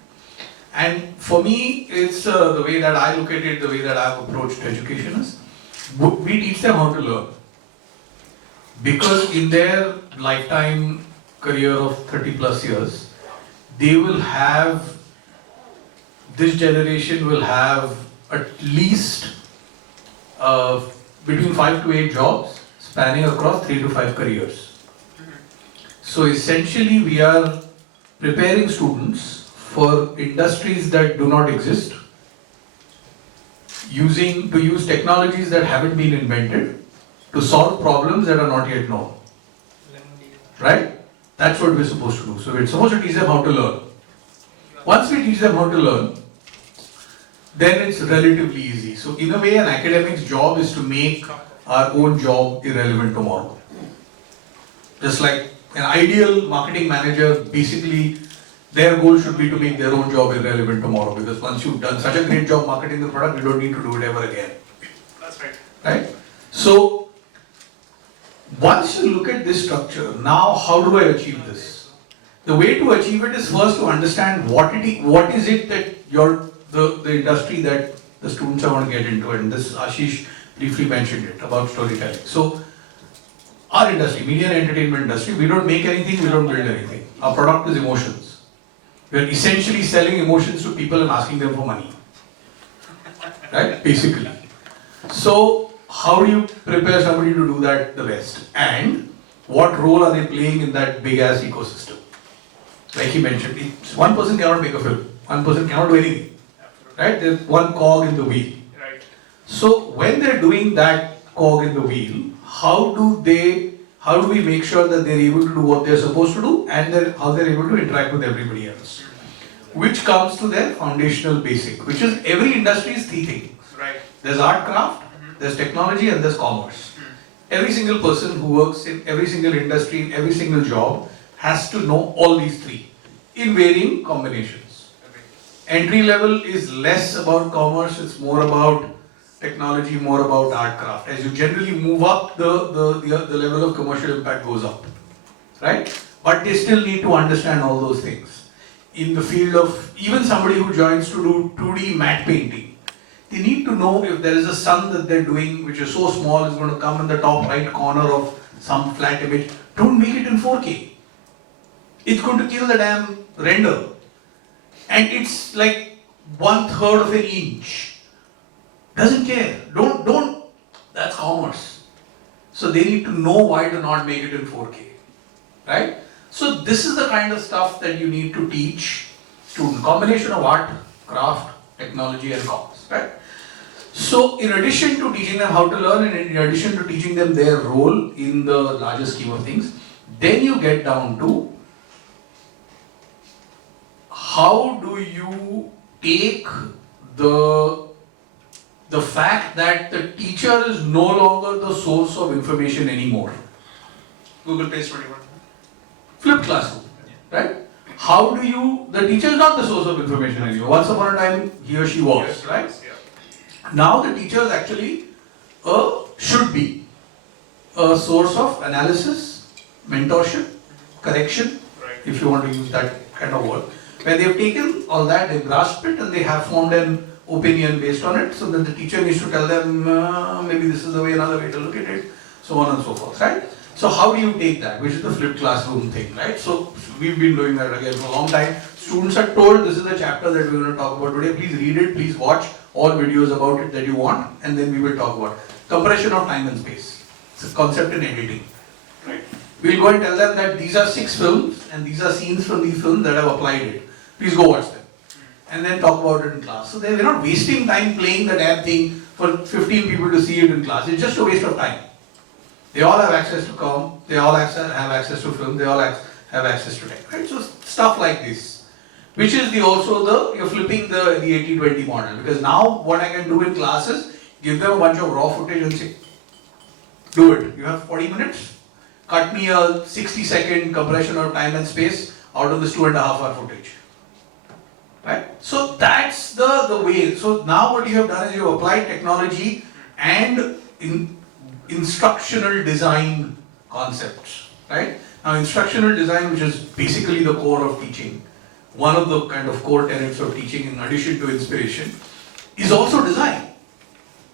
And for me, it's the way that I look at it, the way that I've approached education is, we teach them how to learn. Because in their lifetime career of 30 plus years, they will have, this generation will have at least between 5 to 8 jobs spanning across 3 to 5 careers. So essentially we are preparing students for industries that do not exist, to use technologies that haven't been invented to solve problems that are not yet known. Right? That's what we're supposed to do. So we're supposed to teach them how to learn. Once we teach them how to learn, then it's relatively easy. So in a way, an academic's job is to make our own job irrelevant tomorrow. Just like an ideal marketing manager, basically their goal should be to make their own job irrelevant tomorrow, because once you've done such a great job marketing the product, you don't need to do it ever again. That's right. Right? So once you look at this structure, now how do I achieve this? The way to achieve it is first to understand what is it that the industry that the students are going to get into, and this Ashish briefly mentioned it about storytelling. So our industry, media and entertainment industry, we don't make anything, we don't build anything. Our product is emotions. We are essentially selling emotions to people and asking them for money. Right? Basically. So how do you prepare somebody to do that the best? And what role are they playing in that big ass ecosystem? Like he mentioned, one person cannot make a film. One person cannot do anything. Right? There's one cog in the wheel. Right. So when they're doing that cog in the wheel, how do we make sure that they're able to do what they're supposed to do, and how they're able to interact with everybody else? Which comes to their foundational basic, which is every industry is three things. Right. There's art craft, there's technology, and there's commerce. Every single person who works in every single industry, in every single job, has to know all these three in varying combinations. Entry level is less about commerce, it's more about technology, more about art craft. As you generally move up, the level of commercial impact goes up, right? But they still need to understand all those things. In the field of, even somebody who joins to do 2D matte painting, they need to know if there is a sun that they're doing, which is so small, is going to come in the top right corner of some flat image. Don't make it in 4K. It's going to kill the damn render. And it's like 1/3 of an inch. Doesn't care. Don't. That's commerce. So they need to know why to not make it in 4K. Right? So this is the kind of stuff that you need to teach students. Combination of art, craft, technology and commerce. Right? So in addition to teaching them how to learn, and in addition to teaching them their role in the larger scheme of things, then you get down to how do you take the fact that the teacher is no longer the source of information anymore. Google Page 21. Flipped classroom, right? How do you, the teacher is not the source of information anymore. Once upon a time, he or she was, right? Now the teacher is actually should be a source of analysis, mentorship, correction, if you want to use that kind of word. Where they've taken all that, they've grasped it, and they have formed an opinion based on it, so that the teacher needs to tell them maybe this is the way, another way to look at it, so on and so forth, right? So how do you take that, which is the flipped classroom thing, right? So we've been doing that again for a long time. Students are told this is the chapter that we're going to talk about today. Please read it, please watch all videos about it that you want, and then we will talk about compression of time and space. It's a concept in editing. Right. We'll go and tell them that these are 6 films and these are scenes from these films that have applied it. Please go watch them. And then talk about it in class. So we're not wasting time playing the damn thing for 15 people to see it in class. It's just a waste of time. They all have access to comm, they all have access to film, they all have access to tech, right? So stuff like this, which is you're flipping the 80-20 model, because now what I can do in class is give them a bunch of raw footage and say, do it. You have 40 minutes, cut me a 60-second compression of time and space out of this 2.5-hour footage. Right? So that's the way. So now what you have done is you have applied technology and instructional design concepts, right? Now instructional design, which is basically the core of teaching, one of the kind of core tenets of teaching in addition to inspiration, is also design,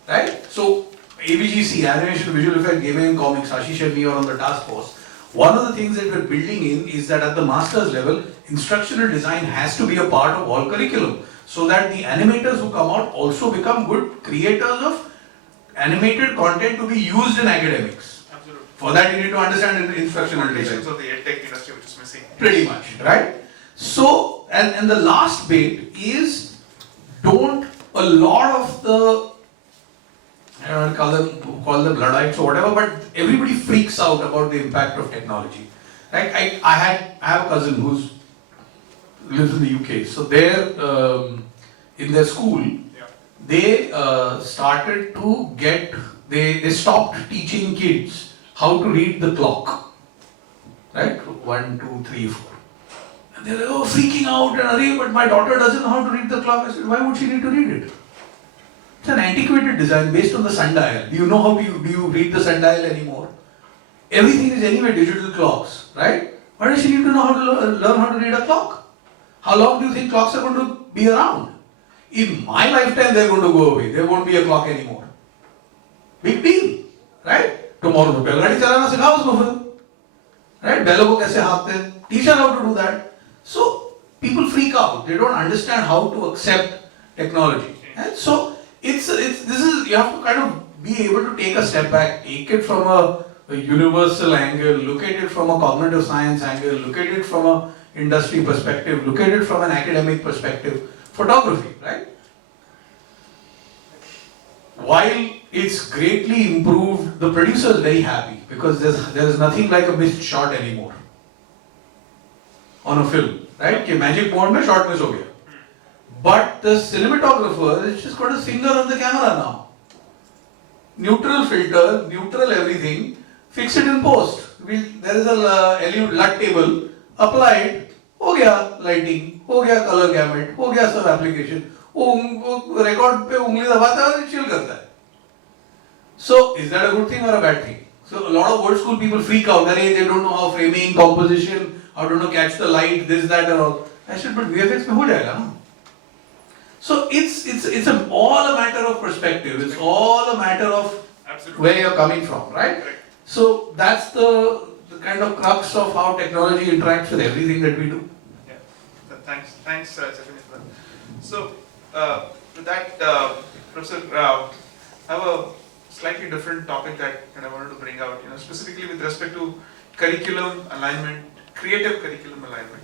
right? So AVGC, Animation, Visual Effect, Gaming and Comics, Ashish and me are on the task force. One of the things that we're building in is that at the master's level, instructional design has to be a part of all curriculum, so that the animators who come out also become good creators of animated content to be used in academics. Absolutely. For that you need to understand instructional design. Of the edtech industry, which is missing. Pretty much, right? So, and the last bit is, a lot of the, I don't want to call them Luddites or whatever, but everybody freaks out about the impact of technology. Right? I have a cousin who lives in the UK. So in their school, they started to they stopped teaching kids how to read the clock. Right? 1, 2, 3, 4. And they're like, freaking out, and but my daughter doesn't know how to read the clock. I said, why would she need to read it? It's an antiquated design based on the sundial. Do you know do you read the sundial anymore? Everything is anyway digital clocks, right? Why does she need to know how to learn how to read a clock? How long do you think clocks are going to be around? In my lifetime, they're going to go away. There won't be a clock anymore. Big deal, right? Tomorrow, बैलगाड़ी चलाना सिखाओ उसको फिर, right? बैलों को कैसे हाँकते हैं? Teach her how to do that. So people freak out. They don't understand how to accept technology, and so you have to kind of be able to take a step back, take it from a universal angle, look at it from a cognitive science angle, look at it from a industry perspective, look at it from an academic perspective. Photography, right? While it's greatly improved, the producer is very happy because there's nothing like a missed shot anymore on a film, right? Okay, magic mode mein shot miss ho gaya. But the cinematographer is just got a finger on the camera now. Neutral filter, neutral everything, fix it in post. There is a LUT table, applied, हो गया lighting, हो गया color gamut, हो गया सब application. वो record पे उंगली दबाता है और chill करता है. So is that a good thing or a bad thing? So a lot of old school people freak out. They don't know how framing, composition, how to catch the light, this, that, and all. I said, but VFX में हो जाएगा ना. So it's all a matter of perspective. It's all a matter of where you're coming from, right? So that's the kind of crux of how technology interacts with everything that we do. Yeah. Thanks, Stephanie. So with that, Professor, I have a slightly different topic that I wanted to bring out. Specifically with respect to curriculum alignment, creative curriculum alignment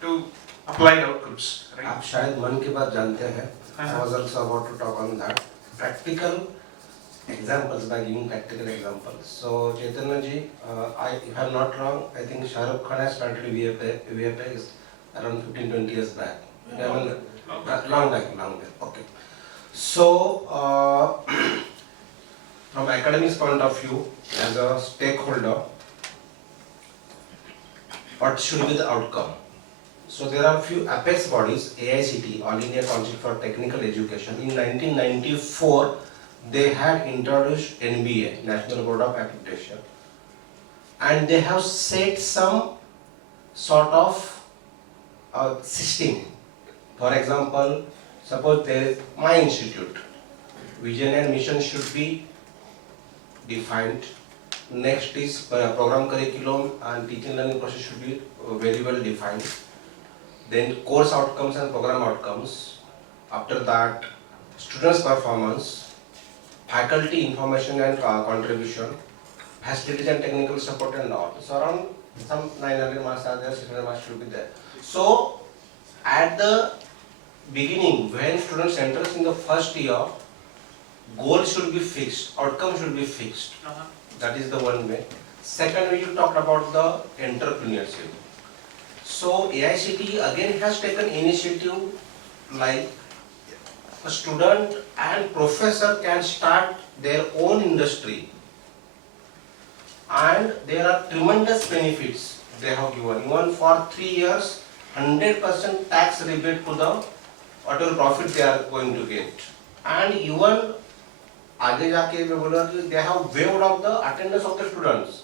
to applied outcomes. Right? आप शायद मन की बात जानते हैं. I was also about to talk on that. Practical examples, by giving practical examples. So Chaitanya ji, if I'm not wrong, I think Shah Rukh Khan has started VFX around 15-20 years back. Long time. Okay. So from academics point of view, as a stakeholder, what should be the outcome? So there are a few apex bodies, AICT, All India Council for Technical Education. In 1994, they had introduced NBA, National Board of Accreditation, and they have set some sort of system. For example, suppose there is my institute, vision and mission should be defined, Next is program curriculum and teaching learning process should be very well defined. Then course outcomes and program outcomes. After that, students' performance, faculty information and contribution, facilities and technical support and all. So around some 900 marks are there, 600 marks should be there. So at the beginning, when students enters in the first year, goals should be fixed, outcome should be fixed. That is the one way. Second, we talked about the entrepreneurship. So AICTE again has taken initiative like a student and professor can start their own industry, and there are tremendous benefits they have given. Even for 3 years, 100% tax rebate to the whatever profit they are going to get. And even आगे जाके मैं बोला कि they have waived off the attendance of the students.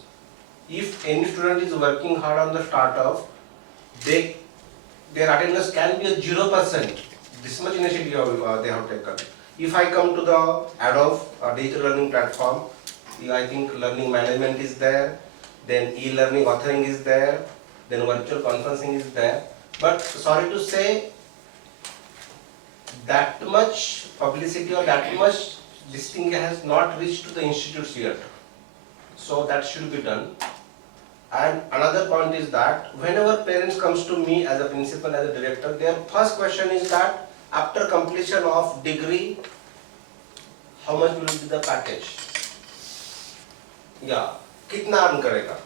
If any student is working hard on the startup, their attendance can be at 0%. This much initiative they have taken. If I come to the Adobe digital learning platform, I think learning management is there, then e-learning authoring is there, then virtual conferencing is there. But sorry to say, that much publicity or that much this thing has not reached to the institutes yet. So that should be done. And another point is that whenever parents comes to me as a principal, as a director, their first question is that after completion of degree, how much will be the package? Yeah, kitna earn karega?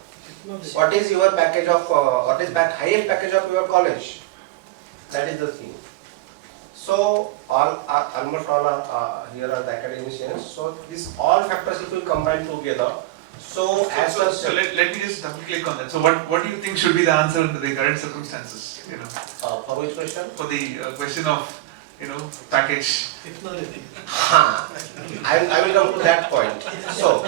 What is your package of, what is highest package of your college? That is the thing. So almost all are here are the academicians. So these all factors if we combine together. So let me just double click on that. So what do you think should be the answer under the current circumstances? You know, for which question? For the question of package. I will come to that point. So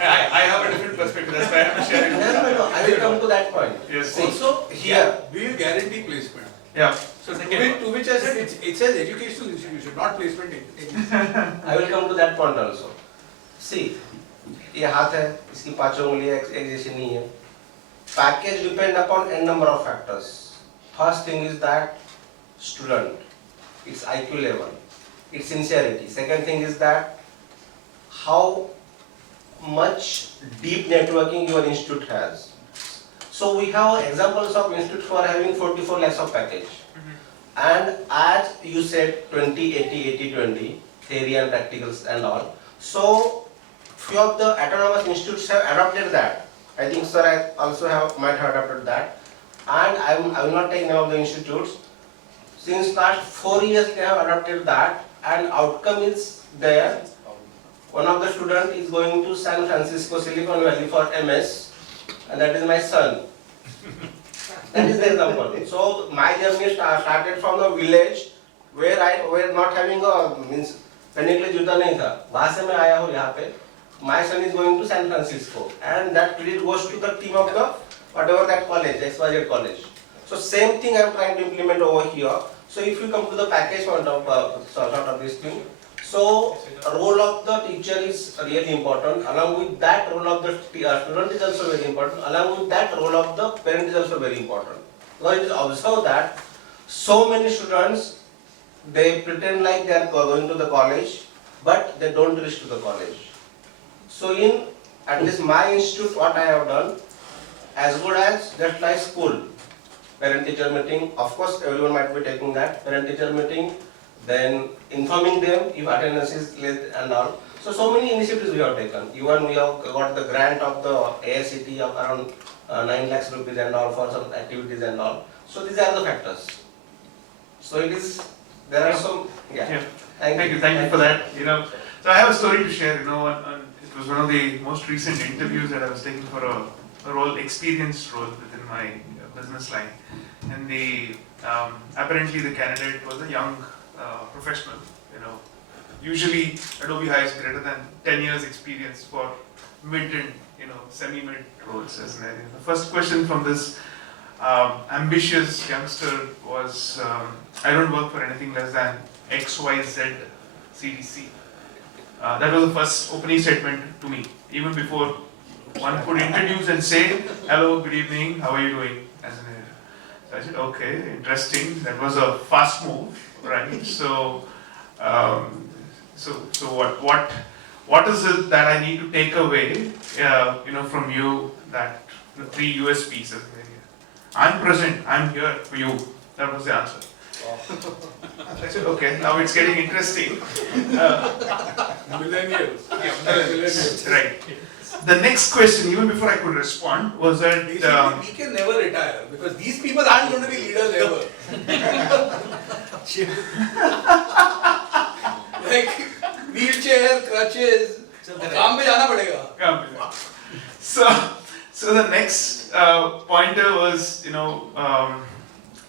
I have a different perspective. That's why I'm sharing. No. I will come to that point. Yes. See, so here we will guarantee placement. Yeah. So to which I said it says educational institution, not placement agency. I will come to that point also. See, ये हाथ है, इसकी पांचों उंगलियां एक जैसी नहीं है. Package depend upon n number of factors. First thing is that student, its IQ level, its sincerity. Second thing is that how much deep networking your institute has. So we have examples of institutes who are having 44 lakhs of package. And as you said, 20-80-80-20, theory and practicals and all. So few of the autonomous institutes have adopted that. I think sir I also might have adopted that. And I will not take name of the institutes. Since last 4 years they have adopted that, and outcome is there. One of the student is going to San Francisco, Silicon Valley for MS, and that is my son. That is the example. So my journey started from a village where I were not having a means पहले जूता नहीं था. वहाँ से मैं आया हूँ यहाँ पे. My son is going to San Francisco, and that credit goes to the team of the whatever that college, XYZ college. So same thing I am trying to implement over here. So if you come to the package point of sort of this thing, so role of the teacher is really important. Along with that, role of the student is also very important. Along with that, role of the parent is also very important. Because it is observed that so many students, they pretend like they are going to the college, but they don't reach to the college. So in at least my institute, what I have done, as good as just like school, parent-teacher meeting. Of course, everyone might be taking that parent-teacher meeting. Then informing them if attendance is less and all. So many initiatives we have taken. Even we have got the grant of the AICTE of around 9 lakhs rupees and all for some activities and all. So these are the factors. So it is, there are some, yeah. Thank you for that. So I have a story to share. It was one of the most recent interviews that I was taking for a role, experienced role within my business line. And apparently the candidate was a young professional. Usually Adobe hires greater than 10 years experience for mid and semi-mid roles. The first question from this ambitious youngster was, I don't work for anything less than XYZ CDC. That was the first opening statement to me, even before one could introduce and say, hello, good evening, how are you doing? So I said, okay, interesting. That was a fast move, right? So, so what is it that I need to take away, from you, that the 3 USPs? I'm present, I'm here for you. That was the answer. I said, okay, now it's getting interesting. Millennials. Yeah, millennials. Right. The next question, even before I could respond, was that Basically, we can never retire because these people aren't going to be leaders ever. Like wheelchair, crutches, काम पे जाना पड़ेगा. So the next pointer was,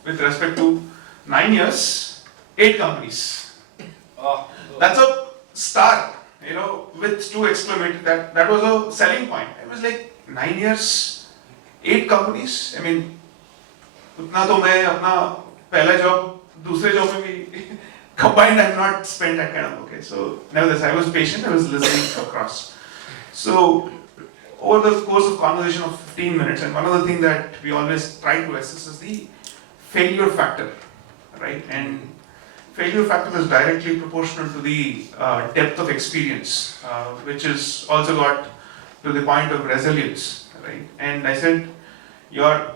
with respect to 9 years, 8 companies. That's a star, with 2 exclamation. That was a selling point. I was like, 9 years, 8 companies. I mean, उतना तो मैं अपना पहला job, दूसरे job में भी combined I've not spent that kind of. Okay, so nevertheless I was patient. I was listening across. So over the course of conversation of 15 minutes, and one of the things that we always try to assess is the failure factor, right? And failure factor is directly proportional to the depth of experience, which is also got to the point of resilience, right? And I said, your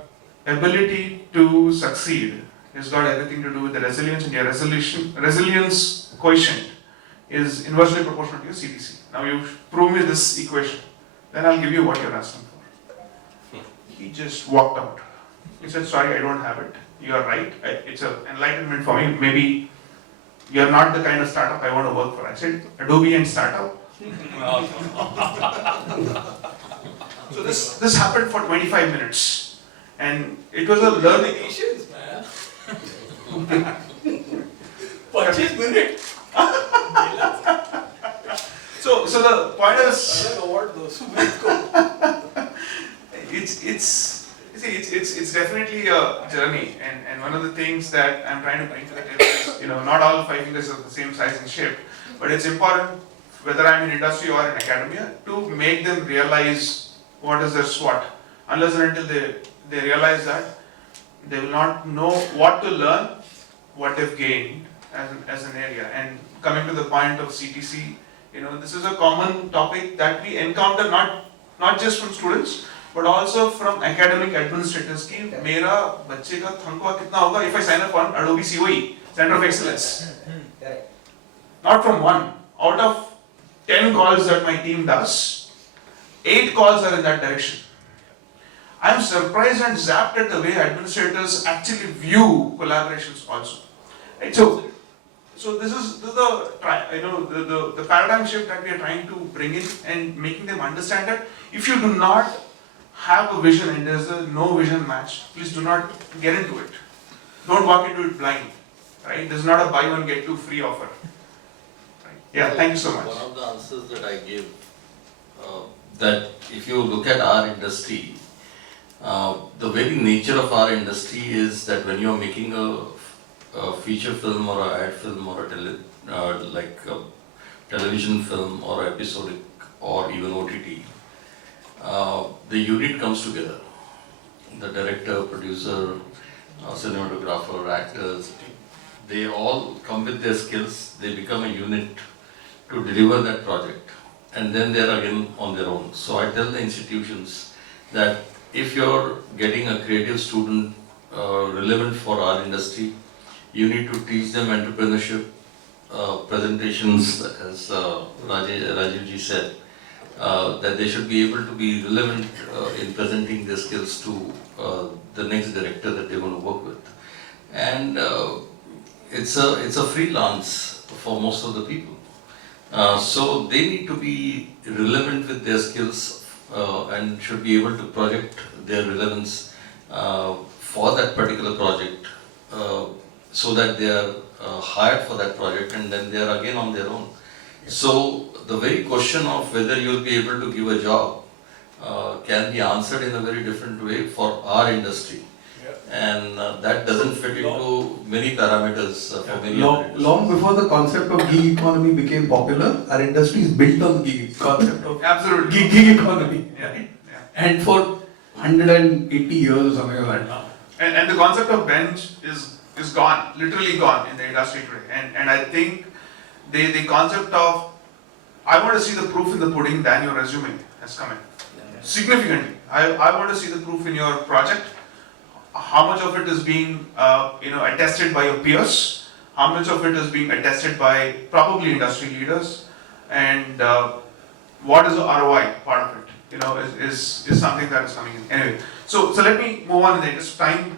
ability to succeed has got everything to do with the resilience, and your resilience quotient is inversely proportional to your CTC. Now you prove me this equation, then I'll give you what you're asking for. He just walked out. He said, sorry, I don't have it. You are right. It's an enlightenment for me. Maybe you're not the kind of startup I want to work for. I said, Adobe and startup. So this happened for 25 minutes. And it was a learning. Patience, man. 25 minutes. So the point is, I don't know what those it's definitely a journey, and one of the things that I'm trying to bring to the table is, not all 5 fingers are the same size and shape, but it's important, whether I'm in industry or in academia, to make them realize what is their SWOT. Unless and until they realize that, they will not know what to learn, what they've gained as an area. And coming to the point of CTC, this is a common topic that we encounter not just from students, but also from academic administrators. Ki mera bacche ka thankwa kitna hoga if I sign up on Adobe COE, Center of Excellence. Not from 1. Out of 10 calls that my team does, 8 calls are in that direction. I am surprised and zapped at the way administrators actually view collaborations also. Right? So this is the paradigm shift that we are trying to bring in, and making them understand that if you do not have a vision and there's no vision match, please do not get into it. Don't walk into it blind. Right? There's not a buy one get two free offer. Right? Yeah, thank you so much. One of the answers that I give, that if you look at our industry, the very nature of our industry is that when you are making a feature film or an ad film or a television film or episodic or even OTT, the unit comes together. The director, producer, cinematographer, actors, they all come with their skills, they become a unit to deliver that project, and then they are again on their own. So I tell the institutions that if you're getting a creative student relevant for our industry, you need to teach them entrepreneurship, presentations, as Rajivji said, that they should be able to be relevant in presenting their skills to the next director that they want to work with. And it's a freelance for most of the people. So they need to be relevant with their skills and should be able to project their relevance for that particular project, so that they are hired for that project and then they are again on their own. So the very question of whether you will be able to give a job can be answered in a very different way for our industry. And that doesn't fit into many parameters for many other industries. Long before the concept of gig economy became popular, our industry is built on the gig concept of absolutely gig economy. Yeah. and for 180 years or something like that. And the concept of bench is gone, literally gone in the industry today. And I think the concept of, I want to see the proof in the pudding than your resume has come in. Significantly. I want to see the proof in your project. How much of it is being attested by your peers? How much of it is being attested by probably industry leaders? And what is the ROI part of it? Is something that is coming in. Anyway, so let me move on in the interest of time.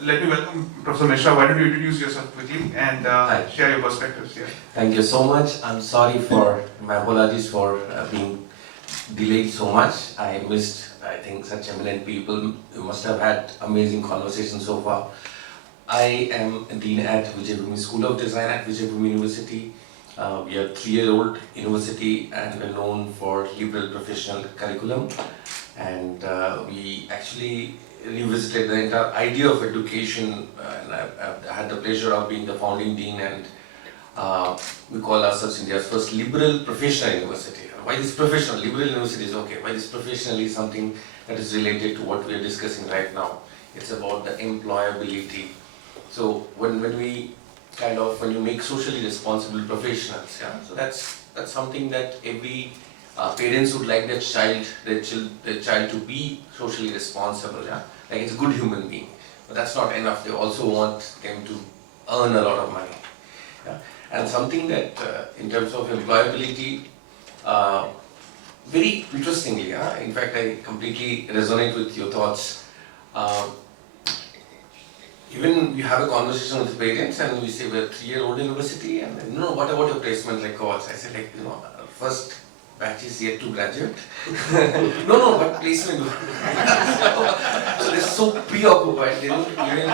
Let me welcome Professor Mishra. Why don't you introduce yourself quickly and share your perspectives here? Thank you so much. I'm sorry for, my apologies for being delayed so much. I missed, I think, such eminent people. You must have had amazing conversations so far. I am Dean at Vijayabhumi School of Design at Vijayabhumi University. We are a 3-year-old university and we're known for liberal professional curriculum. And we actually revisited the entire idea of education, and I had the pleasure of being the founding dean, and we call ourselves India's first liberal professional university. Why this professional? Liberal university is okay. Why this professional is something that is related to what we are discussing right now. It's about the employability. So when you make socially responsible professionals, yeah, so that's something that every parents would like their child to be socially responsible, yeah, like it's a good human being. But that's not enough. They also want them to earn a lot of money, yeah? And something that in terms of employability, very interestingly, yeah, in fact I completely resonate with your thoughts. Even you have a conversation with parents and we say we're a 3-year-old university, and then, no, what about your placement records? I said, first batch is yet to graduate. no, but placement. So they're so preoccupied, they don't even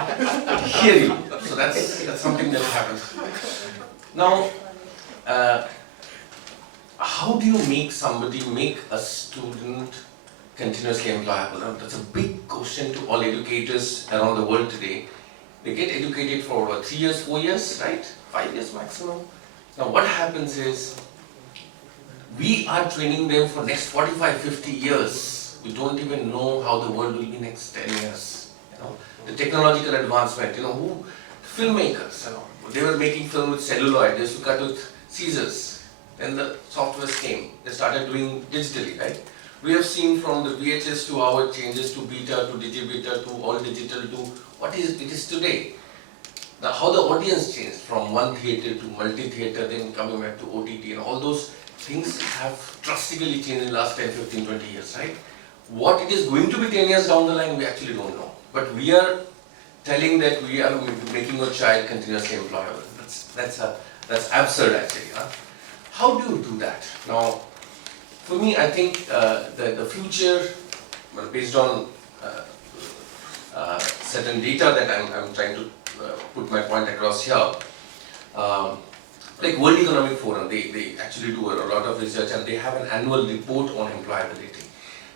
hear you. So that's something that happens. Now, how do you make a student continuously employable? Now, that's a big question to all educators around the world today. They get educated for 3 years, 4 years, right? 5 years maximum. Now what happens is, we are training them for next 45, 50 years. We don't even know how the world will be next 10 years. The technological advancement, filmmakers, they were making film with celluloid, they used to cut with scissors. Then the softwares came, they started doing digitally, right? We have seen from the VHS to our changes to beta to digibeta to all digital to what it is today. Now how the audience changed from one theatre to multi-theatre, then coming back to OTT, and all those things have drastically changed in the last 10, 15, 20 years, right? What it is going to be 10 years down the line, we actually don't know. But we are telling that we are making your child continuously employable. That's absurd actually. Huh? How do you do that? Now, for me, I think the future, based on certain data that I'm trying to put my point across here, like World Economic Forum, they actually do a lot of research and they have an annual report on employability.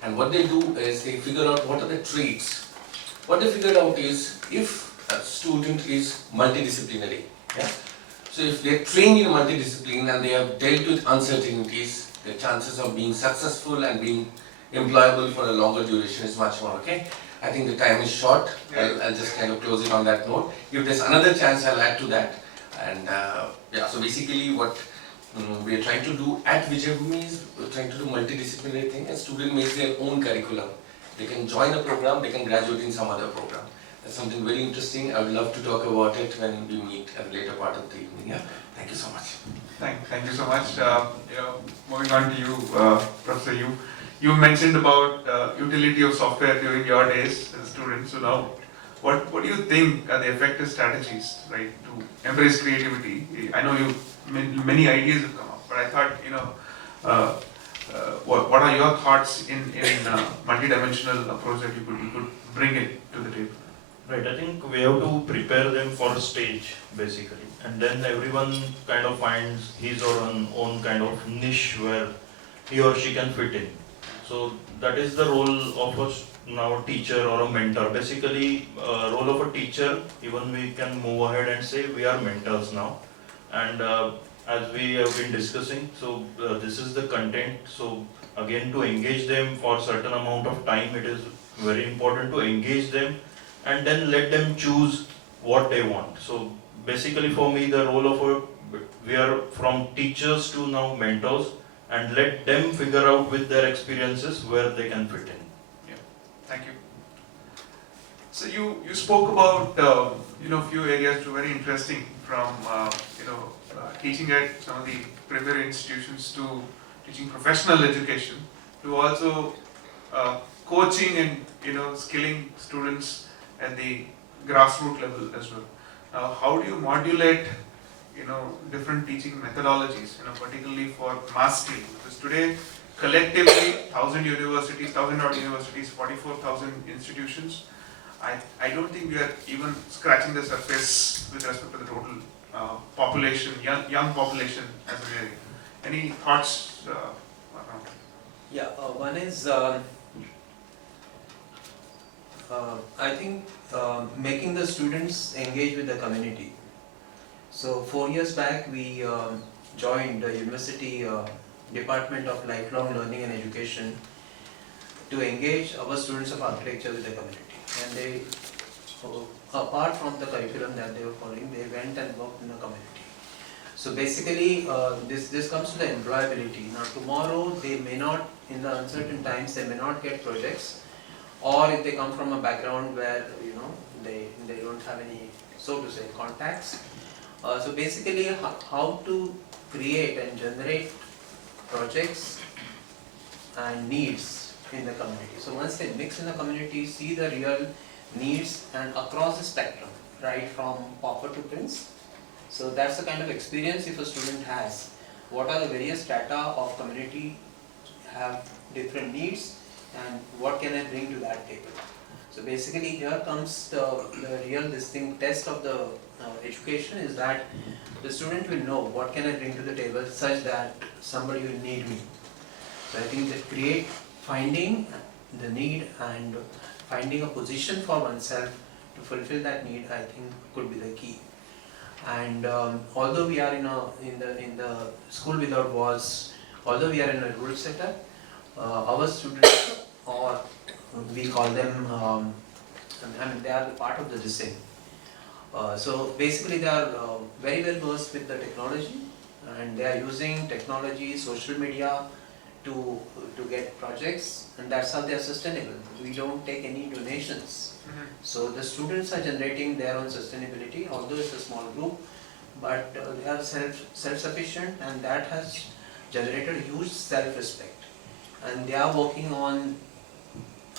And what they do is they figure out what are the traits. What they figured out is if a student is multidisciplinary, yeah? So if they're trained in multidiscipline and they have dealt with uncertainties, the chances of being successful and being employable for a longer duration is much more, okay? I think the time is short. I'll just kind of close it on that note. If there's another chance, I'll add to that. And so basically what we are trying to do at Vijayabhumi is we're trying to do multidisciplinary thing. A student makes their own curriculum. They can join a program, they can graduate in some other program. That's something very interesting. I would love to talk about it when we meet at the later part of the evening. Yeah? Thank you so much. Thank you so much. Moving on to you, Professor, you mentioned about utility of software during your days as a student. So now, what do you think are the effective strategies, right, to embrace creativity? I know many ideas have come up, but I thought, what are your thoughts in multidimensional approach that you could bring it to the table? Right, I think we have to prepare them for a stage basically, and then everyone kind of finds his or her own kind of niche where he or she can fit in. So that is the role of a teacher or a mentor. Basically, role of a teacher, even we can move ahead and say we are mentors now, and as we have been discussing. So this is the content. So again, to engage them for certain amount of time, it is very important to engage them and then let them choose what they want. So basically for me, the role of we are from teachers to now mentors, and let them figure out with their experiences where they can fit in. Yeah, thank you. So you spoke about few areas which were very interesting, from teaching at some of the premier institutions to teaching professional education to also coaching and skilling students at the grassroots level as well. How do you modulate different teaching methodologies, particularly for mass scale? Because today, collectively, 1,000 universities, 1,000 odd universities, 44,000 institutions. I don't think we are even scratching the surface with respect to the total population, young population as an area. Any thoughts around it? Yeah, one is I think making the students engage with the community. So 4 years back we joined the University Department of Lifelong Learning and Education to engage our students of architecture with the community. And they, apart from the curriculum that they were following, they went and worked in the community. So basically this comes to the employability. Now tomorrow they may not, in the uncertain times, they may not get projects, or if they come from a background where they don't have any, so to say, contacts. So basically how to create and generate projects and needs in the community. So once they mix in the community, see the real needs and across the spectrum, right from pauper to prince. So that's the kind of experience if a student has. What are the various strata of community have different needs, and what can I bring to that table? So basically here comes the real distinct test of the education, is that the student will know what can I bring to the table such that somebody will need me. So I think that finding the need and finding a position for oneself to fulfill that need, I think could be the key. And although we are in the school without walls, although we are in a rural setup, our students, or we call them, they are part of the design. So basically they are very well versed with the technology, and they are using technology, social media to get projects, and that's how they are sustainable. We don't take any donations. So the students are generating their own sustainability, although it's a small group, but they are self-sufficient, and that has generated huge self-respect. And they are working on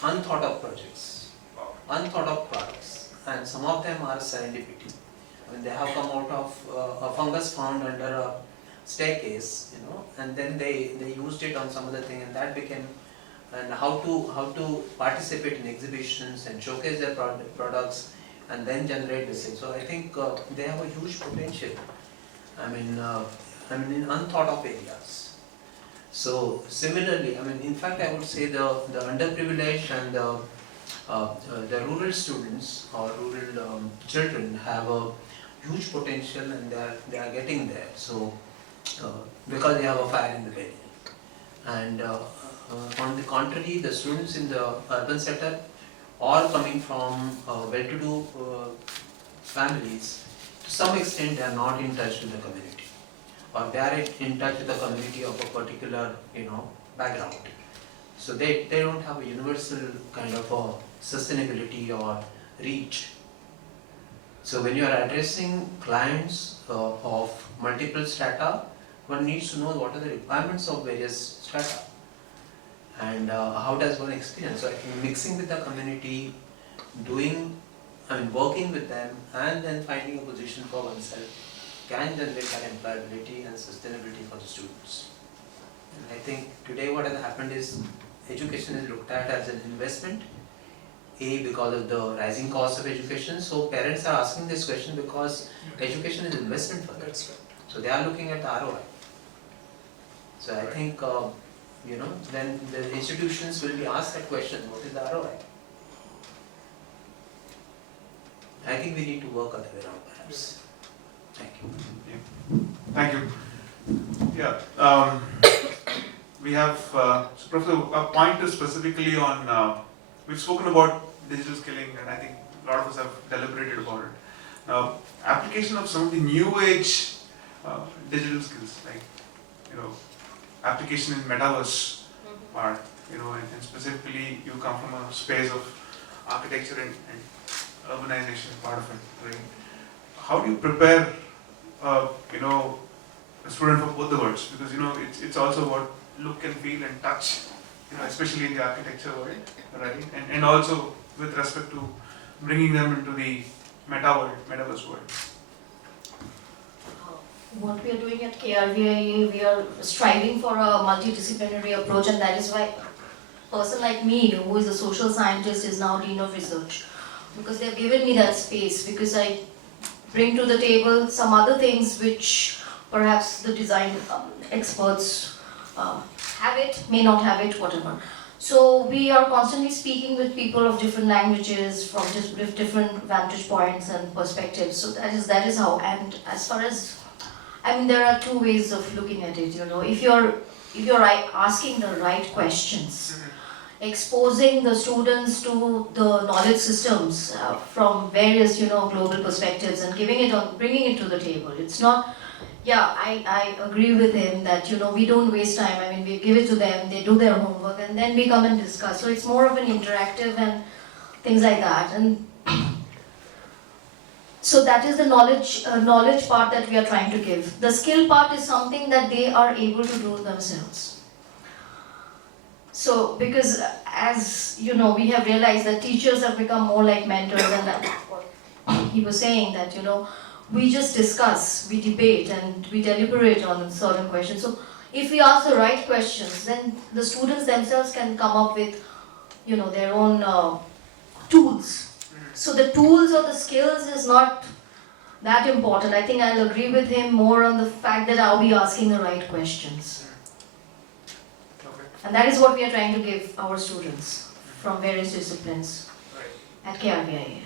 unthought of projects, unthought of products, and some of them are serendipity. I mean, they have come out of a fungus found under a staircase, and then they used it on some other thing, and that became, and how to participate in exhibitions and showcase their products and then generate this thing. So I think they have a huge potential. I mean in unthought of areas. So similarly, in fact I would say the underprivileged and the rural students or rural children have a huge potential, and they are getting there. So because they have a fire in the belly. And on the contrary, the students in the urban setup, all coming from well-to-do families, to some extent they are not in touch with the community, or they are in touch with the community of a particular background. So they don't have a universal kind of a sustainability or reach. So when you are addressing clients of multiple strata, one needs to know what are the requirements of various strata, and how does one experience. So I think mixing with the community, working with them, and then finding a position for oneself can generate that employability and sustainability for the students. And I think today what has happened is education is looked at as an investment, because of the rising cost of education. So parents are asking this question because education is investment for them. So they are looking at the ROI. So I think then the institutions will be asked that question, what is the ROI? I think we need to work other way around perhaps. Thank you. Thank you. Yeah. We have, so Professor, a pointer specifically on, we've spoken about digital skilling, and I think a lot of us have deliberated about it. Now, application of some of the new age digital skills, like, application in metaverse part, and specifically you come from a space of architecture and urbanization part of it, right? How do you prepare, a student for both the worlds? Because, it's also about look and feel and touch, especially in the architecture world, right? And also with respect to bringing them into the metaverse world. What we are doing at KRVIA, we are striving for a multidisciplinary approach, and that is why a person like me, who is a social scientist, is now Dean of Research. Because they have given me that space, because I bring to the table some other things which perhaps the design experts have it, may not have it, whatever. So we are constantly speaking with people of different languages, from different vantage points and perspectives. So that is how. And as far as, there are two ways of looking at it. If you're asking the right questions, exposing the students to the knowledge systems from various global perspectives and bringing it to the table. It's not. Yeah, I agree with him that we don't waste time. We give it to them, they do their homework, and then we come and discuss. So it's more of an interactive and things like that. And so that is the knowledge part that we are trying to give. The skill part is something that they are able to do themselves. So because as we have realized that teachers have become more like mentors, and that's what he was saying, that we just discuss, we debate, and we deliberate on certain questions. So if we ask the right questions, then the students themselves can come up with, their own tools. So the tools or the skills is not that important. I think I'll agree with him more on the fact that are we asking the right questions. And that is what we are trying to give our students from various disciplines at KRVIA.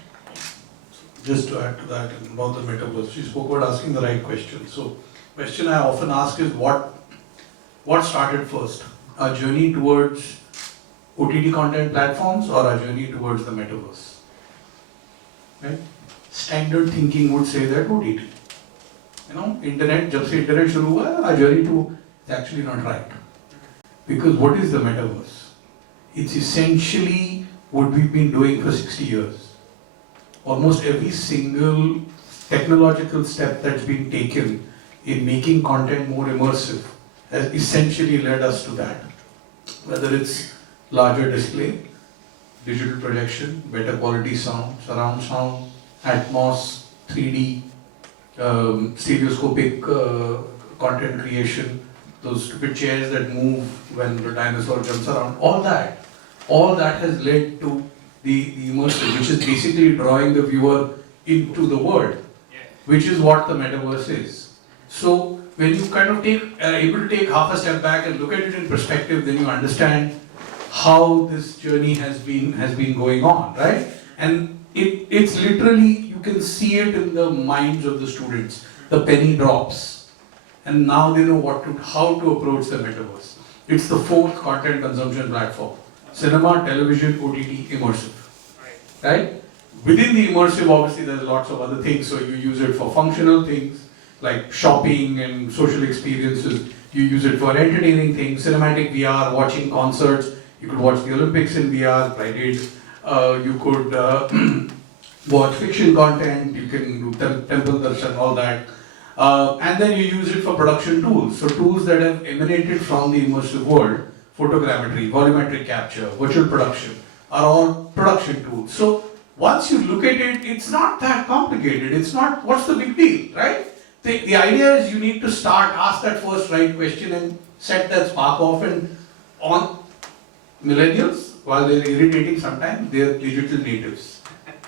Just to add to that about the metaverse, she spoke about asking the right questions. So, question I often ask is what started first? Our journey towards OTT content platforms or our journey towards the metaverse? Right? Standard thinking would say that OTT. Internet, जब से internet शुरू हुआ, our journey to it's actually not right. Because what is the metaverse? It's essentially what we've been doing for 60 years. Almost every single technological step that's been taken in making content more immersive has essentially led us to that. Whether it's larger display, digital projection, better quality sound, surround sound, Atmos, 3D, stereoscopic content creation, those stupid chairs that move when the dinosaur jumps around, all that has led to the immersive, which is basically drawing the viewer into the world, which is what the metaverse is. So when you kind of are able to take half a step back and look at it in perspective, then you understand how this journey has been going on, right? And it's literally, you can see it in the minds of the students. The penny drops, and now they know how to approach the metaverse. It's the fourth content consumption platform. Cinema, television, OTT, immersive. Right? Within the immersive, obviously, there's lots of other things. So you use it for functional things like shopping and social experiences. You use it for entertaining things, cinematic VR, watching concerts. You could watch the Olympics in VR, I did. You could watch fiction content. You can do temple darshan, all that. And then you use it for production tools. So tools that have emanated from the immersive world, photogrammetry, volumetric capture, virtual production, are all production tools. So once you look at it, it's not that complicated. It's not, what's the big deal, right? The idea is you need to ask that first right question and set that spark off. And on millennials, while they're irritating sometimes, they're digital natives.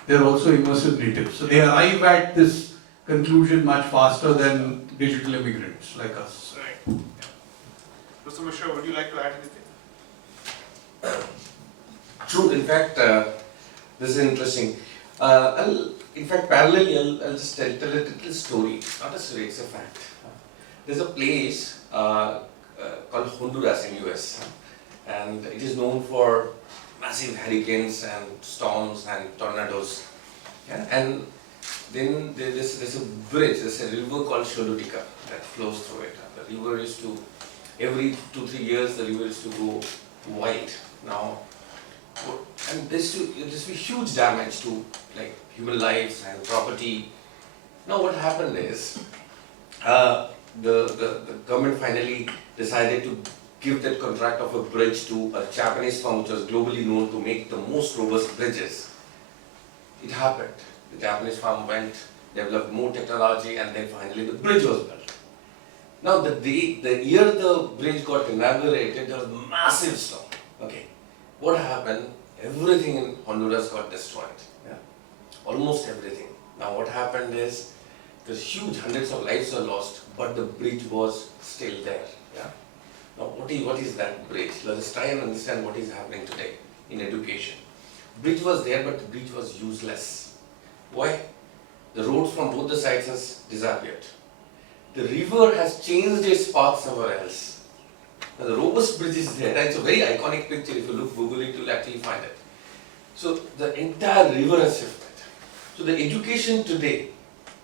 They're also immersive natives. So they arrive at this conclusion much faster than digital immigrants like us. Right. Yeah. Mr. Mishra, would you like to add anything? True. In fact, this is interesting. Parallelly, I'll just tell a little story. Not a story, it's a fact. there's a place called Honduras in US, and it is known for massive hurricanes and storms and tornadoes. Yeah? And then there's a bridge, there's a river called Choluteca that flows through it. The river used to, every 2-3 years, the river used to go wild. Now, and there's be huge damage to like human lives and property. Now what happened is, the government finally decided to give that contract of a bridge to a Japanese firm which was globally known to make the most robust bridges. It happened. The Japanese firm went, developed more technology, and then finally the bridge was built. Now the year the bridge got inaugurated, there was a massive storm. Okay, what happened? Everything in Honduras got destroyed. Yeah? Almost everything. Now what happened is, there's huge, hundreds of lives were lost, but the bridge was still there. Yeah? Now what is that bridge? Let's try and understand what is happening today in education. Bridge was there, but the bridge was useless. Why? The roads from both the sides has disappeared. The river has changed its path somewhere else. Now the robust bridge is there, and it's a very iconic picture. If you look Google it, you'll actually find it. So the entire river has shifted. So the education today,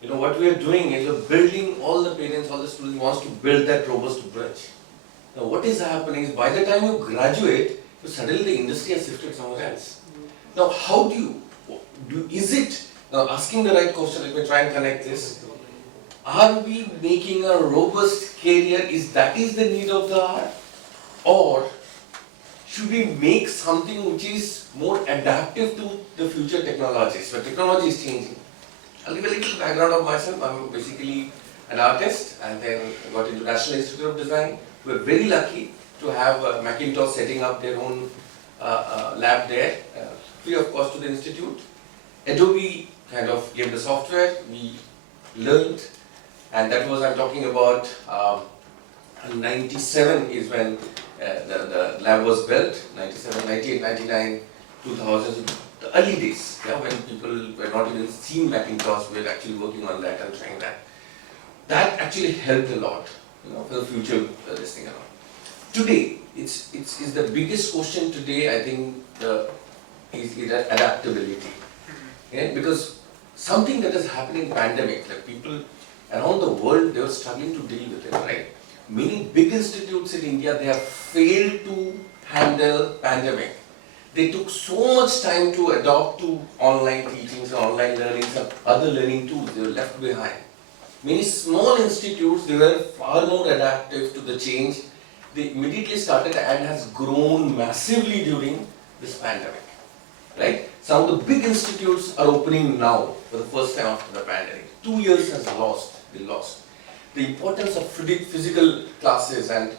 what we are doing is we're building, all the parents, all the students wants to build that robust bridge. Now what is happening is, by the time you graduate, suddenly the industry has shifted somewhere else. Now how now asking the right question, let me try and connect this. Are we making a robust career? Is the need of the hour? Or should we make something which is more adaptive to the future technologies? But technology is changing. I'll give a little background of myself. I'm basically an artist, and then got into National Institute of Design. We're very lucky to have Macintosh setting up their own lab there, free of cost to the institute. Adobe kind of gave the software, we learned, and that was, I'm talking about 97 is when the lab was built, 97, 98, 99, 2000, the early days, when people were not even seeing Macintosh, we were actually working on that and trying that. That actually helped a lot, for the future, this thing around. Today, it's the biggest question today, I think, is adaptability. Yeah? Because something that has happened in pandemic, like people around the world, they were struggling to deal with it, right? Many big institutes in India, they have failed to handle pandemic. They took so much time to adopt to online teachings, online learning, and other learning tools, they were left behind. Many small institutes, they were far more adaptive to the change. They immediately started and has grown massively during this pandemic, right? Some of the big institutes are opening now for the first time after the pandemic. 2 years has been lost. The importance of physical classes and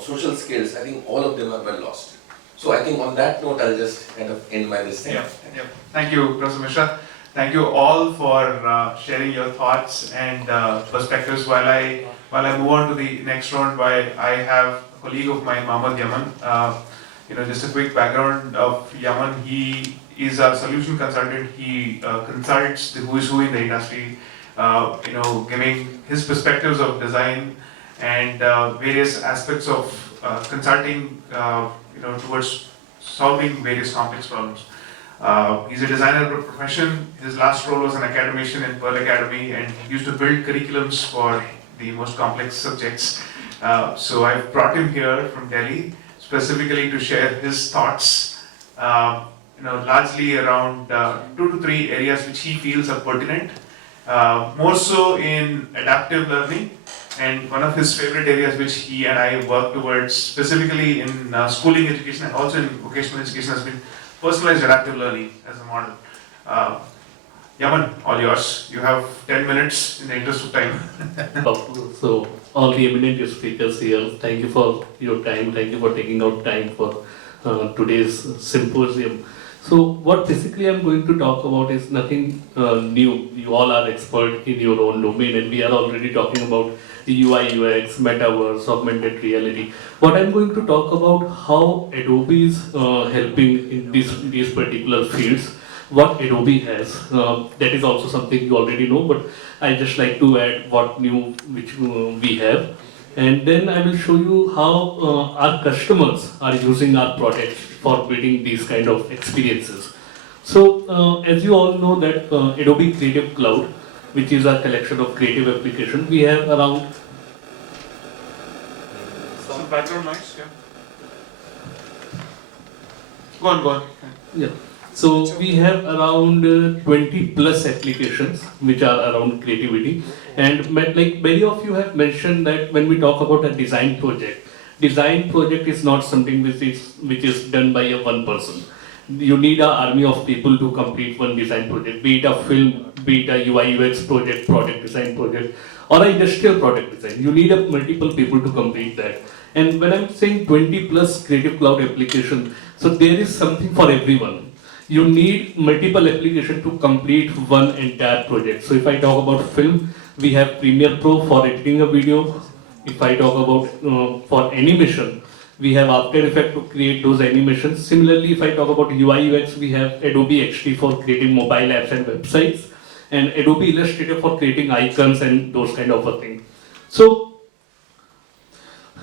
social skills, I think all of them are well lost. So I think on that note, I'll just kind of end my this thing. Yeah. Thank you, Professor Mishra. Thank you all for sharing your thoughts and perspectives. While I move on to the next round, I have a colleague of mine, Mohammed Yaman. Just a quick background of Yaman. He is a solution consultant. He consults the who is who in the industry, giving his perspectives of design and various aspects of consulting, towards solving various complex problems. He's a designer by profession. His last role was an academician in Pearl Academy, and he used to build curriculums for the most complex subjects. So I've brought him here from Delhi specifically to share his thoughts, largely around 2 to 3 areas which he feels are pertinent, more so in adaptive learning, and one of his favorite areas which he and I work towards specifically in schooling education and also in vocational education has been personalized adaptive learning as a model. Yaman, all yours. You have 10 minutes in the interest of time. So, all the eminent speakers here, thank you for your time, thank you for taking out time for today's symposium. So, what basically I'm going to talk about is nothing new. You all are expert in your own domain, and we are already talking about UI, UX, metaverse, augmented reality. What I'm going to talk about how Adobe is helping in these particular fields. what Adobe has. That is also something you already know, but I just like to add what new which we have. And then I will show you how our customers are using our products for building these kind of experiences. So as you all know that Adobe Creative Cloud, which is our collection of creative applications, we have around some background noise, yeah. Go on. Yeah. So we have around 20 plus applications which are around creativity, and like many of you have mentioned that when we talk about a design project is not something which is done by a one person. You need an army of people to complete one design project, be it a film, be it a UI UX project, product design project, or an industrial product design. You need multiple people to complete that. And when I'm saying 20 plus Creative Cloud application, so there is something for everyone. You need multiple applications to complete one entire project. So if I talk about film, we have Premiere Pro for editing a video. If I talk about for animation, we have After Effects to create those animations. Similarly, if I talk about UI UX, we have Adobe XD for creating mobile apps and websites, and Adobe Illustrator for creating icons and those kind of a thing. So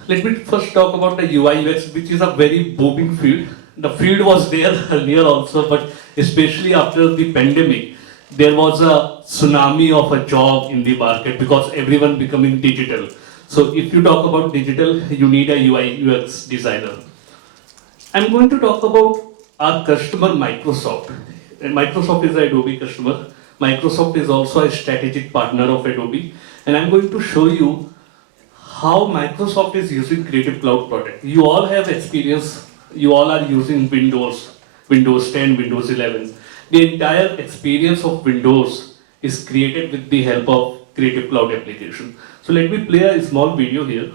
let me first talk about the UI UX, which is a very booming field. The field was there earlier also, but especially after the pandemic, there was a tsunami of a job in the market because everyone becoming digital. So if you talk about digital, you need a UI UX designer. I'm going to talk about our customer Microsoft. And Microsoft is an Adobe customer. Microsoft is also a strategic partner of Adobe. And I'm going to show you how Microsoft is using Creative Cloud product. You all have experience, you all are using Windows 10, Windows 11. The entire experience of Windows is created with the help of Creative Cloud application. So let me play a small video here.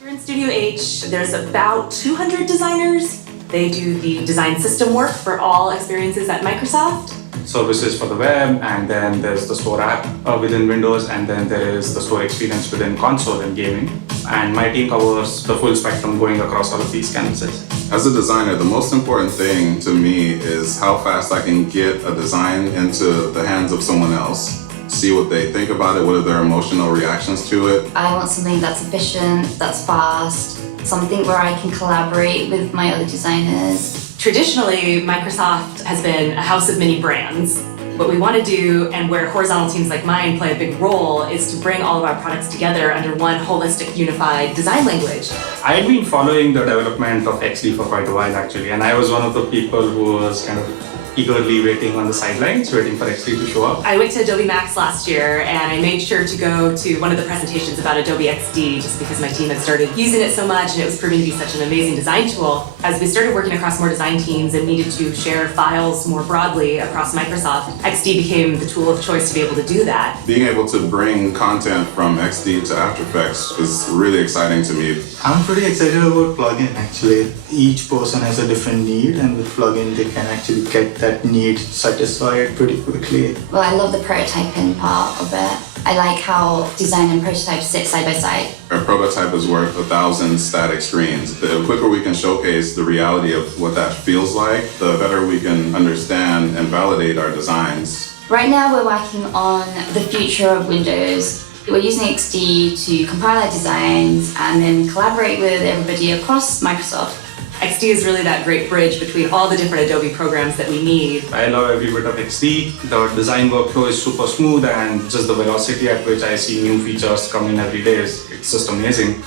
Here in Studio H, there's about 200 designers. They do the design system work for all experiences at Microsoft. Services for the web, and then there's the store app within Windows, and then there is the store experience within console and gaming. And my team covers the full spectrum going across all of these canvases. As a designer, the most important thing to me is how fast I can get a design into the hands of someone else, see what they think about it, what are their emotional reactions to it. I want something that's efficient, that's fast, something where I can collaborate with my other designers. Traditionally, Microsoft has been a house of many brands. What we want to do, and where horizontal teams like mine play a big role, is to bring all of our products together under one holistic, unified design language. I had been following the development of XD for quite a while actually, and I was one of the people who was kind of eagerly waiting on the sidelines, waiting for XD to show up. I went to Adobe Max last year, and I made sure to go to one of the presentations about Adobe XD just because my team had started using it so much and it was proving to be such an amazing design tool. As we started working across more design teams and needed to share files more broadly across Microsoft, XD became the tool of choice to be able to do that. Being able to bring content from XD to After Effects is really exciting to me. I'm pretty excited about plugin actually. Each person has a different need, and with plugin they can actually get that need satisfied pretty quickly. Well, I love the prototyping part of it. I like how design and prototype sit side by side. A prototype is worth 1,000 static screens. The quicker we can showcase the reality of what that feels like, the better we can understand and validate our designs. Right now we're working on the future of Windows. We're using XD to compile our designs and then collaborate with everybody across Microsoft. XD is really that great bridge between all the different Adobe programs that we need. I love every bit of XD. The design workflow is super smooth, and just the velocity at which I see new features come in every day it's just amazing.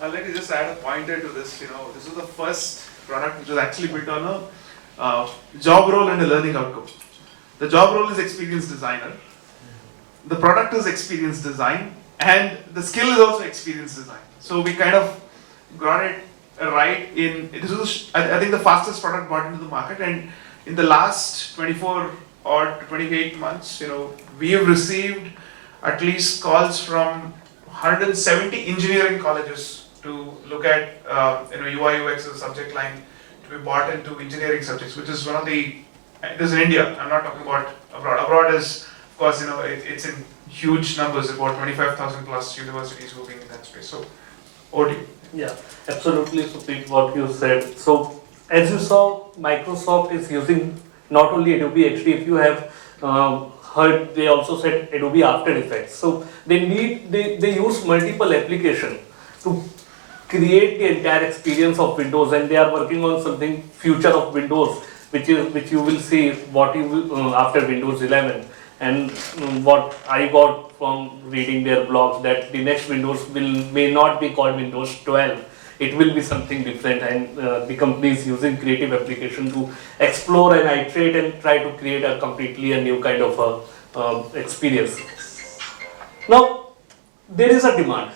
I'd like to just add a pointer to this. This is the first product which was actually built on a job role and a learning outcome. The job role is experience designer. The product is experience design, and the skill is also experience design. So we kind of got it right in, this was, I think, the fastest product brought into the market, and in the last 24 or 28 months, we have received at least calls from 170 engineering colleges to look at UI UX as a subject line to be brought into engineering subjects, which is one of the, this is in India, I'm not talking about abroad. Abroad is, of course, it's in huge numbers, about 25,000 plus universities working in that space. So Over. Yeah, absolutely, Suprit, what you said. So, as you saw, Microsoft is using not only Adobe XD. If you have heard, they also said Adobe After Effects. So they use multiple applications to create the entire experience of Windows, and they are working on something future of Windows, which you will see what you will after Windows 11. And what I got from reading their blogs, that the next Windows may not be called Windows 12. It will be something different, and the company is using creative application to explore and iterate and try to create a completely a new kind of experience. Now, there is a demand.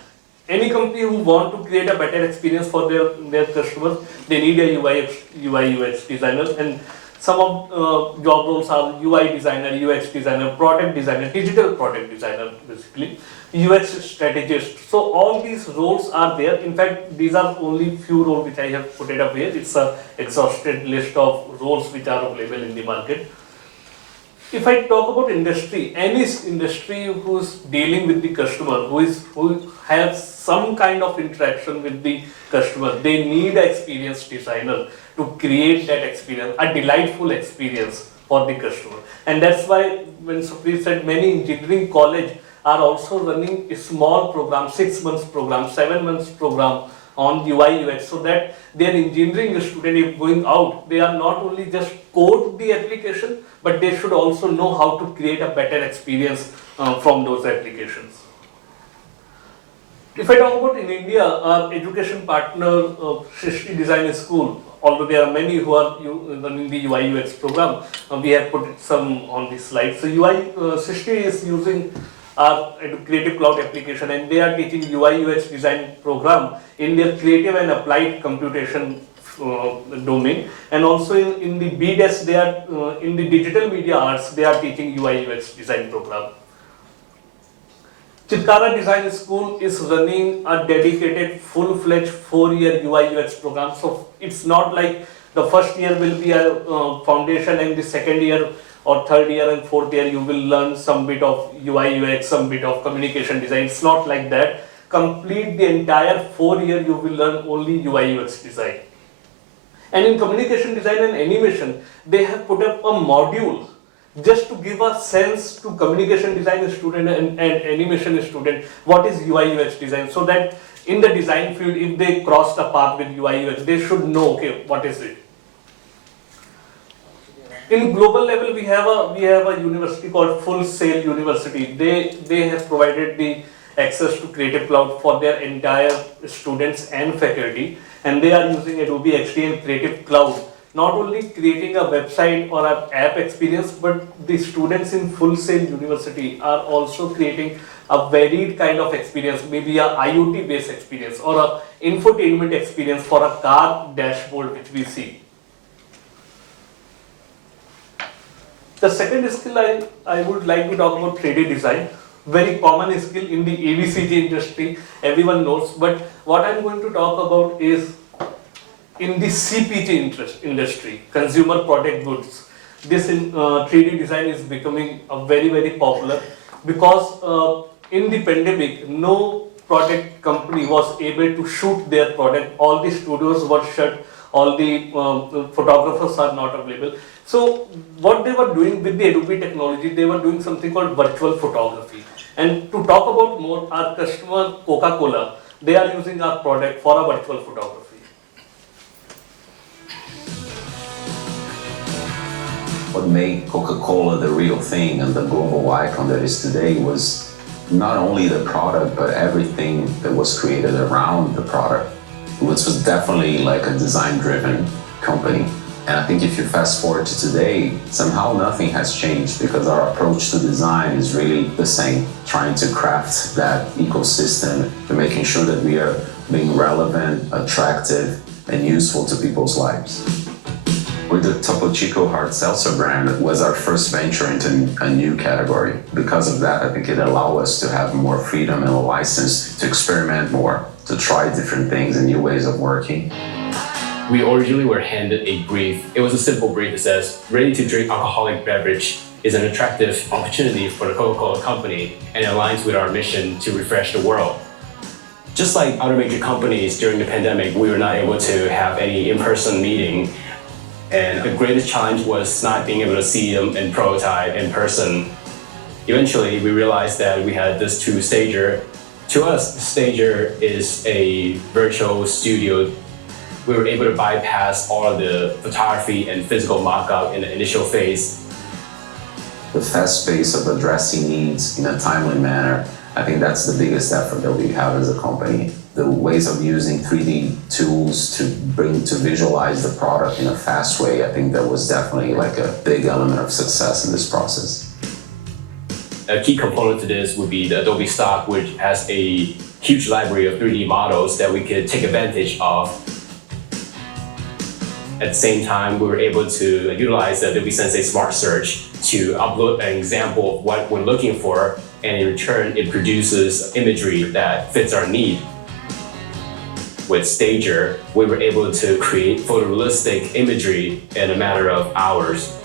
Any company who want to create a better experience for their customers, they need a UI UX designer, and some of job roles are UI designer, UX designer, product designer, digital product designer, basically, UX strategist. So all these roles are there. In fact, these are only few roles which I have put it up here. It's an exhausted list of roles which are available in the market. If I talk about industry, any industry who is dealing with the customer, who has some kind of interaction with the customer, they need an experienced designer to create that experience, a delightful experience for the customer. And that's why when Supri said many engineering college are also running a small program, 6 months program, 7 months program on UI UX, so that their engineering student, if going out, they are not only just code the application, but they should also know how to create a better experience from those applications. If I talk about in India, our education partner, Srishti Design School, although there are many who are running the UI UX program, we have put some on this slide. So Srishti is using our Creative Cloud application, and they are teaching UI UX design program in their creative and applied computation domain, and also in the BDES, they are in the digital media arts, they are teaching UI UX design program. Chitkara Design School is running a dedicated full-fledged 4-year UI UX program. So it's not like the first year will be a foundation, and the second year or third year and fourth year you will learn some bit of UI UX, some bit of communication design. It's not like that. Complete the entire 4 year you will learn only UI UX design. And in communication design and animation, they have put up a module just to give a sense to communication design student and animation student what is UI UX design, so that in the design field, if they cross the path with UI UX, they should know, okay, what is it. In global level, we have a university called Full Sail University. They have provided the access to Creative Cloud for their entire students and faculty, and they are using Adobe XD and Creative Cloud, not only creating a website or an app experience, but the students in Full Sail University are also creating a varied kind of experience, maybe a IoT based experience or a infotainment experience for a car dashboard which we see. The second skill I would like to talk about 3D design. Very common skill in the AVCG industry, everyone knows, but what I'm going to talk about is in the CPG industry, consumer product goods. This 3D design is becoming a very popular, because in the pandemic, no product company was able to shoot their product. All the studios were shut, all the photographers are not available. So what they were doing with the Adobe technology, they were doing something called virtual photography. And to talk about more, our customer Coca-Cola, they are using our product for a virtual photography. What made Coca-Cola the real thing and the global icon that is today was not only the product, but everything that was created around the product, which was definitely like a design-driven company. And I think if you fast forward to today, somehow nothing has changed, because our approach to design is really the same, trying to craft that ecosystem and making sure that we are being relevant, attractive, and useful to people's lives. With the Topo Chico hard seltzer brand, it was our first venture into a new category. Because of that, I think it allowed us to have more freedom and a license to experiment more, to try different things and new ways of working. We originally were handed a brief. It was a simple brief that says, ready-to-drink alcoholic beverage is an attractive opportunity for the Coca-Cola company and aligns with our mission to refresh the world. Just like other major companies during the pandemic, we were not able to have any in-person meeting. And the greatest challenge was not being able to see them in prototype in person. Eventually, we realized that we had this two-stager. To us, Stager is a virtual studio. We were able to bypass all of the photography and physical mock-up in the initial phase. The fast pace of addressing needs in a timely manner, I think that's the biggest effort that we have as a company. The ways of using 3D tools to visualize the product in a fast way, I think that was definitely like a big element of success in this process. A key component to this would be the Adobe Stock, which has a huge library of 3D models that we could take advantage of. At the same time, we were able to utilize the Adobe Sensei Smart Search to upload an example of what we're looking for, and in return, it produces imagery that fits our need. With Stager, we were able to create photorealistic imagery in a matter of hours.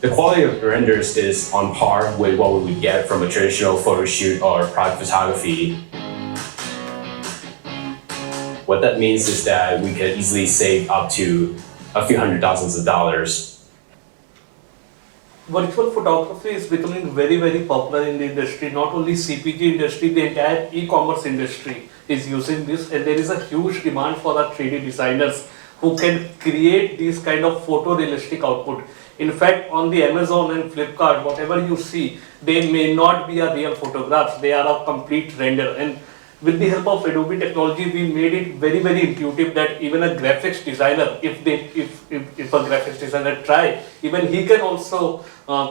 The quality of renders is on par with what we would get from a traditional photo shoot or product photography. What that means is that we can easily save up to a few $100,000s. Virtual photography is becoming very, very popular in the industry. Not only CPG industry, the entire e-commerce industry is using this, and there is a huge demand for our 3D designers who can create these kind of photorealistic output. In fact, on the Amazon and Flipkart, whatever you see, they may not be a real photographs, they are a complete render. And with the help of Adobe technology, we made it very, very intuitive that even a graphics designer, if a graphics designer try, even he can also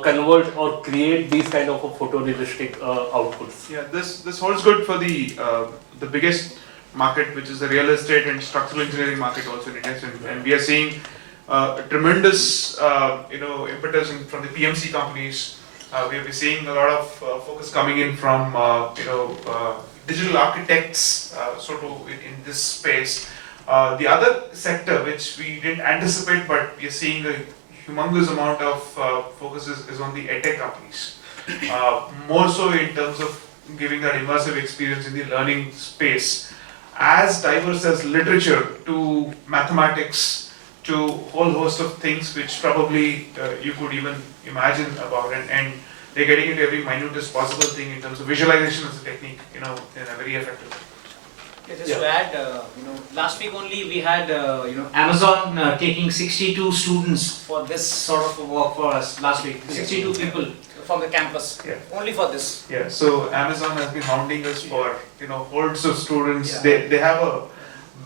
convert or create these kind of photorealistic outputs. Yeah, this holds good for the biggest market, which is the real estate and structural engineering market also in India, and we are seeing a tremendous impetus from the PMC companies. We are seeing a lot of focus coming in from digital architects in this space. The other sector which we didn't anticipate, but we are seeing a humongous amount of focus is on the edtech companies. More so in terms of giving that immersive experience in the learning space, as diverse as literature to mathematics to a whole host of things which probably you could even imagine about, and they're getting into every minutest possible thing in terms of visualization as a technique, in a very effective way. Yeah, just to add, last week only we had Amazon taking 62 students for this sort of work for us last week. 62 people from the campus, only for this. Yeah, so Amazon has been hounding us for hordes of students. They have a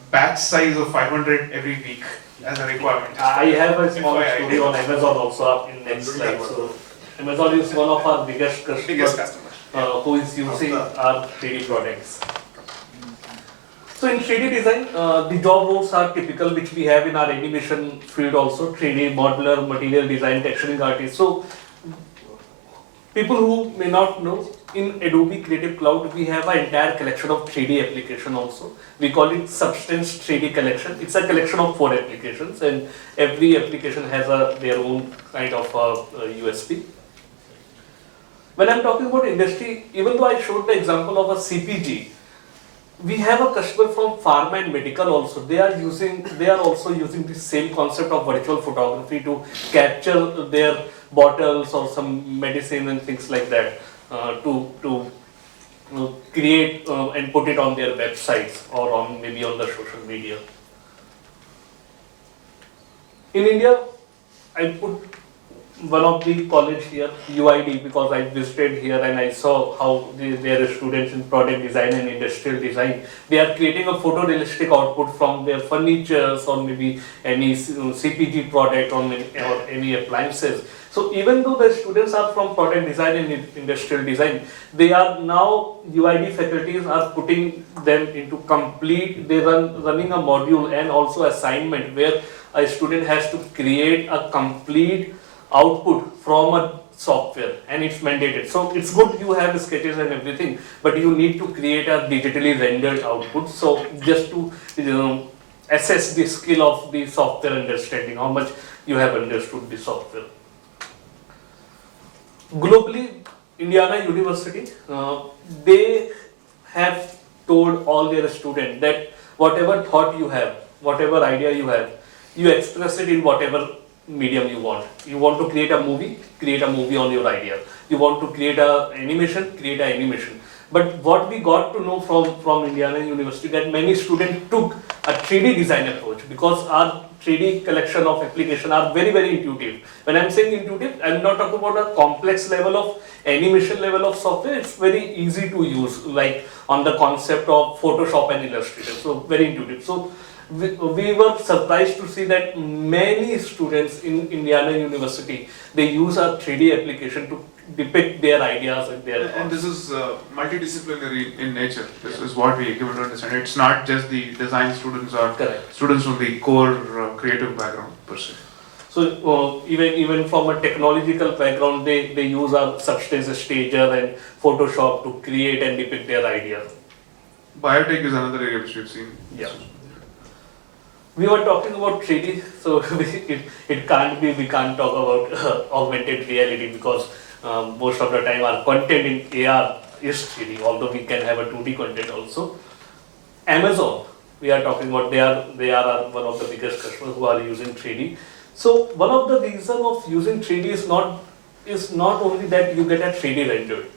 batch size of 500 every week as a requirement. I have a small story on Amazon also up in next slide. So Amazon is one of our biggest customers who is using our 3D products. So in 3D design, the job roles are typical, which we have in our animation field also, 3D modeler, material design, texturing artist. So people who may not know, in Adobe Creative Cloud, we have an entire collection of 3D application also. We call it Substance 3D Collection. It's a collection of 4 applications, and every application has their own kind of USP. When I'm talking about industry, even though I showed the example of a CPG, we have a customer from pharma and medical also. They are also using the same concept of virtual photography to capture their bottles or some medicine and things like that to create and put it on their websites or on maybe on the social media. In India, I put one of the college here, UID, because I visited here and I saw how their students in product design and industrial design, they are creating a photorealistic output from their furnitures or maybe any CPG product or any appliances. So even though the students are from product design and industrial design, they are now, UID faculties are putting them into running a module and also assignment where a student has to create a complete output from a software, and it's mandated. So it's good you have sketches and everything, but you need to create a digitally rendered output. So just to assess the skill of the software understanding, how much you have understood the software. Globally, Indiana University, they have told all their students that whatever thought you have, whatever idea you have, you express it in whatever medium you want. You want to create a movie on your idea. You want to create an animation, create an animation. But what we got to know from Indiana University that many students took a 3D design approach because our 3D collection of applications are very, very intuitive. When I'm saying intuitive, I'm not talking about a complex level of animation level of software. It's very easy to use, like on the concept of Photoshop and Illustrator. So very intuitive. So we were surprised to see that many students in Indiana University, they use our 3D application to depict their ideas and their thoughts. And this is multidisciplinary in nature. This is what we give to understand. It's not just the design students or students from the core creative background per se. So even from a technological background, they use our Substance Stager and Photoshop to create and depict their ideas. Biotech is another area which we've seen. Yeah. We were talking about 3D, so it can't be, we can't talk about augmented reality because most of the time our content in AR is 3D, although we can have a 2D content also. Amazon, we are talking about, they are one of the biggest customers who are using 3D. So one of the reasons of using 3D is not only that you get a 3D rendered.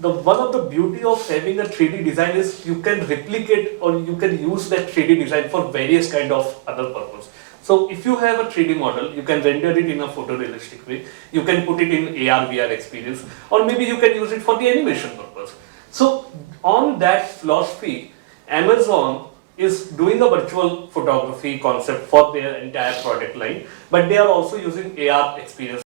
One of the beauty of having a 3D design is you can replicate or you can use that 3D design for various kind of other purpose. So if you have a 3D model, you can render it in a photorealistic way, you can put it in AR, VR experience, or maybe you can use it for the animation purpose. So on that philosophy, Amazon is doing a virtual photography concept for their entire product line, but they are also using AR experience.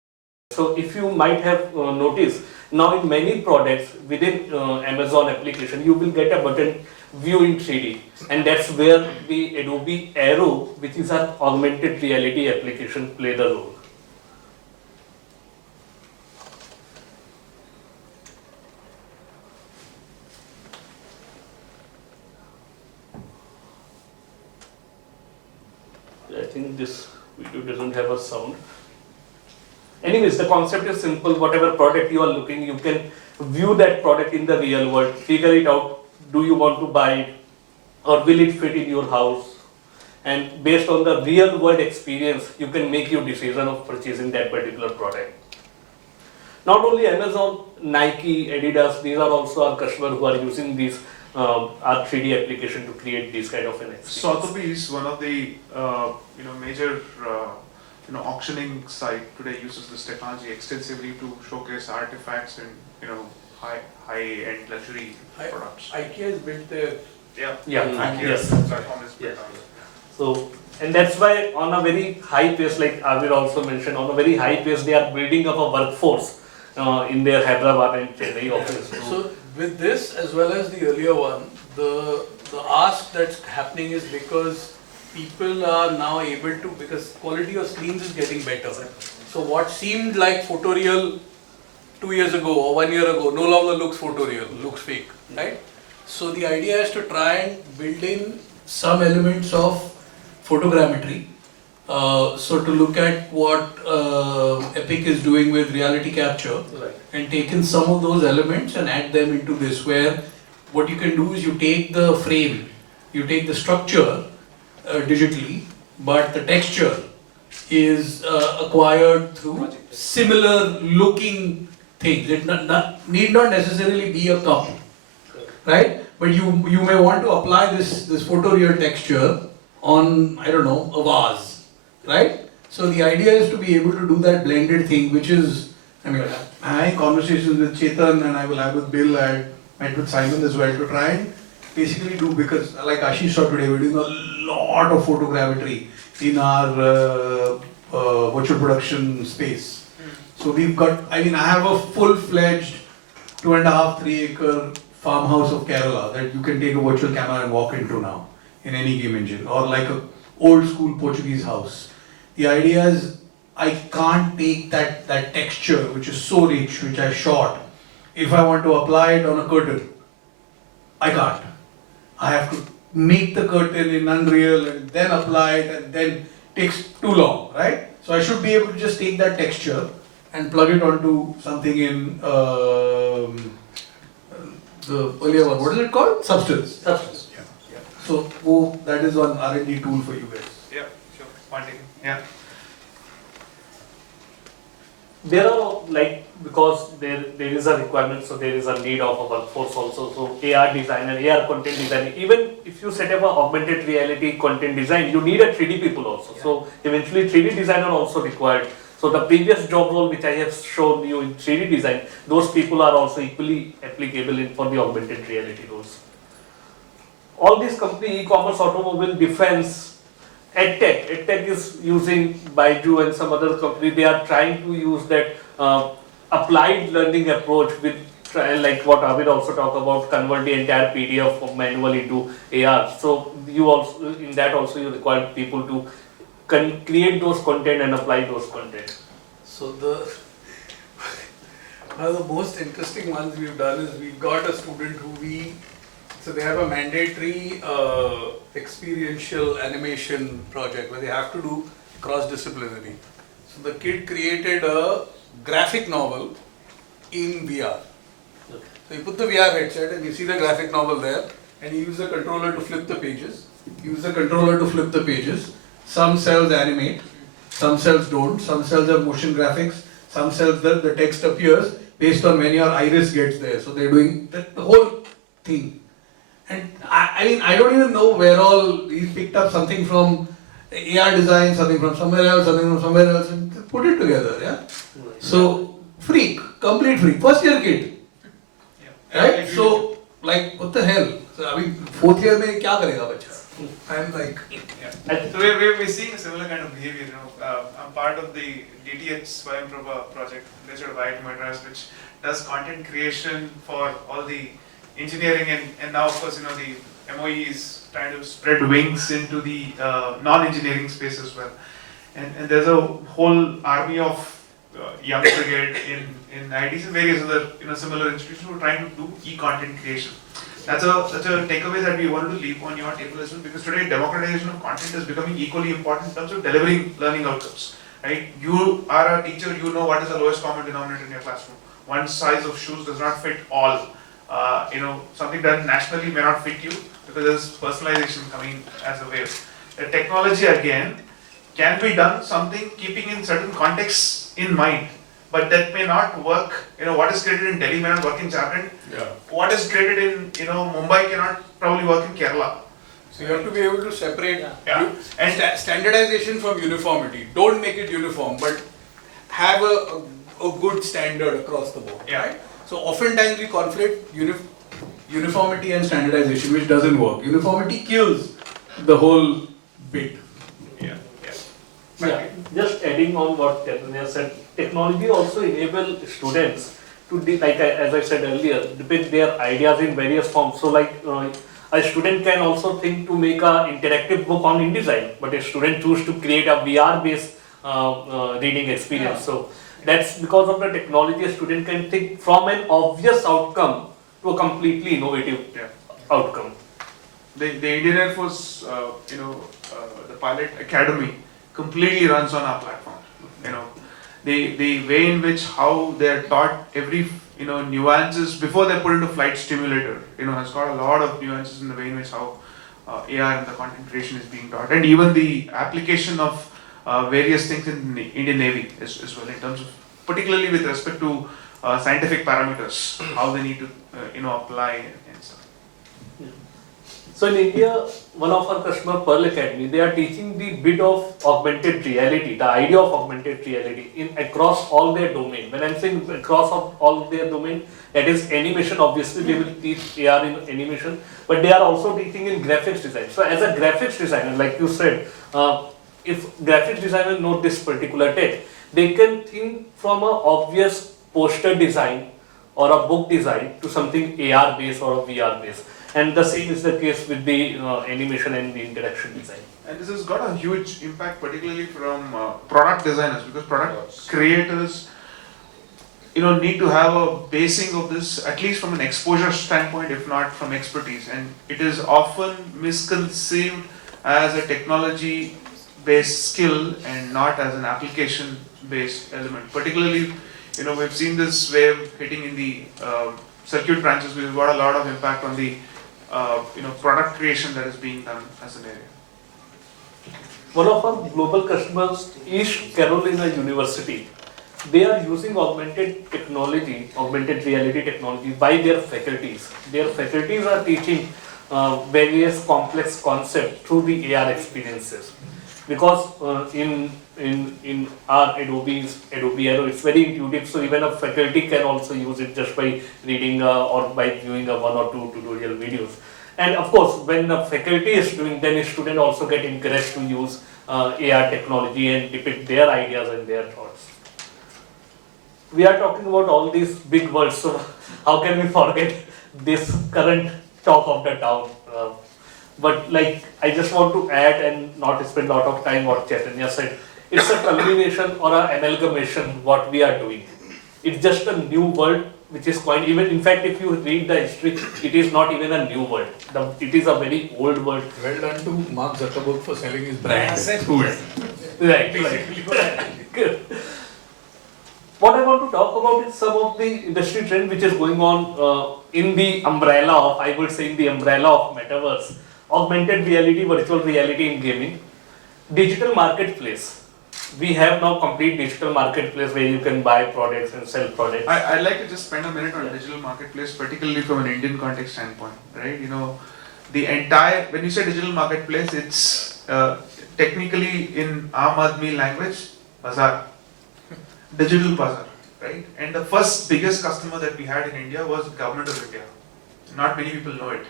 So if you might have noticed, now in many products within Amazon application, you will get a button view in 3D, and that's where the Adobe Aero, which is an augmented reality application, play the role. I think this video doesn't have a sound. Anyways, the concept is simple. Whatever product you are looking, you can view that product in the real world, figure it out. Do you want to buy it or will it fit in your house? And based on the real world experience, you can make your decision of purchasing that particular product. Not only Amazon, Nike, Adidas, these are also our customers who are using these our 3D application to create these kind of an experience. Sotheby's, one of the major auctioning site today, uses this technology extensively to showcase artifacts and high-end luxury products. IKEA has built their IKEA's platform is built on. So, and that's why on a very high pace, like Avir also mentioned, on a very high pace, they are building up a workforce in their Hyderabad and Chennai office. So with this as well as the earlier one, the ask that's happening is because people are now able to, because quality of screens is getting better. So what seemed like photoreal 2 years ago or 1 year ago no longer looks photoreal, looks fake, right? So the idea is to try and build in some elements of photogrammetry. So to look at what Epic is doing with reality capture, and taken some of those elements and add them into this, where what you can do is you take the frame, you take the structure digitally, but the texture is acquired through similar looking things. It need not necessarily be a cup, right? But you may want to apply this photoreal texture on, I don't know, a vase, right? So the idea is to be able to do that blended thing, which is, I mean, I had conversations with Chetan and I will have with Bill, I met with Simon as well to try and basically do, because like Ashish saw today, we're doing a lot of photogrammetry in our virtual production space. So we've got, I have a full-fledged 2.5-3 acre farmhouse of Kerala that you can take a virtual camera and walk into now in any game engine, or like a old school Portuguese house. The idea is I can't take that texture which is so rich, which I shot. If I want to apply it on a curtain, I can't. I have to make the curtain in Unreal and then apply it, and then it takes too long, right? So I should be able to just take that texture and plug it onto something in the earlier one, what is it called? Substance. Substance. Yeah. So that is one R&D tool for you guys. Yeah, sure. Point taken. Yeah. There are because there is a requirement, so there is a need of a workforce also. So AR designer, AR content designer. Even if you set up a augmented reality content design, you need a 3D people also. Yeah. So eventually 3D designer also required. So the previous job role which I have shown you in 3D design, those people are also equally applicable for the augmented reality roles. All these companies, e-commerce, automobile, defense, EdTech is using Baidu and some other company. They are trying to use that applied learning approach with like what Abid also talked about, convert the entire PDF from manual into AR. So you also in that also you require people to create those content and apply those content. So one of the most interesting ones we've done is we got a student so they have a mandatory experiential animation project where they have to do cross-disciplinary. So the kid created a graphic novel in VR. So you put the VR headset and you see the graphic novel there, and you use the controller to flip the pages. Some cells animate, some cells don't, some cells have motion graphics, some cells the text appears based on when your iris gets there. So they're doing the whole thing. And I mean, I don't even know where all he picked up something from AR design, something from somewhere else, and put it together, yeah? So, complete freak, first year kid, right? So, like, what the hell? So, I mean, fourth year mein kya karega bacha? I'm like... So we're seeing a similar kind of behavior, I'm part of the DTH Swayamprabha project, based out of IIT Madras, which does content creation for all the engineering and now of course the MOE is trying to spread wings into the non-engineering space as well, and there's a whole army of young brigade in IITs and various other similar institutions who are trying to do e-content creation. That's a takeaway that we wanted to leave on your table as well, because today democratization of content is becoming equally important in terms of delivering learning outcomes, right? You are a teacher, you know what is the lowest common denominator in your classroom. One size of shoes does not fit all. Something done nationally may not fit you because there's personalization coming as a wave. The technology again can be done something keeping in certain contexts in mind, but that may not work. What is created in Delhi may not work in Jharkhand. Yeah. What is created in Mumbai cannot probably work in Kerala. So you have to be able to separate and standardization from uniformity. Don't make it uniform, but have a good standard across the board. Yeah. Right? So oftentimes we conflict uniformity and standardization, which doesn't work. Uniformity kills the whole bit. Yeah, just adding on what Chaitanya said, technology also enables students to, as I said earlier, depict their ideas in various forms. So a student can also think to make an interactive book on InDesign, but a student chooses to create a VR-based reading experience. Yeah. So that's because of the technology, a student can think from an obvious outcome to a completely innovative outcome. The Indian Air Force, the Pilot Academy completely runs on our platform. The way in which how they are taught every nuances before they put into flight simulator, has got a lot of nuances in the way in which how AR and the content creation is being taught, and even the application of various things in the Indian Navy as well, in terms of particularly with respect to scientific parameters, how they need to apply and stuff. So in India, one of our customers, Pearl Academy, they are teaching the bit of augmented reality, the idea of augmented reality across all their domain. When I'm saying across all their domain, that is animation, obviously they will teach AR in animation, but they are also teaching in graphics design. So as a graphics designer, like you said, if graphics designer know this particular tech, they can think from an obvious poster design or a book design to something AR based or a VR based. And the same is the case with the animation and the interaction design. And this has got a huge impact, particularly from product designers, because product creators, need to have a basing of this, at least from an exposure standpoint, if not from expertise. And it is often misconceived as a technology-based skill and not as an application-based element. Particularly, we've seen this wave hitting in the circuit branches, we've got a lot of impact on the product creation that is being done as an area. One of our global customers, East Carolina University, they are using augmented reality technology by their faculties. Their faculties are teaching various complex concepts through the AR experiences. Because in our Adobe Aero, it's very intuitive, so even a faculty can also use it just by reading or by viewing a 1 or 2 tutorial videos. And of course, when the faculty is doing, then a student also get encouraged to use AR technology and depict their ideas and their thoughts. We are talking about all these big words, so how can we forget this current talk of the town? But like, I just want to add and not spend a lot of time what Chaitanya said. It's a culmination or an amalgamation what we are doing. It's just a new world which is quite, even in fact if you read the history, it is not even a new world. It is a very old world. Well done to Mark Zuckerberg for selling his brand through it. Right. What I want to talk about is some of the industry trend which is going on in the umbrella of, I would say in the umbrella of metaverse, augmented reality, virtual reality in gaming, digital marketplace. We have now complete digital marketplace where you can buy products and sell products. I'd like to just spend a minute on digital marketplace, particularly from an Indian context standpoint, right? The entire, when you say digital marketplace, it's technically in Aam Aadmi language, bazaar, digital bazaar, right? And the first biggest customer that we had in India was Government of India. Not many people know it.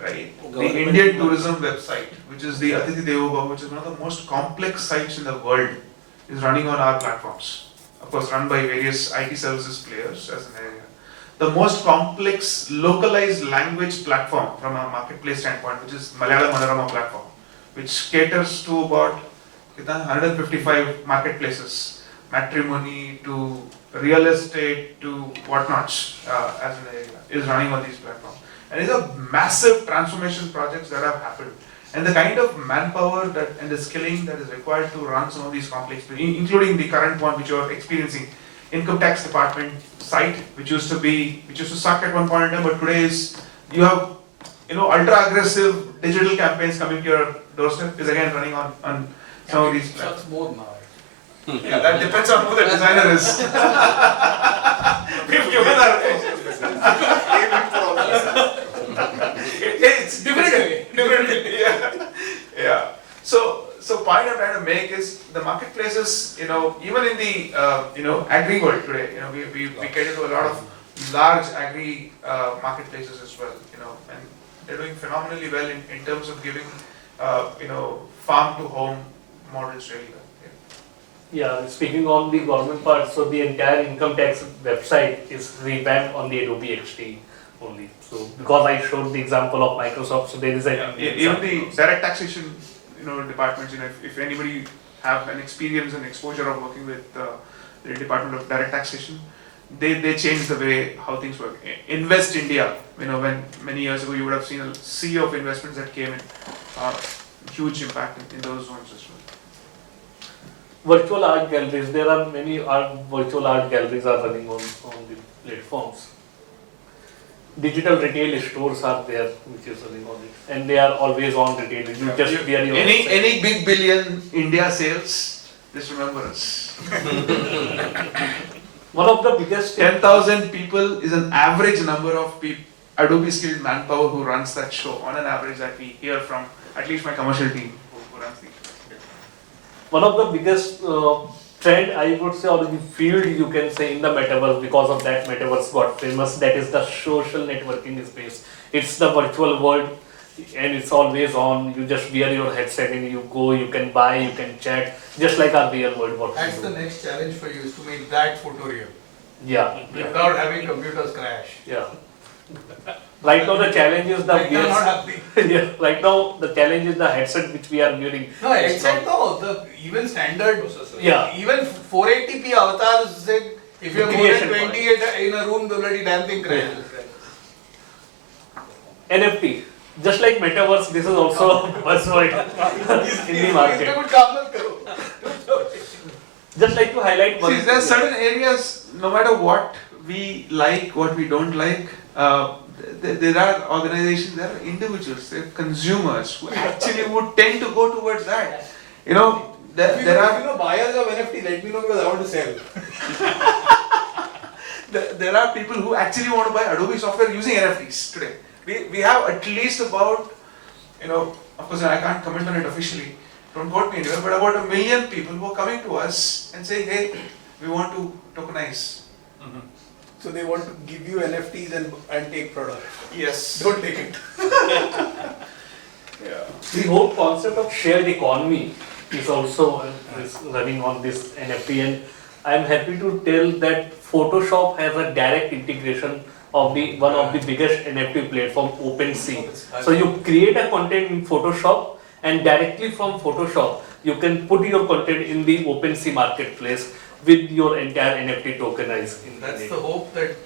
Right? The Indian tourism website, which is the Atithi Devo Bhava, which is one of the most complex sites in the world, is running on our platforms. Of course, run by various IT services players as an area. The most complex localized language platform from a marketplace standpoint, which is Malayalam Manorama platform, which caters to about 155 marketplaces, matrimony to real estate to whatnots as an area, is running on these platforms. And these are massive transformation projects that have happened. And the kind of manpower and the skilling that is required to run some of these complex, including the current one which you are experiencing, income tax department site, which used to suck at one point in time, but today you have ultra aggressive digital campaigns coming to your doorstep, is again running on some of these platforms. more now. Yeah, that depends on who the designer is. We've given our it's different. Yeah. So point I'm trying to make is the marketplaces, even in the agri world today, we cater to a lot of large agri marketplaces as well, and they're doing phenomenally well in terms of giving farm to home models really well. Yeah, speaking on the government part, so the entire income tax website is revamped on the Adobe XD only. So because I showed the example of Microsoft, so there is even the direct taxation, departments. If anybody have an experience and exposure of working with the Department of Direct Taxation, they changed the way how things work. Invest India, when many years ago you would have seen a sea of investments that came in, huge impact in those zones as well. Virtual art galleries, there are many virtual art galleries are running on the platforms. Digital retail stores are there, which is running on it, and they are always on retail. You just wear your any big billion India sales, just remember us. One of the biggest 10,000 people is an average number of Adobe skilled manpower who runs that show on an average that we hear from at least my commercial team who runs the. One of the biggest trend, I would say, or the field you can say in the metaverse, because of that metaverse got famous, that is the social networking space. It's the virtual world and it's always on. You just wear your headset and you go, you can buy, you can chat, just like our real world. That's the next challenge for you, is to make that photoreal. Yeah. Without having computers crash. Yeah. Right now the challenge is the yeah, right now the challenge is the headset which we are wearing. No, headset no, the even standard, yeah, even 480p avatars say if you have more than 20 in a room, the bloody damn thing crashes. NFT, just like metaverse, this is also a buzzword in the market. Just like to highlight one. See, there are certain areas, no matter what we like, what we don't like. There are organizations, there are individuals, there are consumers who actually would tend to go towards that. You know, there are buyers of NFT, let me know because I want to sell. there are people who actually want to buy Adobe software using NFTs today. We have at least about, of course I can't comment on it officially, don't quote me anywhere, but about 1 million people who are coming to us and saying, hey, we want to tokenize. So they want to give you NFTs and take products. Yes. Don't take it. Yeah. The whole concept of shared economy is also is running on this NFT, and I am happy to tell that Photoshop has a direct integration of one of the biggest NFT platform, OpenSea. So you create a content in Photoshop, and directly from Photoshop you can put your content in the OpenSea marketplace with your entire NFT tokenized. That's the hope, that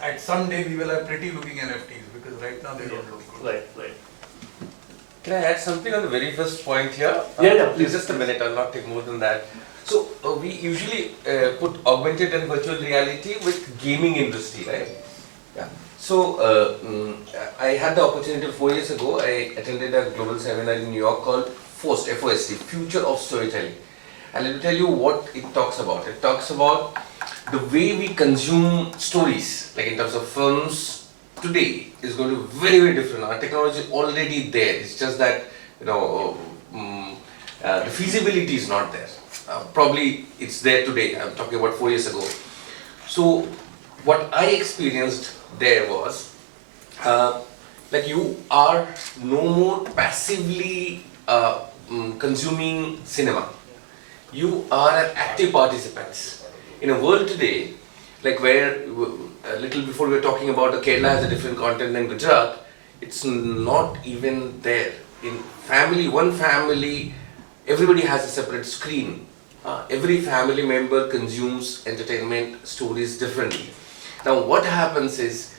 at some day we will have pretty looking NFTs, because right now they don't look good. Right. Can I add something on the very first point here? Yeah, please. Just a minute, I'll not take more than that. So we usually put augmented and virtual reality with gaming industry, right? Yeah. So I had the opportunity 4 years ago, I attended a global seminar in New York called FOST, F-O-S-T, Future of Storytelling. And let me tell you what it talks about. It talks about the way we consume stories, like in terms of films, today is going to be very, very different. Our technology is already there. It's just that, the feasibility is not there. Probably it's there today. I'm talking about 4 years ago. So what I experienced there was, like you are no more passively consuming cinema. You are an active participant. In a world today, like where a little before we were talking about the Kerala has a different content than Gujarat, it's not even there. In one family, everybody has a separate screen. Every family member consumes entertainment stories differently. Now what happens is,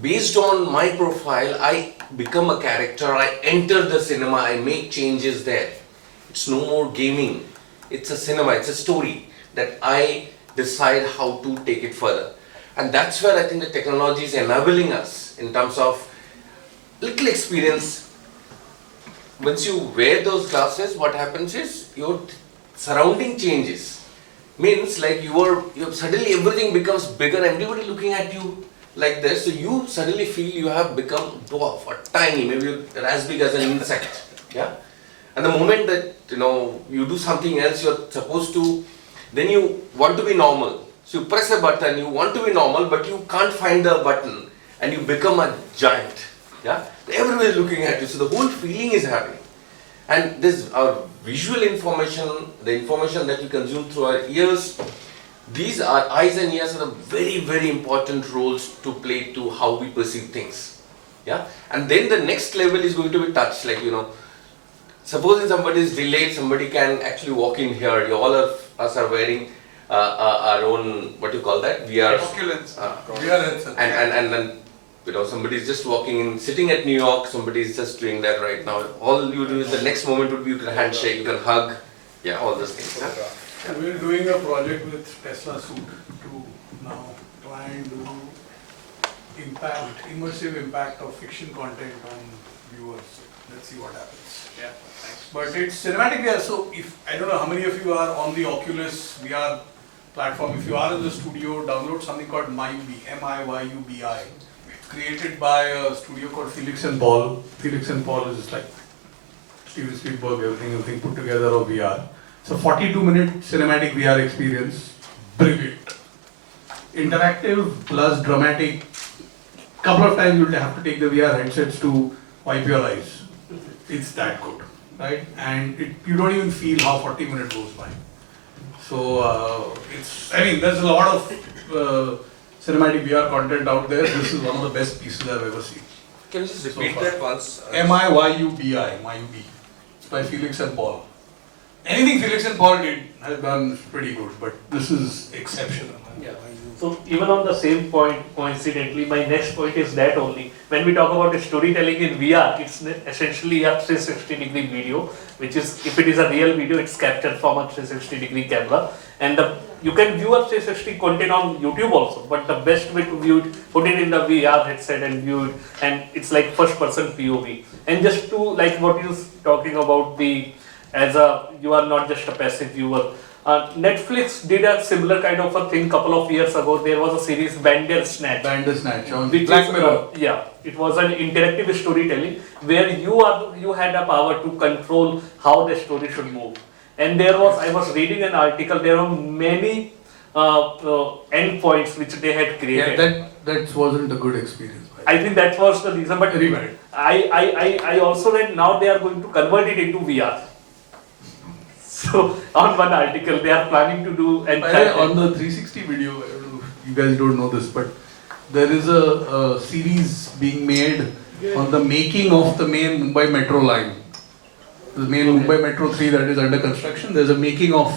based on my profile, I become a character, I enter the cinema, I make changes there. It's no more gaming. It's a cinema, it's a story that I decide how to take it further. And that's where I think the technology is enabling us in terms of little experience. Once you wear those glasses, what happens is your surrounding changes. Means like suddenly everything becomes bigger, everybody looking at you like this, so you suddenly feel you have become dwarf or tiny, maybe you're as big as an insect. Yeah? And the moment that you do something else, you're supposed to, then you want to be normal. So you press a button, you want to be normal, but you can't find the button, and you become a giant. Yeah? Everybody is looking at you, so the whole feeling is happening. And this our visual information, the information that we consume through our ears, these are eyes and ears are very, very important roles to play to how we perceive things. Yeah? And then the next level is going to be touch, like supposing somebody is delayed, somebody can actually walk in here. All of us are wearing our own, what do you call that? VR. VR. And then somebody is just walking in, sitting at New York, somebody is just doing that right now. All you do is the next moment would be you can handshake, you can hug, all those things. Yeah? We're doing a project with Tesla Suit to now try and do immersive impact of fiction content on viewers. Let's see what happens. Yeah, thanks. But it's cinematic VR, so I don't know how many of you are on the Oculus VR platform. If you are in the studio, download something called MIUBI, M-I-Y-U-B-I. Created by a studio called Felix and Paul. Felix and Paul is like Steven Spielberg, everything put together of VR. It's a 42-minute cinematic VR experience. Brilliant. Interactive plus dramatic. Couple of times you'll have to take the VR headsets to wipe your eyes. It's that good, right? And you don't even feel how 40 minutes goes by. So there's a lot of cinematic VR content out there. This is one of the best pieces I've ever seen. Can you just repeat that once? MIUBI, It's by Felix and Paul. Anything Felix and Paul did has done pretty good, but this is exceptional. Yeah. So even on the same point, coincidentally, my next point is that only. When we talk about storytelling in VR, it's essentially a 360-degree video, which is, if it is a real video, it's captured from a 360-degree camera. And you can view a 360 content on YouTube also, but the best way to view it, put it in the VR headset and view it, and it's like first-person POV. And just to, like what you're talking about, you are not just a passive viewer. Netflix did a similar kind of a thing couple of years ago. There was a series Bandersnatch. Bandersnatch on which Black is, Mirror. Yeah, it was an interactive storytelling where you had a power to control how the story should move. And I was reading an article, there are many endpoints which they had created. Yeah, that wasn't a good experience. I think that was the reason, but I also read now they are going to convert it into VR. So on one article they are planning to do on the 360 video, I don't know if you guys don't know this, but there is a series being made on the making of the main Mumbai metro line. The main Mumbai Metro 3 that is under construction. There's a making of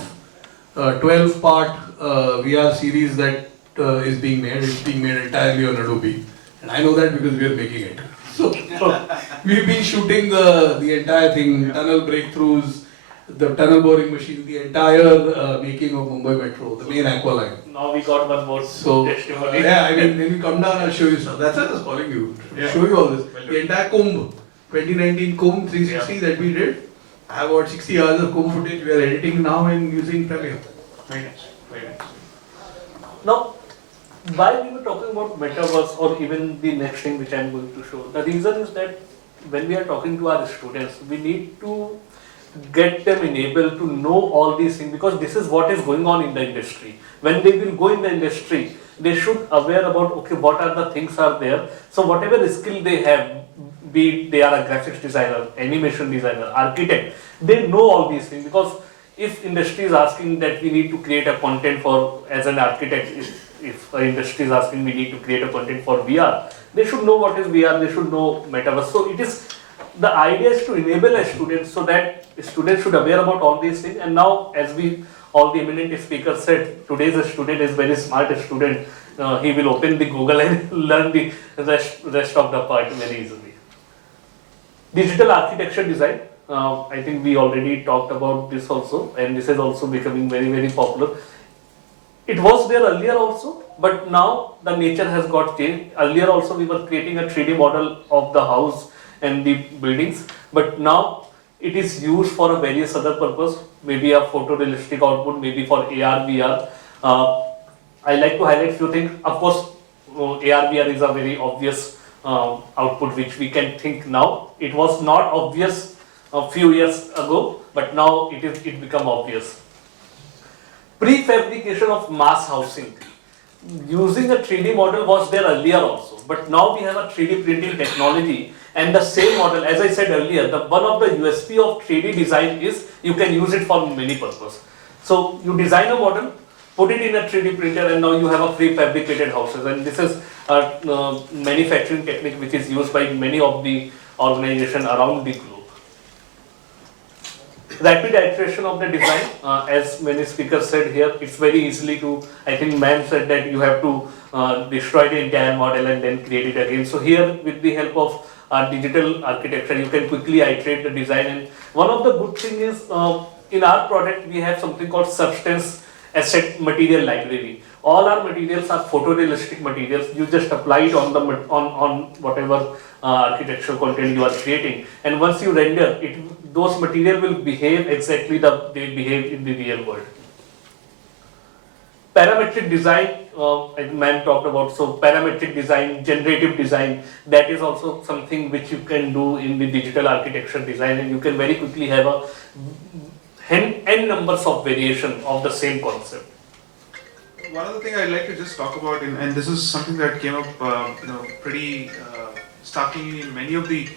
12-part VR series that is being made. It's being made entirely on Adobe. And I know that because we are making it. So we've been shooting the entire thing, tunnel breakthroughs, the tunnel boring machine, the entire making of Mumbai Metro, the main aqua line. Now we got one more testimony. Yeah, I mean, when you come down, I'll show you stuff. That's why I was calling you. Show you all this. The entire Kumbh, 2019 Kumbh 360 that we did. I have about 60 hours of Kumbh footage we are editing now and using Premiere. Very nice, very nice. Now, while we were talking about metaverse or even the next thing which I am going to show, the reason is that when we are talking to our students, we need to get them enabled to know all these things, because this is what is going on in the industry. When they will go in the industry, they should aware about, okay, what are the things are there. So whatever skill they have, be it they are a graphics designer, animation designer, architect, they know all these things. Because if industry is asking that we need to create a content for, as an architect, if industry is asking we need to create a content for VR, they should know what is VR, they should know metaverse. So it is, the idea is to enable a student so that students should aware about all these things. And now, as all the eminent speakers said, today's student is very smart student. He will open the Google and learn the rest of the part very easily. Digital architecture design. I think we already talked about this also, and this is also becoming very, very popular. It was there earlier also, but now the nature has got changed. Earlier also we were creating a 3D model of the house and the buildings, but now it is used for a various other purpose, maybe a photorealistic output, maybe for AR, VR. I like to highlight few things. Of course, AR, VR is a very obvious output which we can think now. It was not obvious a few years ago, but now it become obvious. Prefabrication of mass housing. Using a 3D model was there earlier also, but now we have a 3D printing technology, and the same model, as I said earlier, one of the USP of 3D design is you can use it for many purposes. So you design a model, put it in a 3D printer, and now you have a prefabricated houses. And this is a manufacturing technique which is used by many of the organizations around the globe. Rapid iteration of the design, as many speakers said here, it's very easily to, I think ma'am said that you have to destroy the entire model and then create it again. So here, with the help of digital architecture, you can quickly iterate the design. And one of the good thing is, in our product, we have something called substance asset material library. All our materials are photorealistic materials. You just apply it on whatever architectural content you are creating, and once you render it, those material will behave exactly they behave in the real world. Parametric design, ma'am talked about. So parametric design, generative design, that is also something which you can do in the digital architecture design, and you can very quickly have a n numbers of variation of the same concept. One other thing I'd like to just talk about, and this is something that came up, pretty starkly in many of the,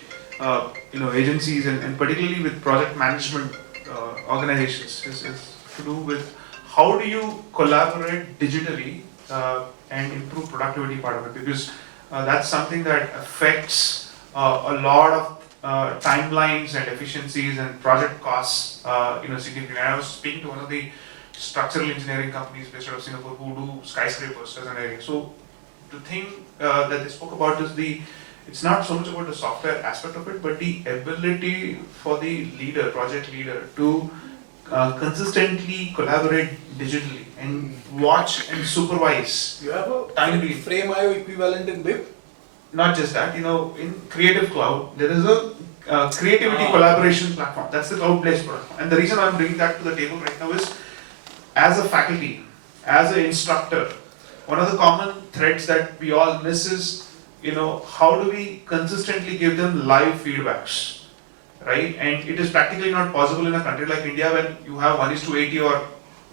agencies, and particularly with project management organizations, is to do with how do you collaborate digitally and improve productivity part of it, because that's something that affects a lot of timelines and efficiencies and project costs, significantly. I was speaking to one of the structural engineering companies based out of Singapore who do skyscrapers as an area. So the thing that they spoke about is it's not so much about the software aspect of it, but the ability for the leader, project leader, to consistently collaborate digitally and watch and supervise. You have a timely. Frame.io equivalent in BIP? Not just that, in Creative Cloud, there is a creativity collaboration platform. That's the cloud-based platform. And the reason I'm bringing that to the table right now is, as a faculty, as an instructor, one of the common threads that we all miss is, how do we consistently give them live feedbacks, right? And it is practically not possible in a country like India when you have 1:80 or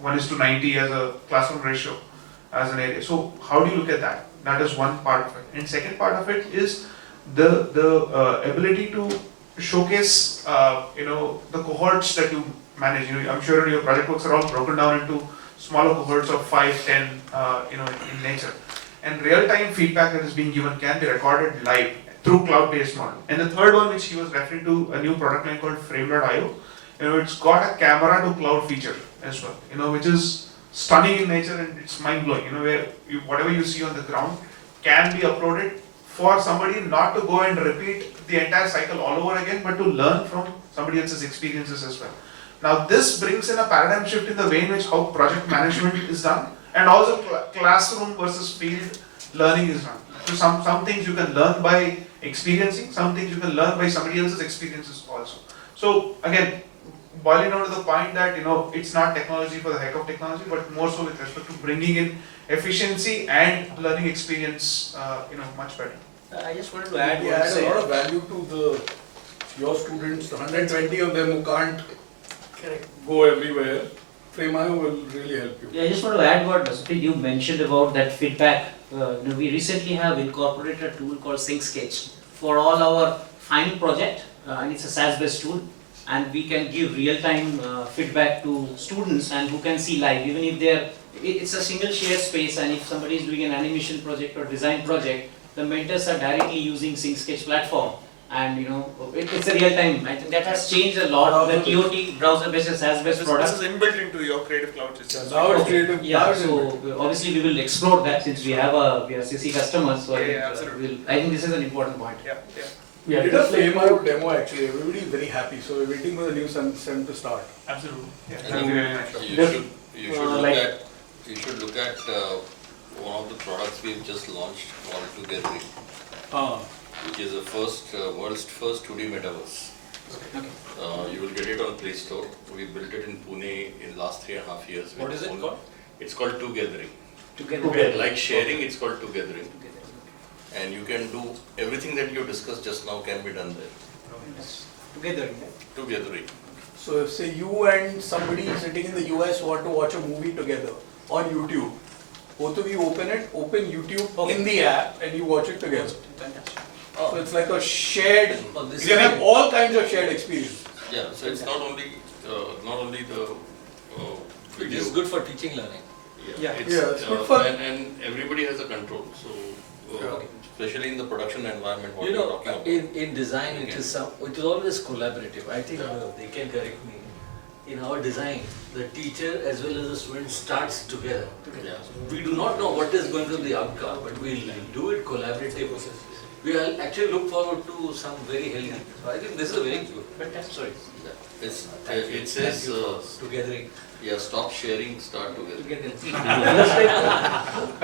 1:90 as a classroom ratio as an area. So how do you look at that? That is one part of it. And second part of it is the ability to showcase, the cohorts that you manage. I'm sure your project works are all broken down into smaller cohorts of 5, 10, in nature. And real-time feedback that is being given can be recorded live through cloud-based model. And the third one, which he was referring to, a new product line called Frame.io, it's got a camera to cloud feature as well, which is stunning in nature and it's mind-blowing, where whatever you see on the ground can be uploaded for somebody not to go and repeat the entire cycle all over again, but to learn from somebody else's experiences as well. Now this brings in a paradigm shift in the way in which how project management is done, and also classroom versus field learning is done. So some things you can learn by experiencing, some things you can learn by somebody else's experiences also. So again, boiling down to the point that it's not technology for the heck of technology, but more so with respect to bringing in efficiency and learning experience, much better. I just wanted to add We add a lot of value to your students, the 120 of them who can't go everywhere. Frame.io will really help you. Yeah, I just want to add what Supreet, you mentioned about that feedback. We recently have incorporated a tool called SyncSketch for all our final project, and it's a SaaS-based tool, and we can give real-time feedback to students and who can see live, even if it's a single shared space, and if somebody is doing an animation project or design project, the mentors are directly using SyncSketch platform. And it's a real time. I think that has changed a lot. The TOT browser-based and SaaS-based product. This is inbuilt into your Creative Cloud system. Now it's creative. Yeah, so obviously we will explore that since we are CC customers. So I think this is an important point. We did a Frame.io demo actually. Everybody is very happy. So we're waiting for the new sem to start. Absolutely. I think you should look at one of the products we've just launched called Together. Which is the world's first 2D metaverse. You will get it on Play Store. We built it in Pune in last 3.5 years. What is it called? It's called Together. Together. Like sharing, it's called Together. And you can do everything that you discussed just now can be done there. Together. So if say you and somebody sitting in the US want to watch a movie together on YouTube, both of you open YouTube in the app and you watch it together. So it's like a shared, you can have all kinds of shared experience. Yeah, so it's not only the video. This is good for teaching learning. It's good for and everybody has a control. So especially in the production environment, what you're talking about. In design, it is always collaborative. I think they can correct me. In our design, the teacher as well as the student starts together. We do not know what is going to be the outcome, but we do it collaboratively. We actually look forward to some very healthy. So I think this is a very good. Fantastic. Sorry. It says together. Yeah, stop sharing, start together.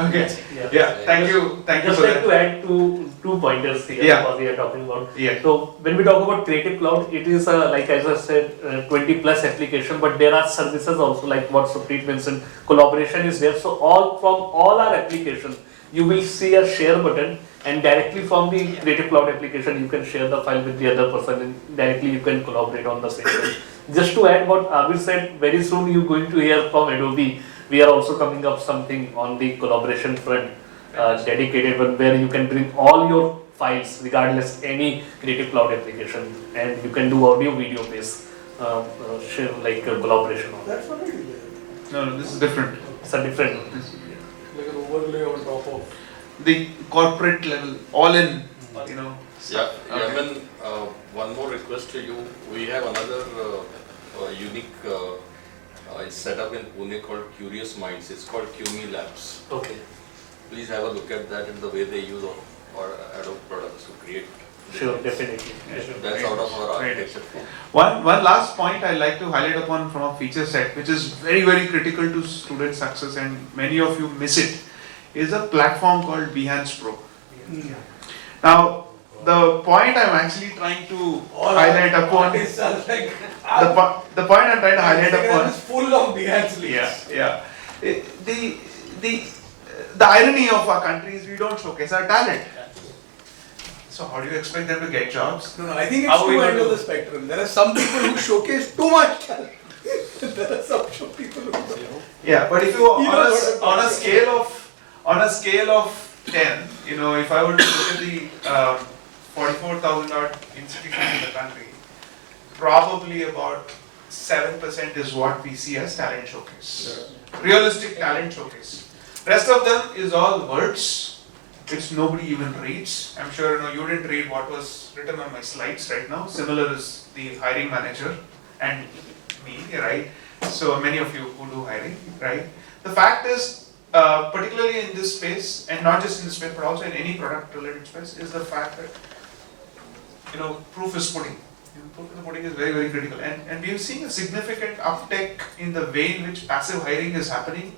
Okay. Yeah. Thank you. Just like to add two pointers here because we are talking about. So when we talk about Creative Cloud, it is like as I said, 20 plus application, but there are services also like what Supreet mentioned. Collaboration is there. So from all our applications, you will see a share button, and directly from the Creative Cloud application, you can share the file with the other person, and directly you can collaborate on the same page. Just to add what Abir said, very soon you're going to hear from Adobe. We are also coming up something on the collaboration front, dedicated one where you can bring all your files, regardless any Creative Cloud application, and you can do audio, video based share like collaboration on. That's already there. No, this is different. It's a different. Like an overlay on top of the corporate level, all in, One more request to you. We have another unique It's set up in Pune called Curious Minds. It's called QME Labs. Okay. Please have a look at that and the way they use or Adobe products to create. Sure, definitely. That's out of our architecture. One last point I'd like to highlight upon from a feature set, which is very, very critical to student success and many of you miss it, is a platform called Behance Pro. Now, the point I'm actually trying to highlight upon, the point I'm trying to highlight upon is full of Behance links. Yeah. The irony of our country is we don't showcase our talent. So how do you expect them to get jobs? No, I think it's two ends of the spectrum. There are some people who showcase too much talent. There are some people who don't. Yeah, but if you on a scale of 10, if I were to look at the 44,000 odd institutions in the country, probably about 7% is what we see as talent showcase. Realistic talent showcase. Rest of them is all words which nobody even reads. I'm sure you didn't read what was written on my slides right now. Similar is the hiring manager and me, right? So many of you who do hiring, right? The fact is, particularly in this space, and not just in this space, but also in any product related space, is the fact that, proof is pudding. Proof in the pudding is very, very critical. And we've seen a significant uptick in the way in which passive hiring is happening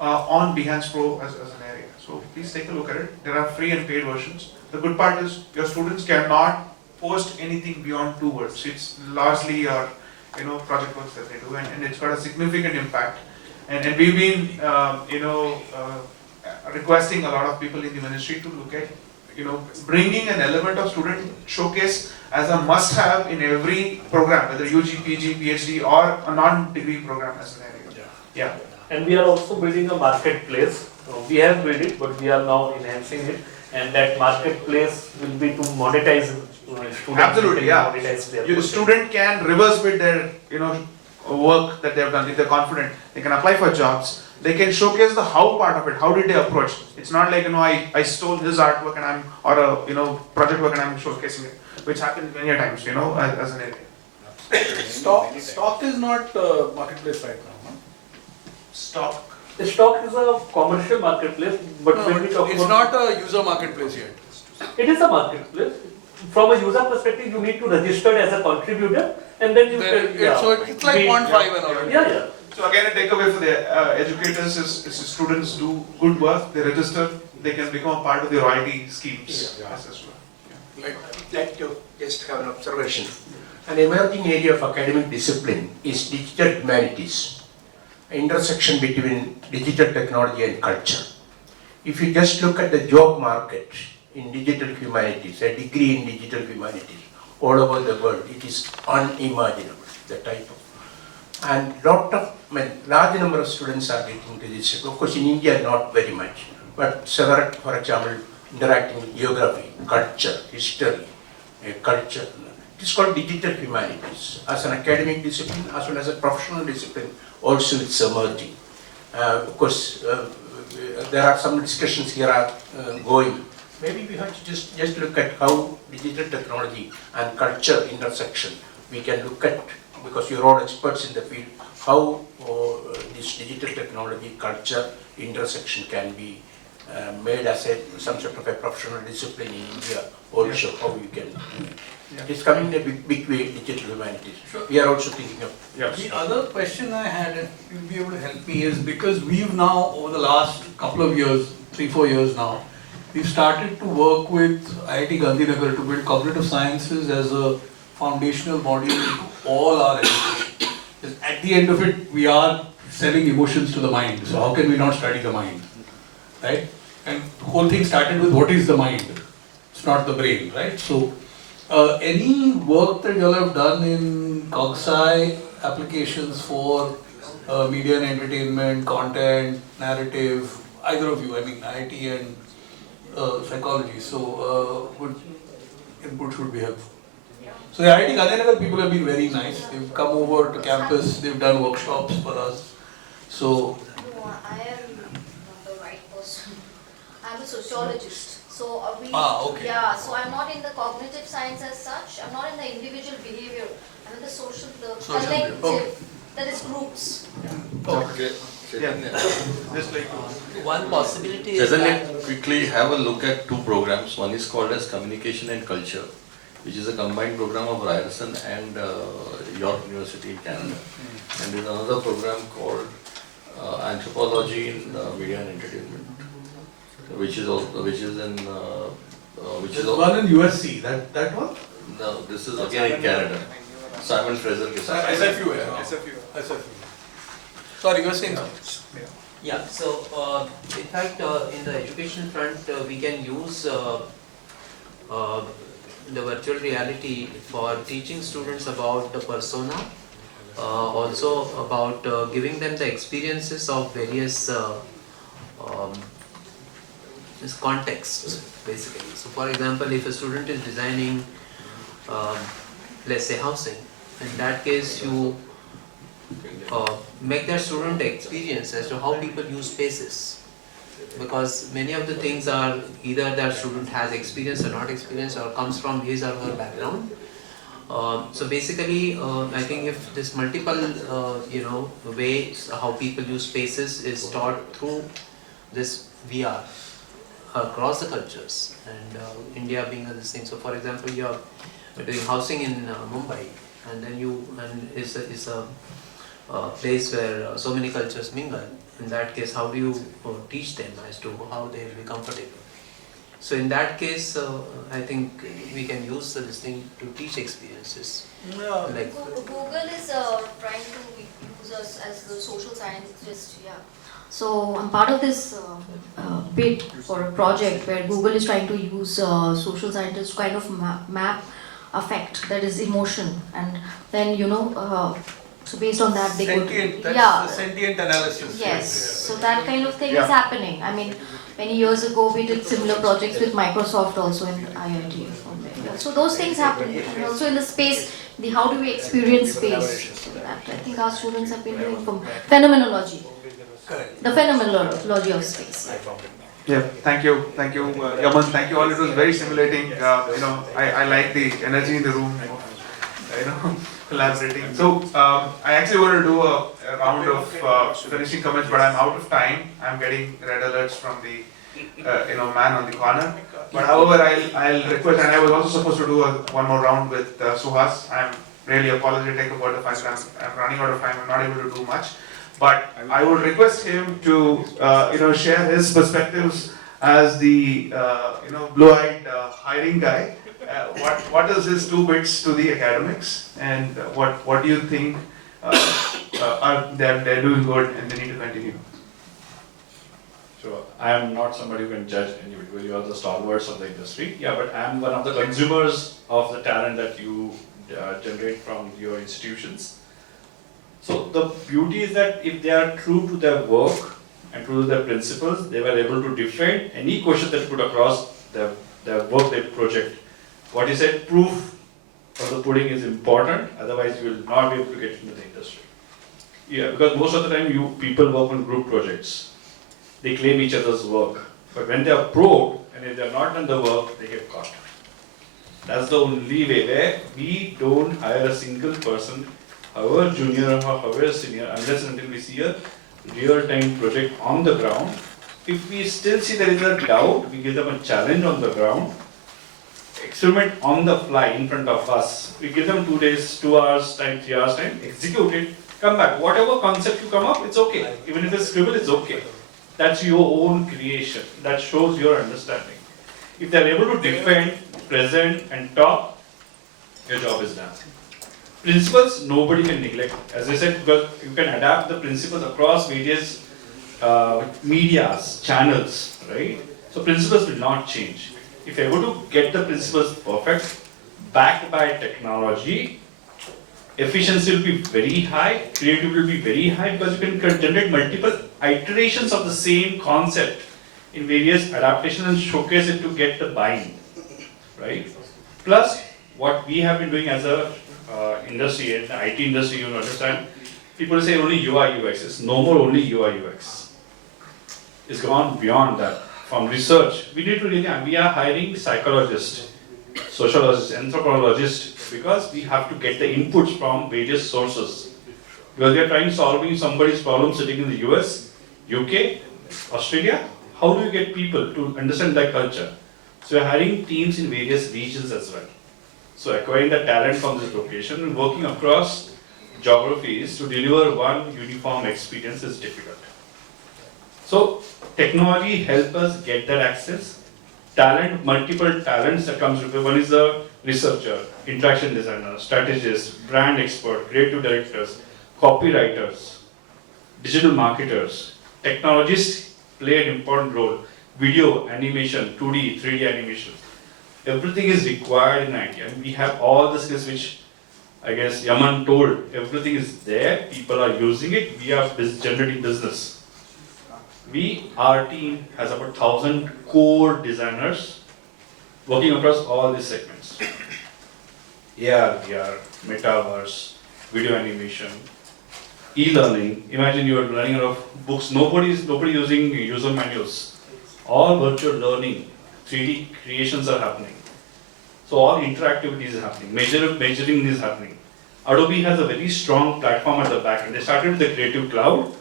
on Behance Pro as an area. So please take a look at it. There are free and paid versions. The good part is your students cannot post anything beyond 2 words. It's largely your project works that they do, and it's got a significant impact. And we've been requesting a lot of people in the ministry to look at bringing an element of student showcase as a must-have in every program, whether UG, PG, PhD, or a non-degree program as an area. Yeah. And we are also building a marketplace. We have built it, but we are now enhancing it. And that marketplace will be to monetize students. Absolutely, yeah. Monetize their Your student can reverse bid their work that they have done. If they're confident, they can apply for jobs. They can showcase the how part of it. How did they approach? It's not like I stole his artwork and project work and I'm showcasing it, which happens many times as an area. Stock is not marketplace right now. Huh? Stock is a commercial marketplace, but when we talk it's about not a user marketplace yet. It is a marketplace. From a user perspective, you need to register as a contributor, and then you can. So it's like 0.5 and all. Yeah. So again, a takeaway for the educators is students do good work, they register, they can become a part of the royalty schemes as well. Like to just have an observation. An emerging area of academic discipline is digital humanities, an intersection between digital technology and culture. If you just look at the job market in digital humanities, a degree in digital humanities, all over the world, it is unimaginable, the type of. And large number of students are getting to this. Of course, in India, not very much, but several, for example, interacting with geography, culture, history, culture. It is called digital humanities. As an academic discipline, as well as a professional discipline, also it's emerging. Of course, there are some discussions here are going. Maybe we have to just look at how digital technology and culture intersection. We can look at, because you're all experts in the field, how this digital technology culture intersection can be made as some sort of a professional discipline in India. Also, how we can do it. It's coming in a big way, digital humanities. Sure. We are also thinking of. The other question I had, and you'll be able to help me, is because we've now, over the last couple of years, 3-4 years now, we've started to work with IIT Gandhinagar to build cognitive sciences as a foundational module into all our education. At the end of it, we are selling emotions to the mind. So how can we not study the mind, right? And the whole thing started with what is the mind? It's not the brain, right? So any work that you all have done in CogSci applications for media and entertainment, content, narrative, either of you, I mean IT and psychology, so good input should be helpful. So the IIT Gandhinagar people have been very nice. They've come over to campus, they've done workshops for us. So no, I am not the right person. I'm a sociologist. So okay. Yeah, so I'm not in the cognitive science as such. I'm not in the individual behavior. I'm in the social, the collective, that is groups. Okay. Yeah. Just like one possibility is Doesn't that it quickly have a look at two programs? One is called as Communication and Culture, which is a combined program of Ryerson and York University in Canada. And there's another program called Anthropology in Media and Entertainment, which is one in USC. That one? No, this is again in Canada. Simon Fraser. SFU. SFU. Sorry, you were saying something. yeah, so in fact in the education front we can use the virtual reality for teaching students about the persona, also about giving them the experiences of various contexts basically. So for example, if a student is designing let's say housing, in that case you make that student experience as to how people use spaces, because many of the things are either that student has experience or not experience or comes from his or her background. So basically I think if this multiple ways how people use spaces is taught through this VR across the cultures, and India being this thing. So for example, you are doing housing in Mumbai, and then it's a place where so many cultures mingle. In that case, how do you teach them as to how they will be comfortable? So in that case, I think we can use this thing to teach experiences. Like Google is trying to use us as the social scientist, yeah. So I'm part of this bid for a project where Google is trying to use social scientists to kind of map affect, that is emotion, and then so based on that they Sentient, could, that's the sentient analysis. Yes, so that kind of thing is happening. I mean, many years ago we did similar projects with Microsoft also in IIT. So those things happen. And also in the space, how do we experience space? So that I think our students have been doing from phenomenology. The phenomenology of space. yeah, thank you, Yaman, thank you all. It was very stimulating. I like the energy in the room. Collaborating. So I actually want to do a round of finishing comments, but I'm out of time. I'm getting red alerts from the man on the corner. But however, I'll request, and I was also supposed to do one more round with Suhas. I'm really apologetic about the fact that I'm running out of time. I'm not able to do much. But I would request him to share his perspectives as the blue-eyed hiring guy. What is his 2 bits to the academics, and what do you think they're doing good and they need to continue? So I am not somebody who can judge individually. You are the stalwarts of the industry. Yeah, but I am one of the consumers of the talent that you generate from your institutions. So the beauty is that if they are true to their work and true to their principles, they were able to defend any question that put across their work, their project. What you said, proof of the pudding is important, otherwise you will not be able to get into the industry. Yeah, because most of the time people work on group projects. They claim each other's work. But when they are probed, and if they are not done the work, they get caught. That's the only way where we don't hire a single person, however junior or however senior, unless and until we see a real-time project on the ground. If we still see there is a doubt, we give them a challenge on the ground, experiment on the fly in front of us. We give them 2 days, 2 hours time, 3 hours time, execute it, come back. Whatever concept you come up, it's okay. Even if it's scribble, it's okay. That's your own creation. That shows your understanding. If they're able to defend, present, and talk, your job is done. Principles, nobody can neglect. As I said, because you can adapt the principles across various medias, channels, right? So principles will not change. If you're able to get the principles perfect, backed by technology, efficiency will be very high, creativity will be very high, because you can generate multiple iterations of the same concept in various adaptations and showcase it to get the buy-in, right? Plus, what we have been doing as a industry, in the IT industry, you understand, people say only UI UX. It's no more only UI UX. It's gone beyond that. From research, we need to we are hiring psychologists, sociologists, anthropologists, because we have to get the inputs from various sources. Because we are trying solving somebody's problem sitting in the US, UK, Australia. How do you get people to understand that culture? So we are hiring teams in various regions as well. So acquiring the talent from this location and working across geographies to deliver one uniform experience is difficult. So technology helps us get that access. Talent, multiple talents that comes with it. One is the researcher, interaction designer, strategist, brand expert, creative directors, copywriters, digital marketers. Technologists play an important role. Video, animation, 2D, 3D animation. Everything is required in IT, and we have all the skills which I guess Yaman told. Everything is there, people are using it, we are generating business. Our team has about 1,000 core designers working across all these segments. AR, VR, metaverse, video animation, e-learning. Imagine you are learning out of books. Nobody using user manuals. All virtual learning, 3D creations are happening. So all interactivity is happening. Measuring is happening. Adobe has a very strong platform at the back end. They started with the Creative Cloud,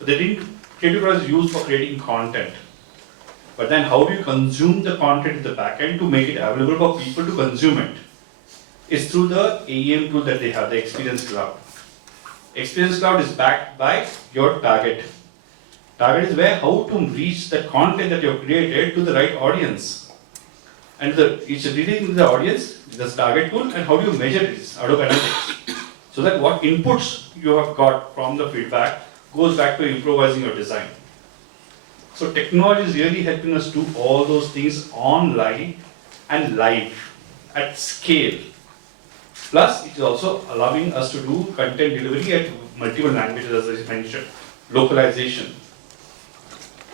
but Creative Cloud is used for creating content. But then how do you consume the content in the back end to make it available for people to consume it? It's through the AEM tool that they have, the Experience Cloud. Experience Cloud is backed by your target. Target is where how to reach the content that you have created to the right audience. And it's reading to the audience, this target tool, and how do you measure it? Adobe Analytics. So that what inputs you have got from the feedback goes back to improvising your design. So technology is really helping us do all those things online and live at scale. Plus, it is also allowing us to do content delivery at multiple languages, as I mentioned, localization.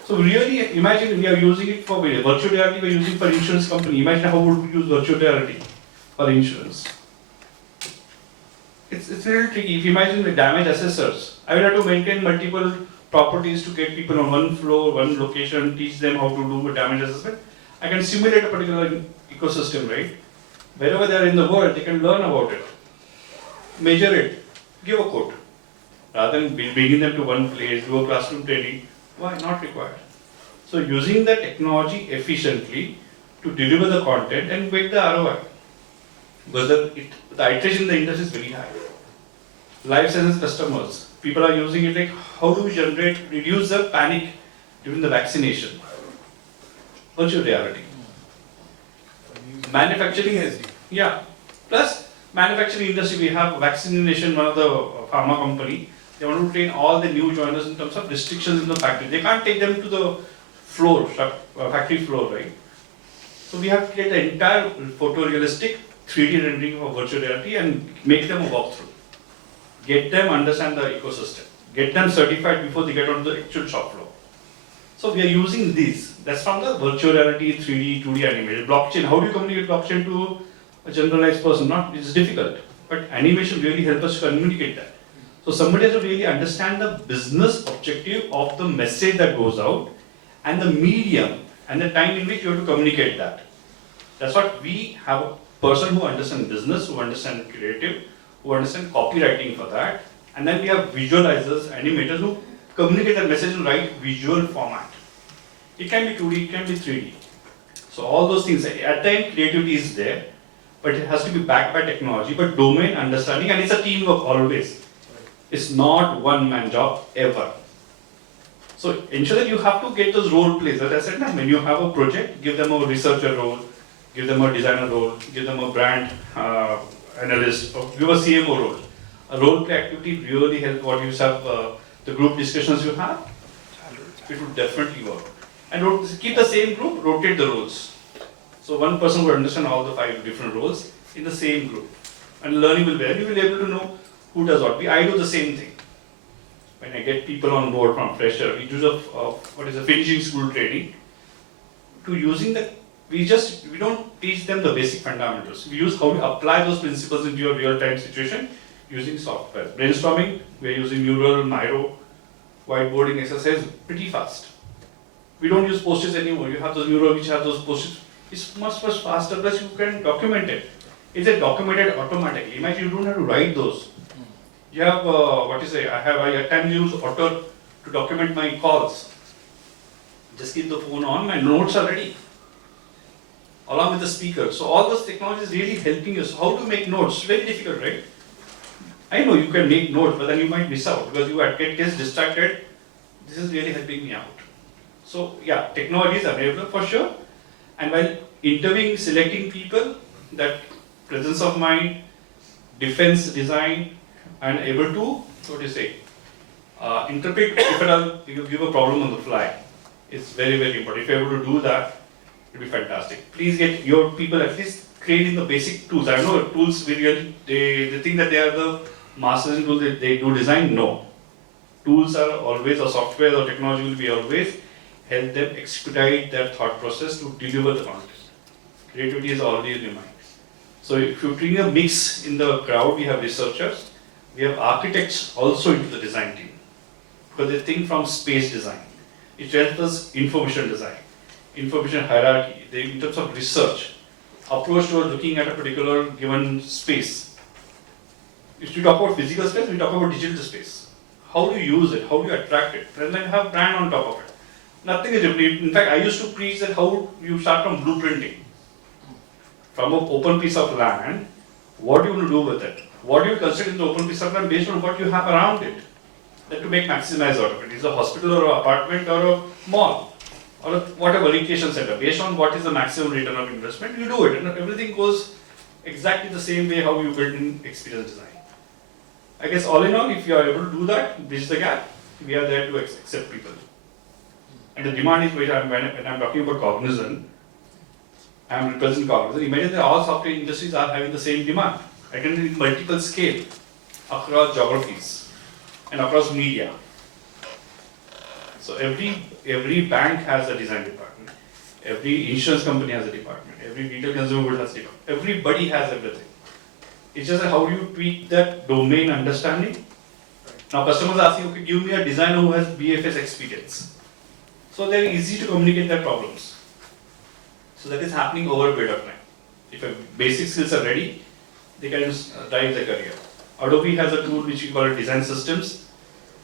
So really, imagine we are using it for virtual reality, we are using for insurance company. Imagine how would we use virtual reality for insurance. It's really tricky. If you imagine the damage assessors, I will have to maintain multiple properties to get people on one floor, one location, teach them how to do a damage assessment. I can simulate a particular ecosystem, right? Wherever they are in the world, they can learn about it, measure it, give a quote. Rather than bringing them to one place, do a classroom training, why not required? So using the technology efficiently to deliver the content and make the ROI. Because the iteration in the industry is very high. Life sciences customers, people are using it like, how do we reduce the panic during the vaccination? Virtual reality. Manufacturing is, plus manufacturing industry, we have vaccination, one of the pharma company, they want to train all the new joiners in terms of restrictions in the factory. They can't take them to the floor, factory floor, right? So we have to create the entire photorealistic 3D rendering of virtual reality and make them a walkthrough. Get them understand the ecosystem. Get them certified before they get onto the actual shop floor. So we are using these. That's from the virtual reality, 3D, 2D animation. Blockchain, how do you communicate blockchain to a generalized person? It's difficult. But animation really helps us to communicate that. So somebody has to really understand the business objective of the message that goes out and the medium and the time in which you have to communicate that. That's what we have a person who understands business, who understands creative, who understands copywriting for that. And then we have visualizers, animators who communicate that message in the right visual format. It can be 2D, it can be 3D. So all those things, at the end creativity is there, but it has to be backed by technology, but domain understanding, and it's a teamwork always. It's not one-man job ever. So ensure that you have to get those role plays. As I said, when you have a project, give them a researcher role, give them a designer role, give them a brand analyst, or give a CMO role. A role play activity really helps what you have, the group discussions you have, it would definitely work. And keep the same group, rotate the roles. So one person will understand all the 5 different roles in the same group. And learning will be, and you will be able to know who does what. I do the same thing. When I get people on board from fresher, we do the finishing school training. To using the, we don't teach them the basic fundamentals. We use how to apply those principles into your real-time situation using software. Brainstorming, we are using Mural, Miro, whiteboarding exercise pretty fast. We don't use post-its anymore. You have those Mural which have those post-its. It's much faster, plus you can document it. It's documented automatically. Imagine you don't have to write those. You have, I at times use Otter to document my calls. Just keep the phone on, my notes are ready, along with the speaker. So all those technologies really helping you. So how to make notes? Very difficult, right? I know you can make notes, but then you might miss out because you get distracted. This is really helping me out. So yeah, technology is available for sure. And while interviewing, selecting people, that presence of mind, defense design, and able to, interpret if at all you give a problem on the fly. It's very, very important. If you're able to do that, it'll be fantastic. Please get your people at least trained in the basic tools. I know tools, they think that they are the masters in tools, they do design. No. Tools are always, or software or technology will be always, help them expedite their thought process to deliver the content. Creativity is already in your mind. So if you bring a mix in the crowd, we have researchers, we have architects also into the design team. Because they think from space design. It helps us information design, information hierarchy, in terms of research, approach to looking at a particular given space. If we talk about physical space, we talk about digital space. How do you use it? How do you attract it? And then have brand on top of it. Nothing is different. In fact, I used to preach that how you start from blueprinting. From an open piece of land, what do you want to do with it? What do you consider in the open piece of land based on what you have around it? That to make maximize out of it. It's a hospital or an apartment or a mall or a whatever recreation center. Based on what is the maximum return of investment, you do it. And everything goes exactly the same way how you build in experience design. I guess all in all, if you are able to do that, bridge the gap, we are there to accept people. And the demand is when I'm talking about Cognizant, I'm representing Cognizant. Imagine that all software industries are having the same demand. I can do multiple scale across geographies and across media. So every bank has a design department. Every insurance company has a department. Every retail consumer good has a department. Everybody has everything. It's just like how do you tweak that domain understanding? Now customers are asking, okay, give me a designer who has BFS experience. So they're easy to communicate their problems. So that is happening over a period of time. If basic skills are ready, they can drive their career. Adobe has a tool which we call Design Systems.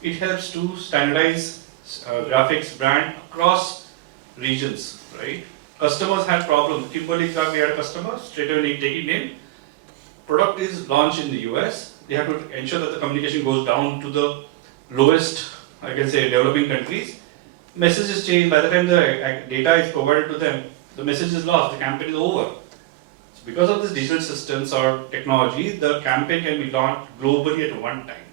It helps to standardize graphics brand across regions, right? Customers had problems. Kimberly Clark, we had a customer, straight away taking name. Product is launched in the US. They have to ensure that the communication goes down to the lowest, I can say, developing countries. Messages change. By the time the data is provided to them, the message is lost. The campaign is over. So because of these digital systems or technology, the campaign can be launched globally at one time,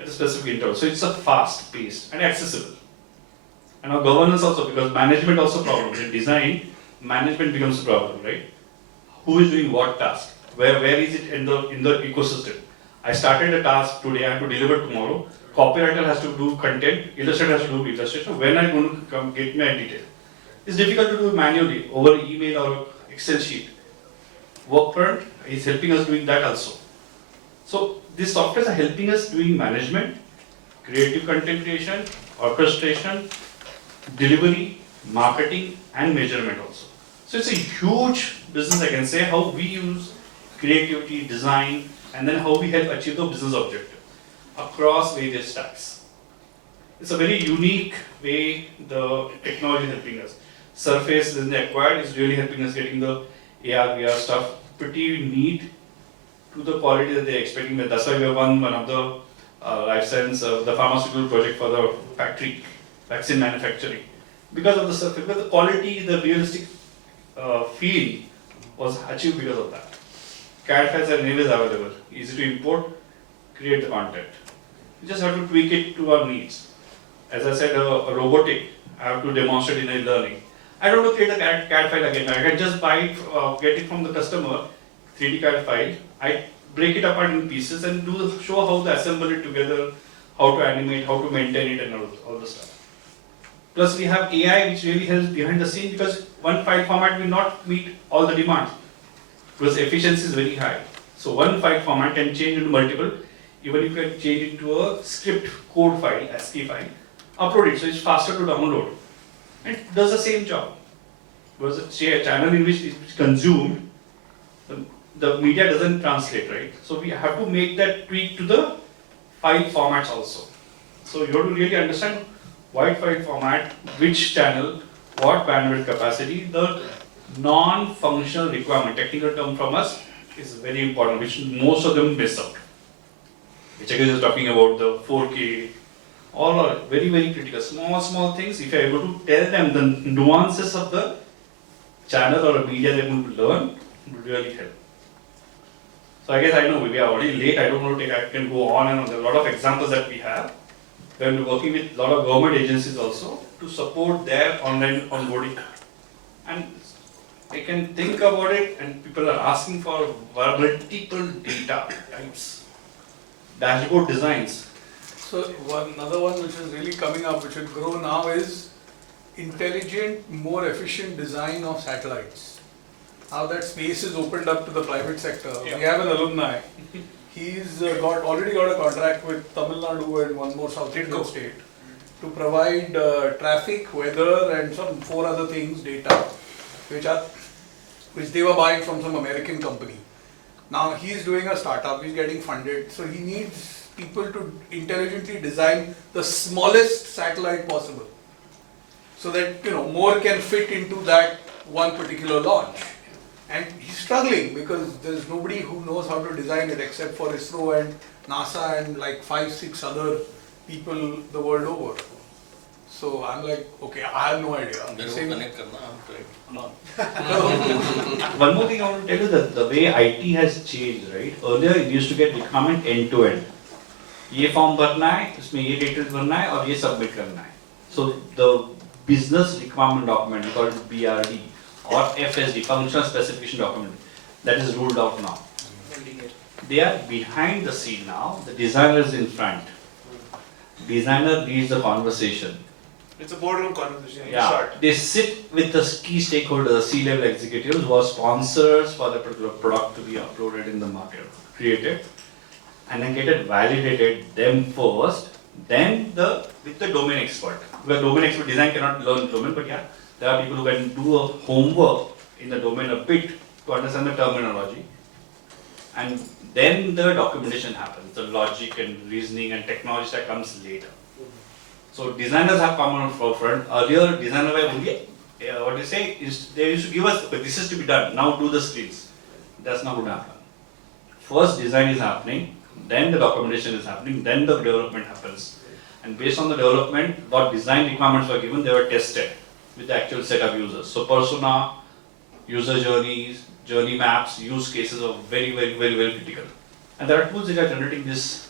at a specific interval. So it's a fast paced and accessible. And our governance also, because management also problem. In design, management becomes a problem, right? Who is doing what task? Where is it in the ecosystem? I started a task today, I have to deliver tomorrow. Copywriter has to do content, illustrator has to do illustration. When are you going to come get my detail? It's difficult to do manually over email or Excel sheet. Workfront is helping us doing that also. So these softwares are helping us doing management, creative content creation, orchestration, delivery, marketing, and measurement also. So it's a huge business, I can say, how we use creativity, design, and then how we help achieve the business objective across various stacks. It's a very unique way the technology is helping us. Surface, when they acquired, is really helping us getting the AR, VR stuff pretty neat to the quality that they're expecting. That's why we have won one of the life science, the pharmaceutical project for the factory, vaccine manufacturing. Because of the surface, because the quality, the realistic feel was achieved because of that. CAD files are anyways available, easy to import, create the content. You just have to tweak it to our needs. As I said, a robotic, I have to demonstrate in e-learning. I don't have to create the CAD file again. I can just buy it, get it from the customer, 3D CAD file. I break it apart in pieces and show how to assemble it together, how to animate, how to maintain it, and all the stuff. Plus, we have AI, which really helps behind the scene because one file format will not meet all the demands. Because efficiency is very high. So one file format can change into multiple, even if you can change it to a script code file, ASCII file, upload it, so it's faster to download. And it does the same job. Because the channel in which it's consumed, the media doesn't translate, right? So we have to make that tweak to the file formats also. So you have to really understand wide file format, which channel, what bandwidth capacity, the non-functional requirement, technical term from us is very important, which most of them miss out. Which again is talking about the 4K, all are very, very critical. Small things, if you are able to tell them the nuances of the channel or a media they're going to learn, it will really help. So I guess I know we are already late, I don't know, I can go on and on. There are a lot of examples that we have. When we're working with a lot of government agencies also to support their online onboarding. And I can think about it and people are asking for multiple data types, dashboard designs. So another one which is really coming up, which will grow now, is intelligent, more efficient design of satellites. Now that space is opened up to the private sector. We have an alumni. He's already got a contract with Tamil Nadu and one more South Indian state to provide traffic, weather, and some 4 other things, data, which they were buying from some American company. Now he's doing a startup, he's getting funded, so he needs people to intelligently design the smallest satellite possible, so that more can fit into that one particular launch. And he's struggling because there's nobody who knows how to design it except for ISRO and NASA and like 5-6 other people the world over. So I'm like, okay, I have no idea. One more thing I want to tell you, that the way IT has changed, right? Earlier it used to get requirement end to end. ये form भरना है, इसमें ये details भरना है और ये submit करना है. So the business requirement document, called BRD or FSD, functional specification document, that is ruled out now. They are behind the scene now. The designer is in front. Designer leads the conversation. It's a boardroom conversation. Yeah, Short. they sit with the key stakeholders, C-level executives who are sponsors for the particular product to be uploaded in the market, created, and then get it validated them first, then with the domain expert. Because domain expert design cannot learn domain, but yeah, there are people who can do a homework in the domain a bit to understand the terminology, and then the documentation happens, the logic and reasoning and technology that comes later. So designers have come on forefront. Earlier, designer were only, what they say is, they used to give us, but this is to be done, now do the screens. That's not going to happen. First design is happening, then the documentation is happening, then the development happens. And based on the development, what design requirements were given, they were tested with the actual set of users. So persona, user journeys, journey maps, use cases are very, very, very, very critical. And there are tools that are generating this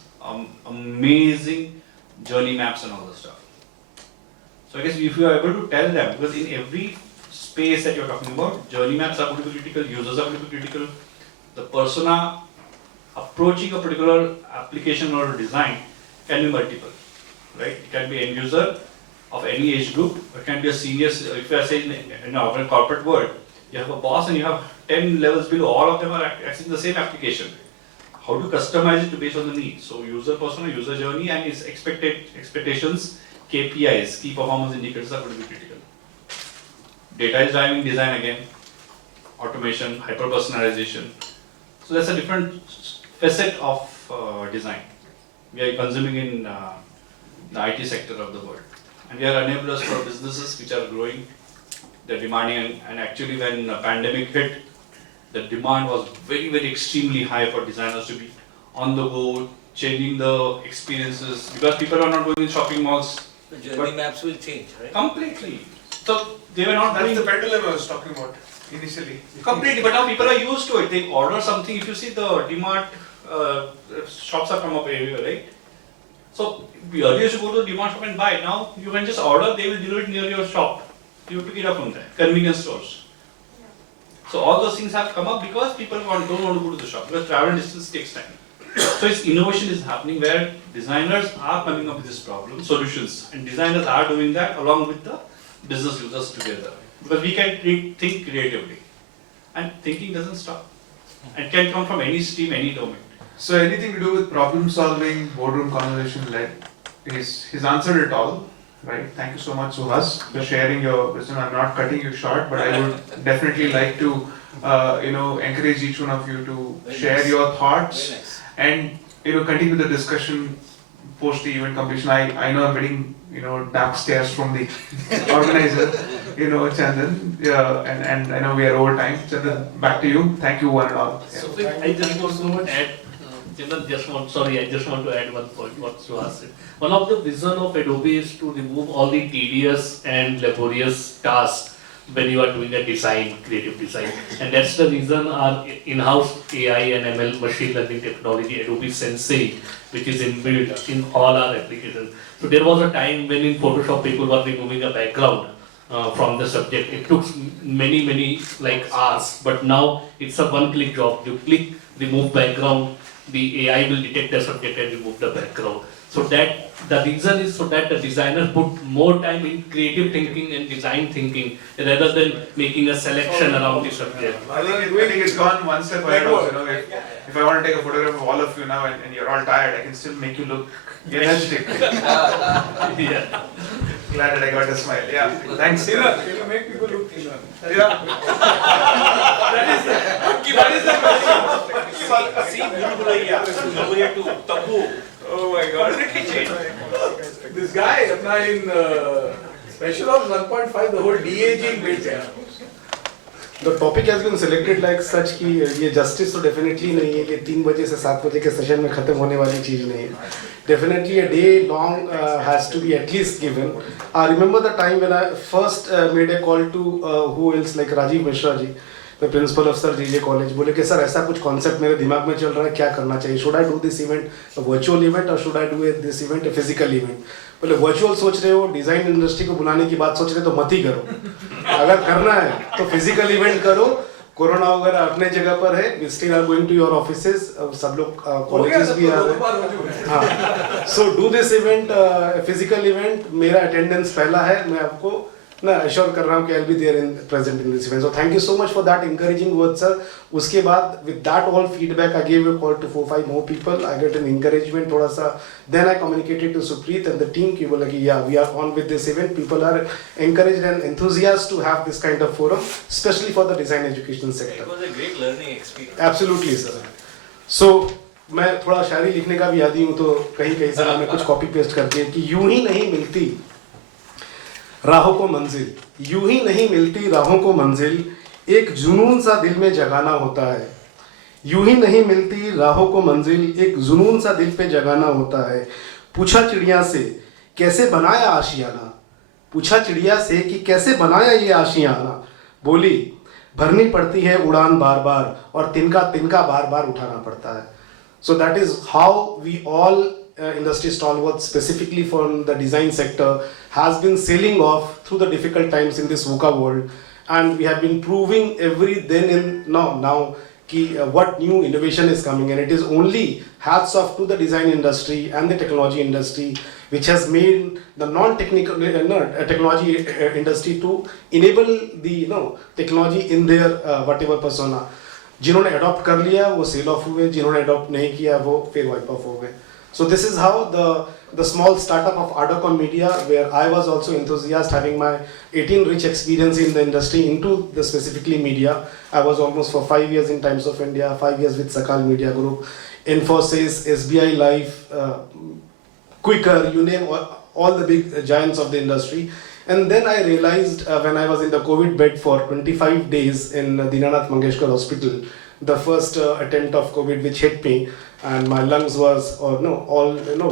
amazing journey maps and all that stuff. So I guess if you are able to tell them, because in every space that you're talking about, journey maps are going to be critical, users are going to be critical, the persona approaching a particular application or design can be multiple, right? It can be end user of any age group, it can be a senior, if you are saying in our corporate world, you have a boss and you have 10 levels below, all of them are accessing the same application. How to customize it based on the needs? So user persona, user journey and its expectations, KPIs, key performance indicators are going to be critical. Data is driving design again, automation, hyper-personalization. So that's a different facet of design we are consuming in the IT sector of the world. And we are enablers for businesses which are growing, they're demanding, and actually when the pandemic hit, the demand was very, very extremely high for designers to be on the go, changing the experiences, because people are not going in shopping malls. The journey maps will change, right? Completely. So they were not That's doing the pendulum I was talking about initially. completely, but now people are used to it. They order something. If you see the DMart shops have come up everywhere, right? So we earlier used to go to the DMart shop and buy. Now you can just order. They will deliver it near your shop. You pick it up from there. Convenience stores. So all those things have come up because people don't want to go to the shop because travel distance takes time. So it's innovation is happening where designers are coming up with this problem, solutions, and designers are doing that along with the business users together. Because we can think creatively, and thinking doesn't stop. It can come from any stream, any domain. So anything to do with problem solving, boardroom conversation led, he's answered it all. Right. Thank you so much, Suhas, for sharing your wisdom. I'm not cutting you short, but I would definitely like to, encourage each one of you to share your thoughts and continue the discussion post the event completion. I know I'm getting, dark stares from the organizer, Chandan, and I know we are over time. Chandan, back to you. Thank you one and all. Yeah. So I just want to add, Chandan, I just want to add one point what Suhas said. One of the vision of Adobe is to remove all the tedious and laborious tasks when you are doing a design, creative design. And that's the reason our in-house AI and ML machine learning technology, Adobe Sensei, which is inbuilt in all our applications. So there was a time when in Photoshop people were removing a background from the subject. It took many hours, but now it's a one-click job. You click remove background, the AI will detect the subject and remove the background. So that the reason is so that the designer put more time in creative thinking and design thinking rather than making a selection around the subject. I think it's gone one step ahead also. If I want to take a photograph of all of you now and you're all tired, I can still make you look energetic. Yeah. Glad that I got a smile. Yeah. Thanks. Can you make people look thinner? Yeah. That is the See, Bulbulaiya to Tabu. Oh my God. This guy, in Special Ops 1.5, the whole de-aging bit. The topic has been selected like such कि ये justice तो definitely नहीं है कि 3 बजे से 7 बजे के session में खत्म होने वाली चीज नहीं है. Definitely a day long has to be at least given. I remember the time when I first made a call to who else like Rajiv Mishra ji, the principal of Sir JJ College. बोले कि sir ऐसा कुछ concept मेरे दिमाग में चल रहा है, क्या करना चाहिए? Should I do this event a virtual event or should I do this event a physical event? बोले वर्चुअल सोच रहे हो, डिजाइन इंडस्ट्री को बुलाने की बात सोच रहे हो तो मत ही करो. अगर करना है तो फिजिकल इवेंट करो. कोरोना वगैरह अपने जगह पर है. We still are going to your offices. सब लोग कॉलेजेस भी आ रहे हैं. हाँ. So do this event physical event. मेरा अटेंडेंस पहला है. मैं आपको ना अश्योर कर रहा हूँ कि I will be there in present in this event. So thank you so much for that encouraging words, sir. उसके बाद with that all feedback, I gave a call to 4-5 more people. I got an encouragement थोड़ा सा. Then I communicated to Supreet and the team कि बोला कि yeah, we are on with this event. People are encouraged and enthusiastic to have this kind of forum, especially for the design education sector. It was a great learning experience. Absolutely, sir. So मैं थोड़ा शायरी लिखने का भी आदी हूँ तो कहीं से मैंने कुछ कॉपी पेस्ट करके कि यूं ही नहीं मिलती राहों को मंजिल, यूं ही नहीं मिलती राहों को मंजिल, एक जुनून सा दिल में जगाना होता है. यूं ही नहीं मिलती राहों को मंजिल, एक जुनून सा दिल पे जगाना होता है. पूछा चिड़िया से कैसे बनाया आशियाना, पूछा चिड़िया से कि कैसे बनाया ये आशियाना. बोली भरनी पड़ती है उड़ान बार बार और तिनका तिनका बार बार उठाना पड़ता है. So that is how we all industry stalwarts, specifically from the design sector, has been sailing off through the difficult times in this VUCA world, and we have been proving every then and now what new innovation is coming, and it is only hats off to the design industry and the technology industry, which has made the non-technical technology industry to enable the technology in their whatever persona. जिन्होंने adopt कर लिया वो sail off हुए, जिन्होंने adopt नहीं किया वो फिर wipe off हो गए. So this is how the small startup of ArdorComm Media, where I was also enthusiastic, having my 18 rich experience in the industry into the specifically media. I was almost for 5 years in Times of India, 5 years with Sakal Media Group, Infosys, SBI Life, Quicker, you name all the big giants of the industry. And then I realized when I was in the COVID bed for 25 days in Dinanath Mangeshkar Hospital, the first attempt of COVID which hit me, and my lungs was all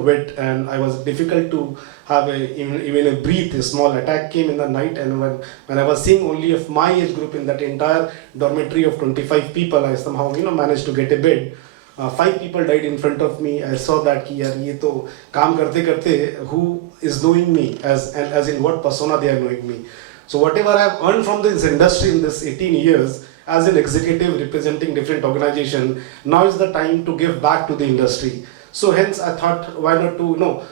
wet, and I was difficult to have even a breathe. A small attack came in the night, and when I was seeing only of my age group in that entire dormitory of 25 people, I somehow managed to get a bed. 5 people died in front of me. I saw that कि यार ये तो काम करते करते who is knowing me as in what persona they are knowing me. So whatever I have earned from this industry in this 18 years as an executive representing different organization, now is the time to give back to the industry. So hence I thought why not to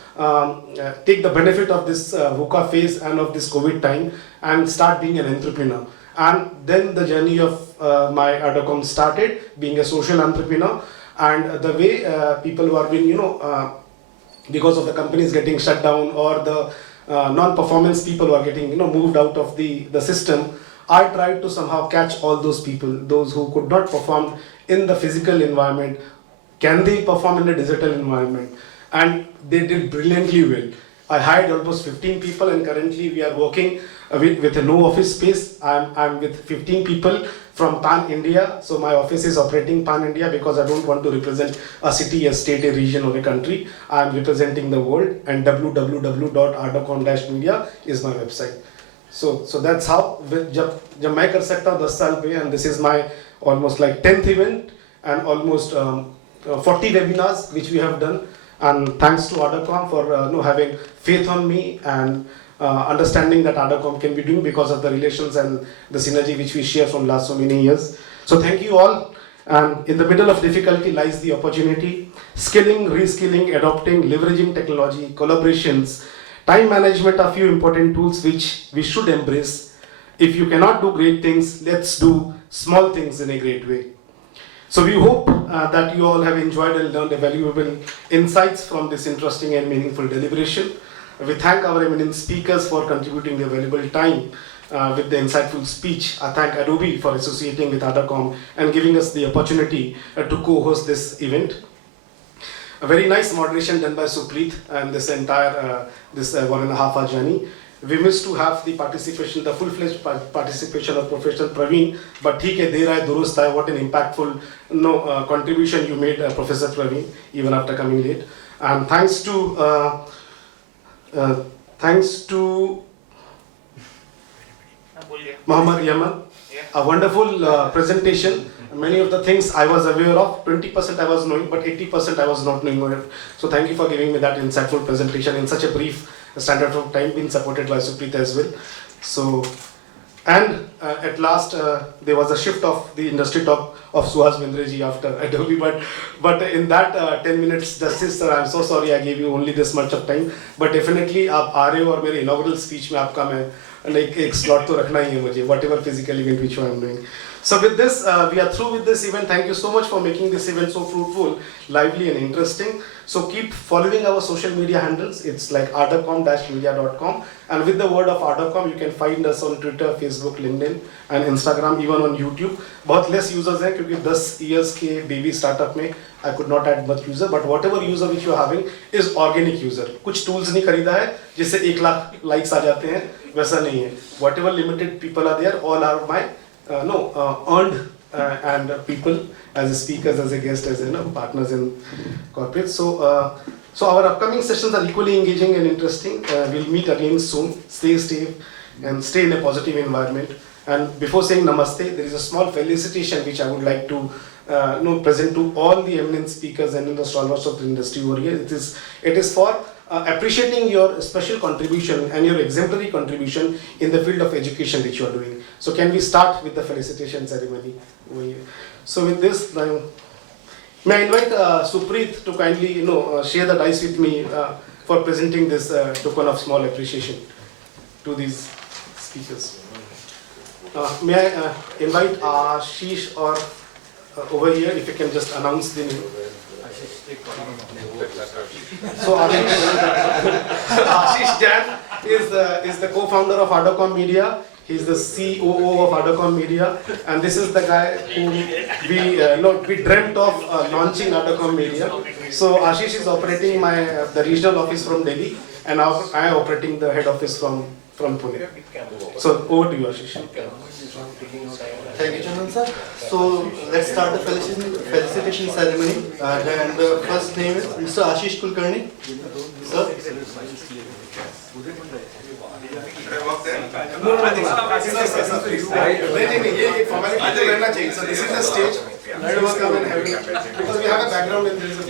take the benefit of this VUCA phase and of this COVID time and start being an entrepreneur. And then the journey of my ArdorComm started being a social entrepreneur. And the way people who are being, because of the companies getting shut down or the non-performance people who are getting, moved out of the system, I tried to somehow catch all those people, those who could not perform in the physical environment. Can they perform in the digital environment? and they did brilliantly well. I hired almost 15 people, and currently we are working with a no office space. I'm with 15 people from Pan India, so my office is operating Pan India because I don't want to represent a city, a state, a region, or a country. I'm representing the world, and www.ArdorComm-media is my website. So that's how जब मैं कर सकता हूँ 10 साल पे, and this is my almost like 10th event and almost 40 webinars which we have done. And thanks to ArdorComm for having faith on me and understanding that ArdorComm can be doing because of the relations and the synergy which we share from last so many years. So thank you all. And in the middle of difficulty lies the opportunity. Skilling, reskilling, adopting, leveraging technology, collaborations, time management are few important tools which we should embrace. If you cannot do great things, let's do small things in a great way. So we hope that you all have enjoyed and learned valuable insights from this interesting and meaningful deliberation. We thank our eminent speakers for contributing their valuable time with the insightful speech. I thank Adobe for associating with ArdorComm and giving us the opportunity to co-host this event. A very nice moderation done by Supreet and this entire 1.5 hour journey. We missed to have the participation, the full-fledged participation of Professor Praveen, but ठीक है, दे रहा है, दुरुस्त है. What an impactful contribution you made, Professor Praveen, even after coming late. And thanks to Muhammad Yaman, a wonderful presentation. Many of the things I was aware of, 20% I was knowing, but 80% I was not knowing. So thank you for giving me that insightful presentation in such a brief standard of time, being supported by Supreet as well. So, and at last there was a shift of the industry talk of Suhas Bindreji after Adobe, but in that 10 minutes justice, sir, I'm so sorry I gave you only this much of time, but definitely आप आ रहे हो और मेरे inaugural speech में आपका मैं like एक slot तो रखना ही है मुझे, whatever physical event which I'm doing. So with this, we are through with this event. Thank you so much for making this event so fruitful, lively and interesting. So keep following our social media handles. It's like ArdorComm-media.com. And with the word of ArdorComm, you can find us on Twitter, Facebook, LinkedIn and Instagram, even on YouTube. बहुत less users हैं क्योंकि 10 years के baby startup में I could not add much user, but whatever user which you are having is organic user. कुछ tools नहीं खरीदा है जिससे 1 लाख likes आ जाते हैं, वैसा नहीं है. Whatever limited people are there, all are my earned and people as speakers, as a guest, as partners in corporate. So our upcoming sessions are equally engaging and interesting. We'll meet again soon. Stay safe and stay in a positive environment. And before saying namaste, there is a small felicitation which I would like to present to all the eminent speakers and the stalwarts of the industry over here. It is for appreciating your special contribution and your exemplary contribution in the field of education which you are doing. So can we start with the felicitation ceremony over here? So with this, may I invite Supreet to kindly share the dice with me for presenting this token of small appreciation to these speakers. May I invite Ashish or over here, if you can just announce the name. So Ashish Jain is the co-founder of ArdorComm Media. He's the COO of ArdorComm Media, and this is the guy who we dreamt of launching ArdorComm Media. So Ashish is operating the regional office from Delhi, and I am operating the head office from Pune. So over to you, Ashish. Thank you, Chandan sir. So let's start the felicitation ceremony. And the first name is Mr. Ashish Kulkarni. Sir. No, I think so this is the stage. Let us come and have it. Because we have a background and there is a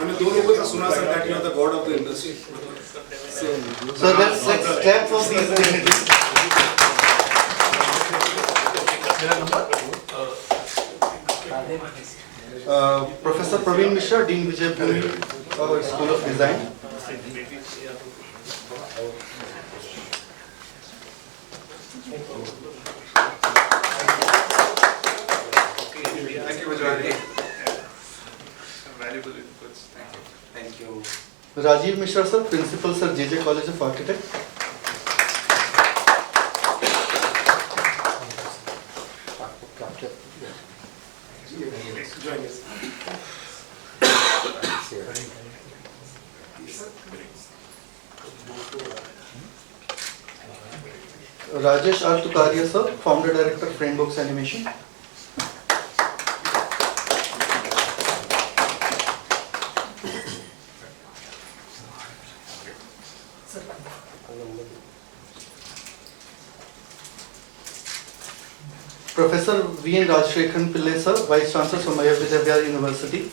मैंने दो लोगों से सुना sir that you are the god of the industry. So let's clap for these dignitaries. Professor Praveen Mishra, Dean Vijay Bhumi, School of Design. Thank you, Vijay. Valuable inputs. Thank you. Rajiv Mishra sir, Principal sir, JJ College of Architects. Rajesh R. Tukaria sir, Founder Director, Framebooks Animation. Professor V. N. Rajshekharan Pillai sir, Vice Chancellor, Somaya Vidya University.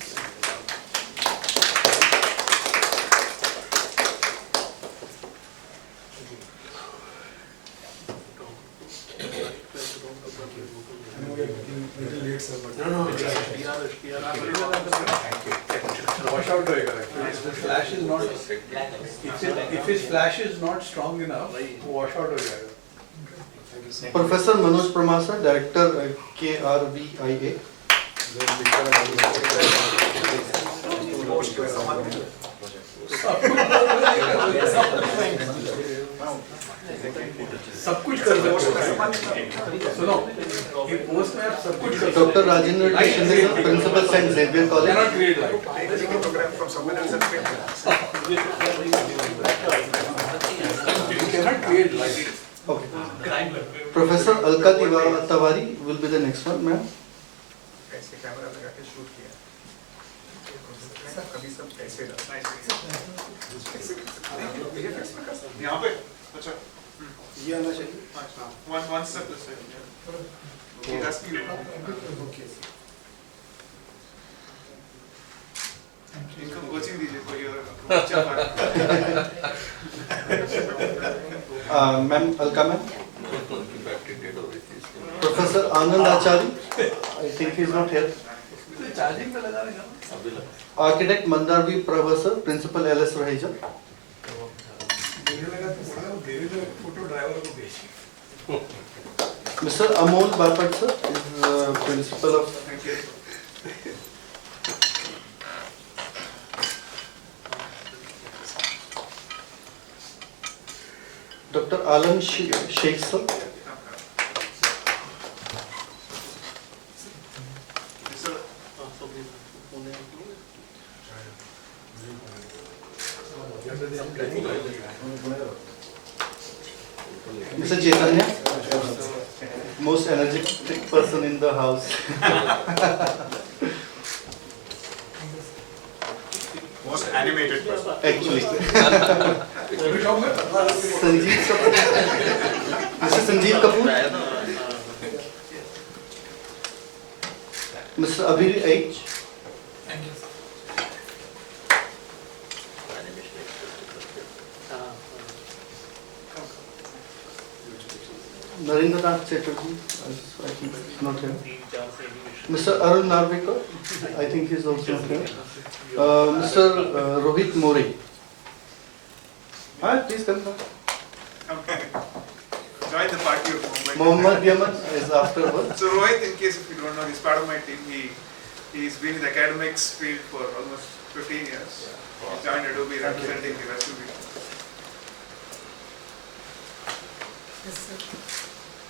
Wash out होएगा. If the flash is not, if his flash is not strong enough, wash out हो जाएगा. Professor Manoj Pramar sir, Director KRVIA. सब कुछ कर सकते हो. सुनो, ये पोस्ट में आप सब कुछ कर सकते हो. Dr. Rajendra T. Shinde sir, Principal St. Xavier College. Cannot create light. Taking a program from someone else and you cannot create light. Okay. Professor Alka Tiwari will be the next one, ma'am. ऐसे camera लगा के shoot किया. कभी सब ऐसे यहाँ पे अच्छा ये आना चाहिए. अच्छा one step this way. Okay, that's the okay. इनको कोचिंग दीजिए कोई और अच्छा Ma'am Alka ma'am. Professor Anand Achari, I think he is not here. Charging पे लगा देगा. Architect Mandar V. Professor, Principal LS Raheja. मुझे लगा तो बोला वो देवी तो फोटो ड्राइवर को भेजी. Mr. Amol Bapat sir is Principal of Dr. Alam Sheikh sir. Mr. Chaitanya, most energetic person in the house. most animated person. Actually. Sanjeev Kapoor. Mr. Sanjeev Kapoor. Mr. Abhir H. Narendranath Chatterjee, I think he's not here. Mr. Arun Narvekar, I think he's also not here. Mr. Rohit More. Please come. Join the party of Mumbai. Mohammad Yaman is afterwards. So Rohit, in case if you don't know, he's part of my team. He's been in the academics field for almost 15 years. He joined Adobe representing the West Adobe.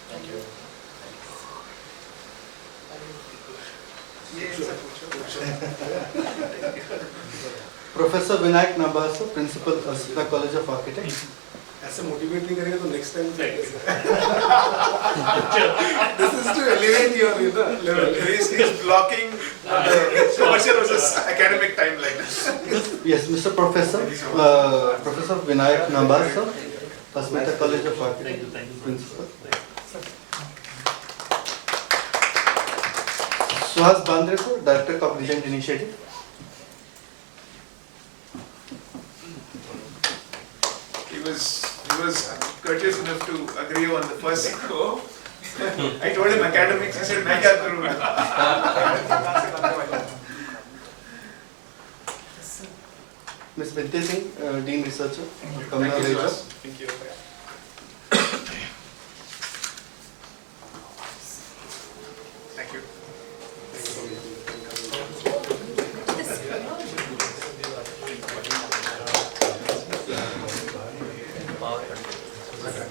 Thank you. Professor Vinayak Nabasa, Principal, Asita College of Architects. ऐसे motivate नहीं करेंगे तो next time this is to elevate your level. He's blocking the commercial versus academic timeline. Yes, Mr. Professor, Professor Vinayak Nabasa, Asmita College of Architects, Principal. Suhas Bandre, sir, Director of Design Initiative. He was courteous enough to agree on the first go. I told him academics, he said, "मैं क्या करूँगा?" Ms. Binti Singh, Dean Researcher, Kamala Thank you, Reja. Thank you. Thank you.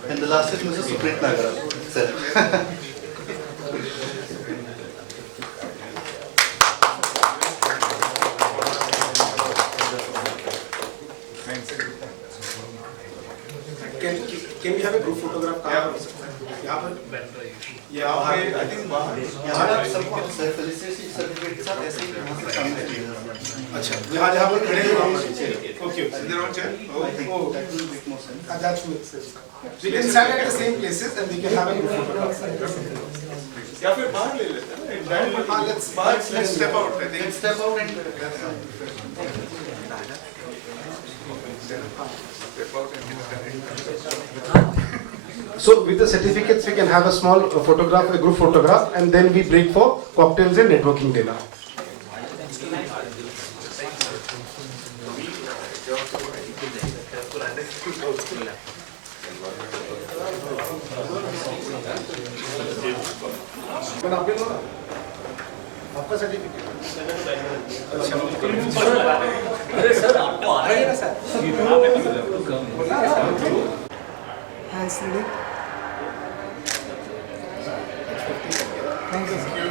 And the last is Mr. Suprit Nagara, sir. Can we have a group photo? Photograph कहाँ पर हो सकता है? यहाँ पर यहाँ पे I think बाहर सबको फेलिसिटेशन सर्टिफिकेट साथ ऐसे ही यहाँ से सामने किया जाता है। अच्छा यहाँ जहाँ पर खड़े हैं वहाँ पर okay Is there one chair? oh that makes sense. We can stand at the same places and we can have a group photograph. या फिर बाहर ले लेते हैं ना let's step out I think Let's step out and So with the certificates we can have a small photograph, a group photograph, and then we break for cocktails and networking dinner. आपका certificate अरे sir आपको आ रहा है ना sir Thanks, Lily. Thank you.